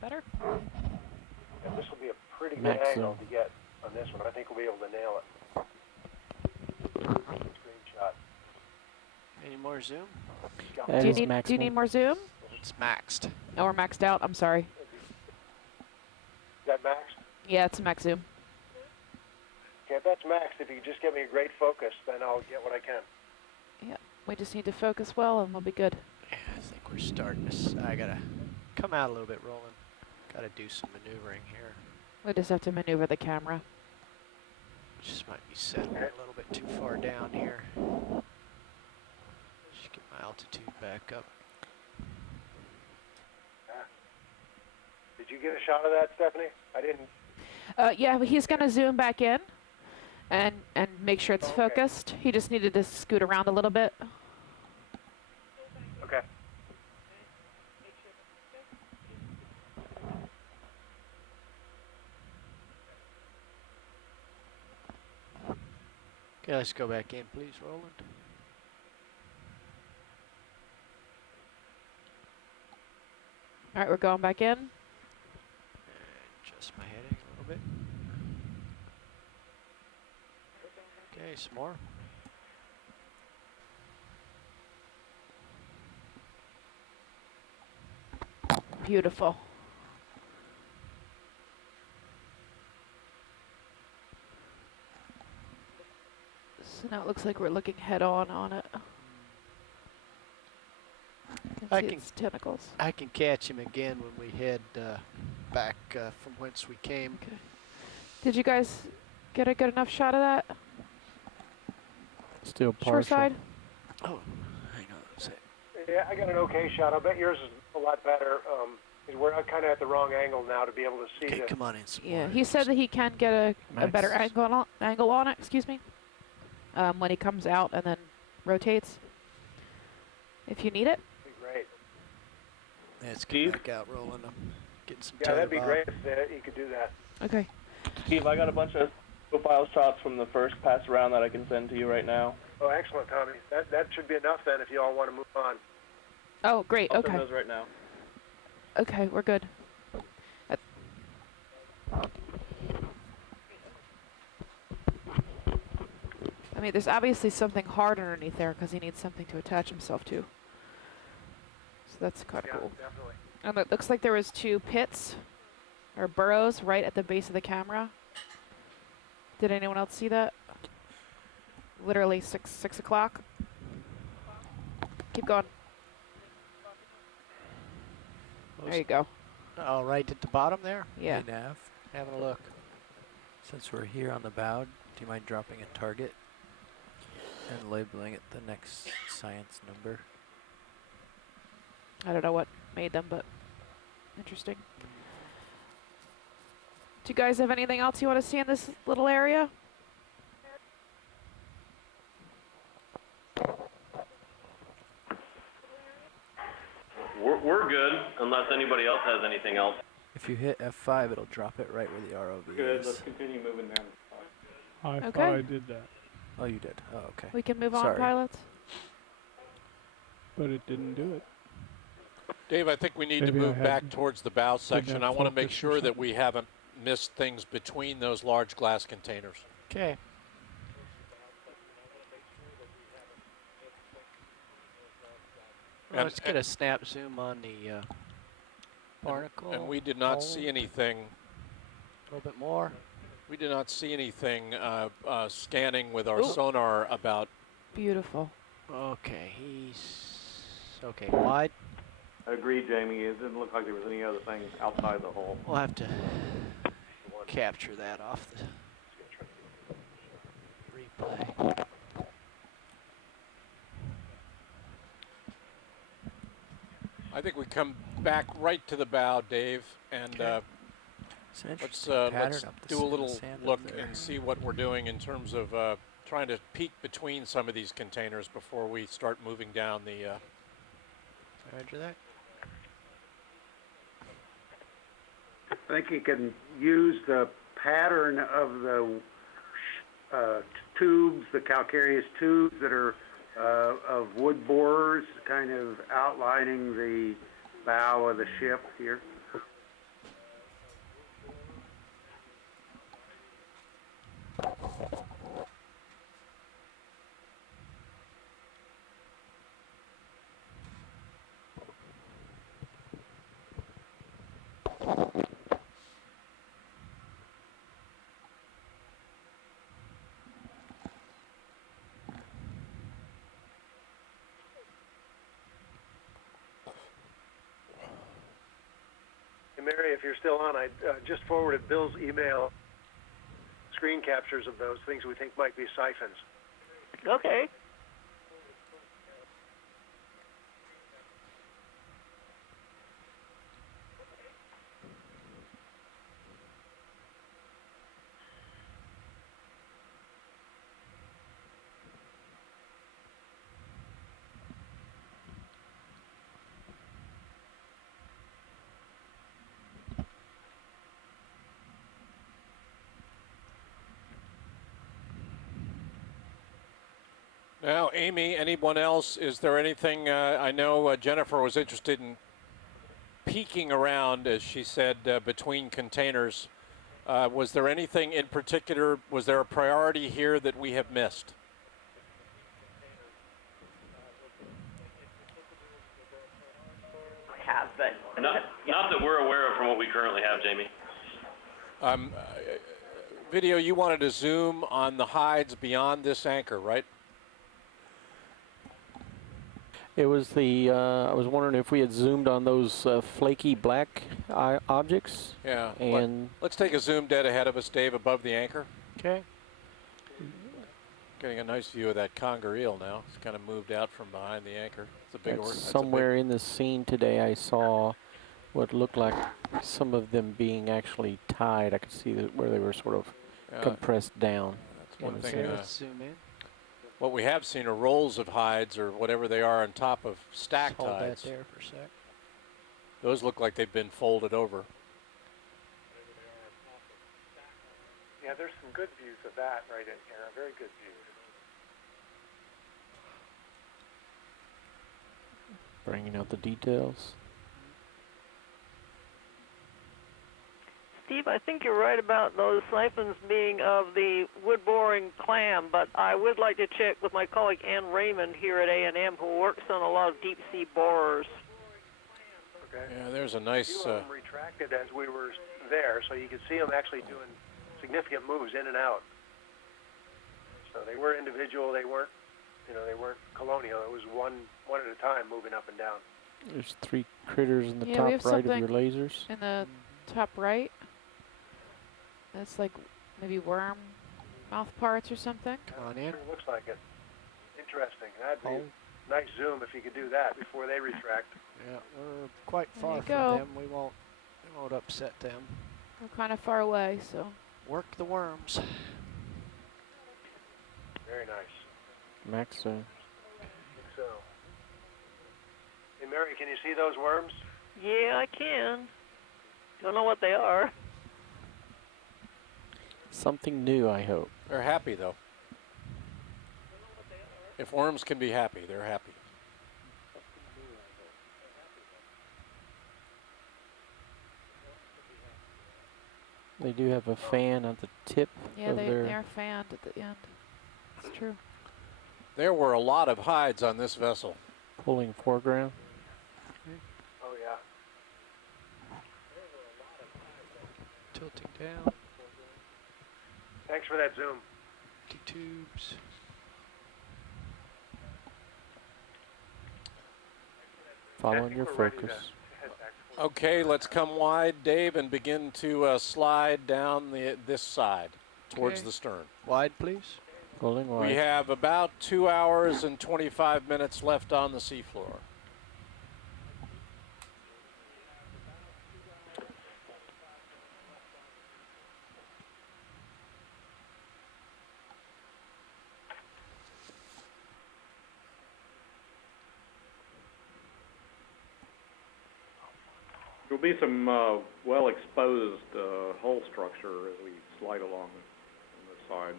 Better. Yeah, this will be a pretty good angle to get on this one. I think we'll be able to nail it. Screenshot. Any more zoom? Do you need more zoom? It's maxed. Oh, we're maxed out. I'm sorry. Is that maxed? Yeah, it's a max zoom. Okay, if that's maxed, if you could just give me a great focus, then I'll get what I can. Yeah, we just need to focus well and we'll be good. Yeah, I think we're starting to, I gotta come out a little bit, Roland. Gotta do some maneuvering here. We just have to maneuver the camera. Just might be setting a little bit too far down here. Just get my altitude back up. Did you get a shot of that, Stephanie? I didn't. Yeah, he's gonna zoom back in and make sure it's focused. He just needed to scoot around a little bit. Okay. Okay, let's go back in, please, Roland. All right, we're going back in. Adjust my heading a little bit. Okay, some more. Beautiful. So now it looks like we're looking head on it. I can its tentacles. I can catch him again when we head back from whence we came. Okay. Did you guys get a good enough shot of that? Still partial. Short side? Oh, hang on a sec. Yeah, I got an okay shot. I'll bet yours is a lot better. We're kind of at the wrong angle now to be able to see Okay, the... come on in some Yeah, more. he said that he can get a better angle on it, excuse me, when he comes out and then rotates. If you need it. Great. Yeah, let's get back out, Roland. I'm getting some Yeah, that'd be great if you could do that. Okay. Steve, I got a bunch of profile shots from the first pass around that I can send to you right now. Oh, excellent, Tommy. That should be enough then if you all want to move on. Oh, great. I'll Okay. send those right now. Okay, we're good. I mean, there's obviously something hard underneath there because he needs something to attach himself to. So that's kind of cool. Definitely. And it looks like there was 2 pits or burrows right at the base of the camera. Did anyone else see that? Literally 6 o'clock. Keep going. There you go. Oh, right at the bottom there? Yeah. Hey, Nav, Having a look. since we're here on the bow, do you mind dropping a target and labeling it the next science number? I don't know what made them, but interesting. Do you guys have anything else you want to see in this little area? We're good, unless anybody else has anything else. If you hit F5, it'll drop it right where the ROV Good, is. let's continue moving then. I Okay. thought I did that, Oh, you did? Oh, okay. We can move on, Sorry. pilots. but it didn't do it. Dave, I think we need to Maybe I move back hadn't towards the bow section. that I want to make focus or sure that something. we haven't missed things between those large glass containers. Okay. Well, let's get a snap zoom on the barnacle. And we did not see anything. A little bit more. We did not see anything scanning with our sonar about. Beautiful. Okay, he's okay. Wide. I agree, Jamie. It didn't look like there was any other thing outside the hole. We'll have to capture that off the replay. I think we come back right to the bow, Dave, and let's do a little look and see what we're doing in terms of trying to peek between some of these containers before we start moving down the. Roger that. I think you can use the pattern of the tubes, the calcareous tubes that are of wood borers, kind of outlining the bow of the ship here. Mary, if you're still on, I just forwarded Bill's email screen captures of those things we think might be siphons. Okay. Now, Amy, anyone else? Is there anything? I know Jennifer was interested in peeking around, as she said, between containers. Was there anything in particular? Was there a priority here that we have missed? Have, but not that we're aware of from what we currently have, Jamie. Video, you wanted to zoom on the hides beyond this anchor, right? It was the, I was wondering if we had zoomed on those flaky black objects. Yeah. And let's take a zoom dead ahead of us, Dave, above the anchor. Okay. Getting a nice view of that conger eel now. It's kind of moved out from behind the anchor. It's a big order. Somewhere in the scene today I saw what looked like some of them being actually tied. I could see where they were sort of compressed down. That's one thing. Let's zoom in. What we have seen are rolls of hides or whatever they are on top of stacked Hold hides. that there for a sec. Those look like they've been folded over. Yeah, there's some good views of that right in here, very good views. Bringing out the details. Steve, I think you're right about those siphons being of the wood-boring clam, but I would like to check with my colleague Ann Raymond here at A&M, who works on a lot of deep-sea borers. Okay. Yeah, there's a nice... A few of them retracted as we were there, so you could see them actually doing significant moves in and out. So they were individual, they weren't, they weren't colonial. It was one at a time moving up and down. There's 3 critters in the we top have right of your something lasers. in the top right. That's like maybe worm mouth parts or something. Come on in. Sure looks like it. Interesting. That'd be a nice zoom if you could do that before they retract. Yeah, we're quite There far you from go. them. We won't upset them. We're kind of far away, so. Work the worms. Very nice. Max, So, hey Mary, can you see those worms? Yeah, I can. Don't know what they are. something new, I hope. They're happy, though. If worms can be happy, they're happy. They do have a fan at the tip. Yeah, they are fanned at the end. It's true. There were a lot of hides on this vessel. Pulling foreground. Oh, yeah. Tilting down. Thanks for that zoom. Two tubes. Following your focus. Okay, let's come wide, Dave, and begin to slide down this side towards Okay. the stern. Wide, please. Pulling wide. We have about 2 hours and 25 minutes left on the seafloor. There'll be some well-exposed hull structure as we slide along on the side.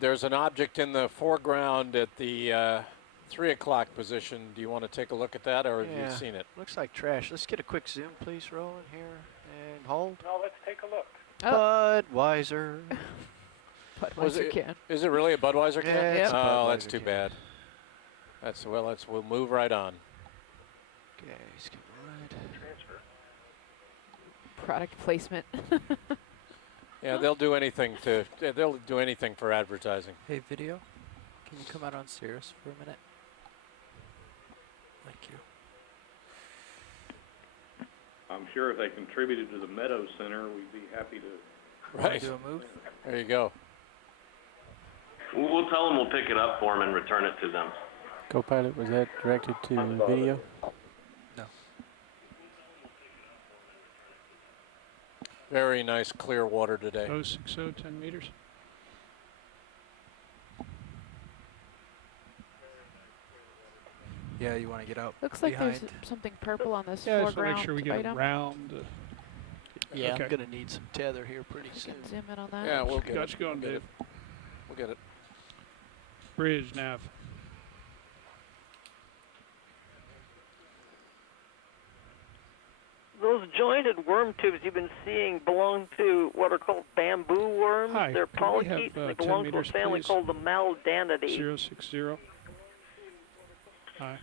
There's an object in the foreground at the 3 o'clock position. Do you want to take a look at that, or have you seen it? Looks like trash. Let's get a quick zoom, please, rolling here, and hold. No, let's take a look. Budweiser. Budweiser can. Is it really a Budweiser can? Yeah, it's a oh, that's Budweiser too can. bad. We'll move right on. Okay, skip wide. Transfer. Product placement. Yeah, they'll do anything for advertising. Hey, video, can you come out on Cirrus for a minute? Thank you. I'm sure if they contributed to the Meadow Center, we'd be happy to. Right. Do a move? There you go. We'll tell them we'll pick it up for them and return it to them. Co-pilot, was that directed to video? No. Very nice clear water today. 060, 10 meters. Yeah, you want to get out Looks like behind. there's something purple on this Yeah, I just want to foreground make sure we get item. around. Yeah, okay. I'm going to need some tether here pretty soon. Can zoom in on that. Yeah, we'll get Got it. you going, We'll get Dave. it. We'll get it. Bridge nav. Those jointed worm tubes you've been seeing belong to what are called bamboo worms. Hi, They're can we have, polychaetes. They 10 belong to a meters, family please? called the Maldanidae. 060. Hi.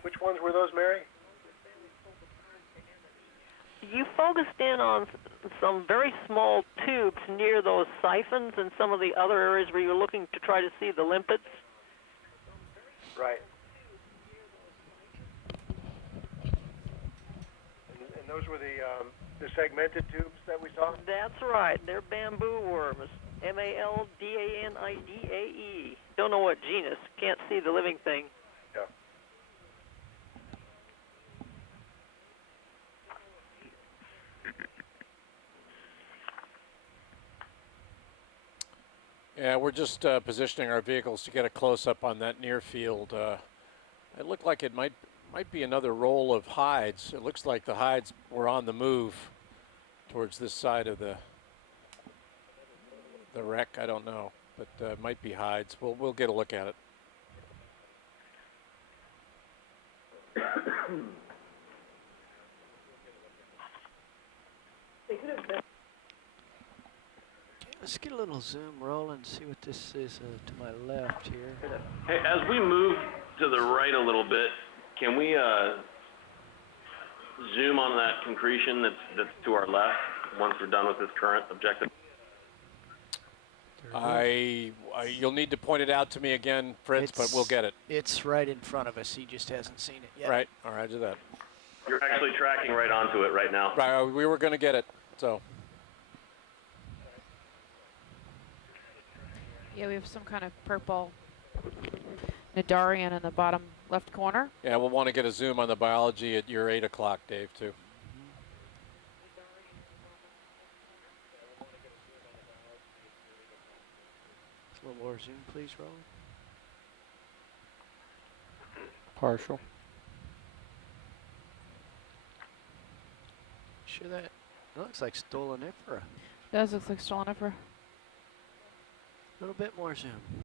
Which ones were those, Mary? You focused in on some very small tubes near those siphons and some of the other areas where you're looking to try to see the limpets. Right. And those were the segmented tubes that we saw? That's right. They're bamboo worms. Maldanidae. Don't know what genus. Can't see the living thing. Yeah. Yeah, we're just positioning our vehicles to get a close-up on that near field. It looked like it might be another roll of hides. It looks like the hides were on the move towards this side of the wreck. I don't know, but it might be hides. We'll get a look at it. They could have been. Let's get a little zoom rolling and see what this is to my left here. Hey, as we move to the right a little bit, can we zoom on that concretion that's to our left once we're done with this current objective? You'll need to point it out to me again, Fritz, but we'll get it. It's right in front of us. He just hasn't seen it yet. Right. All right, do that. You're actually tracking right onto it right now. Right. We were going to get it. So. Yeah, we have some kind of purple Nidarian in the bottom left corner. Yeah, we'll want to get a zoom on the biology at your 8 o'clock, Dave, too. A little more zoom, please, Roland. Partial. Sure that looks like Stolonifera. Does look like Stolonifera. A little bit more zoom.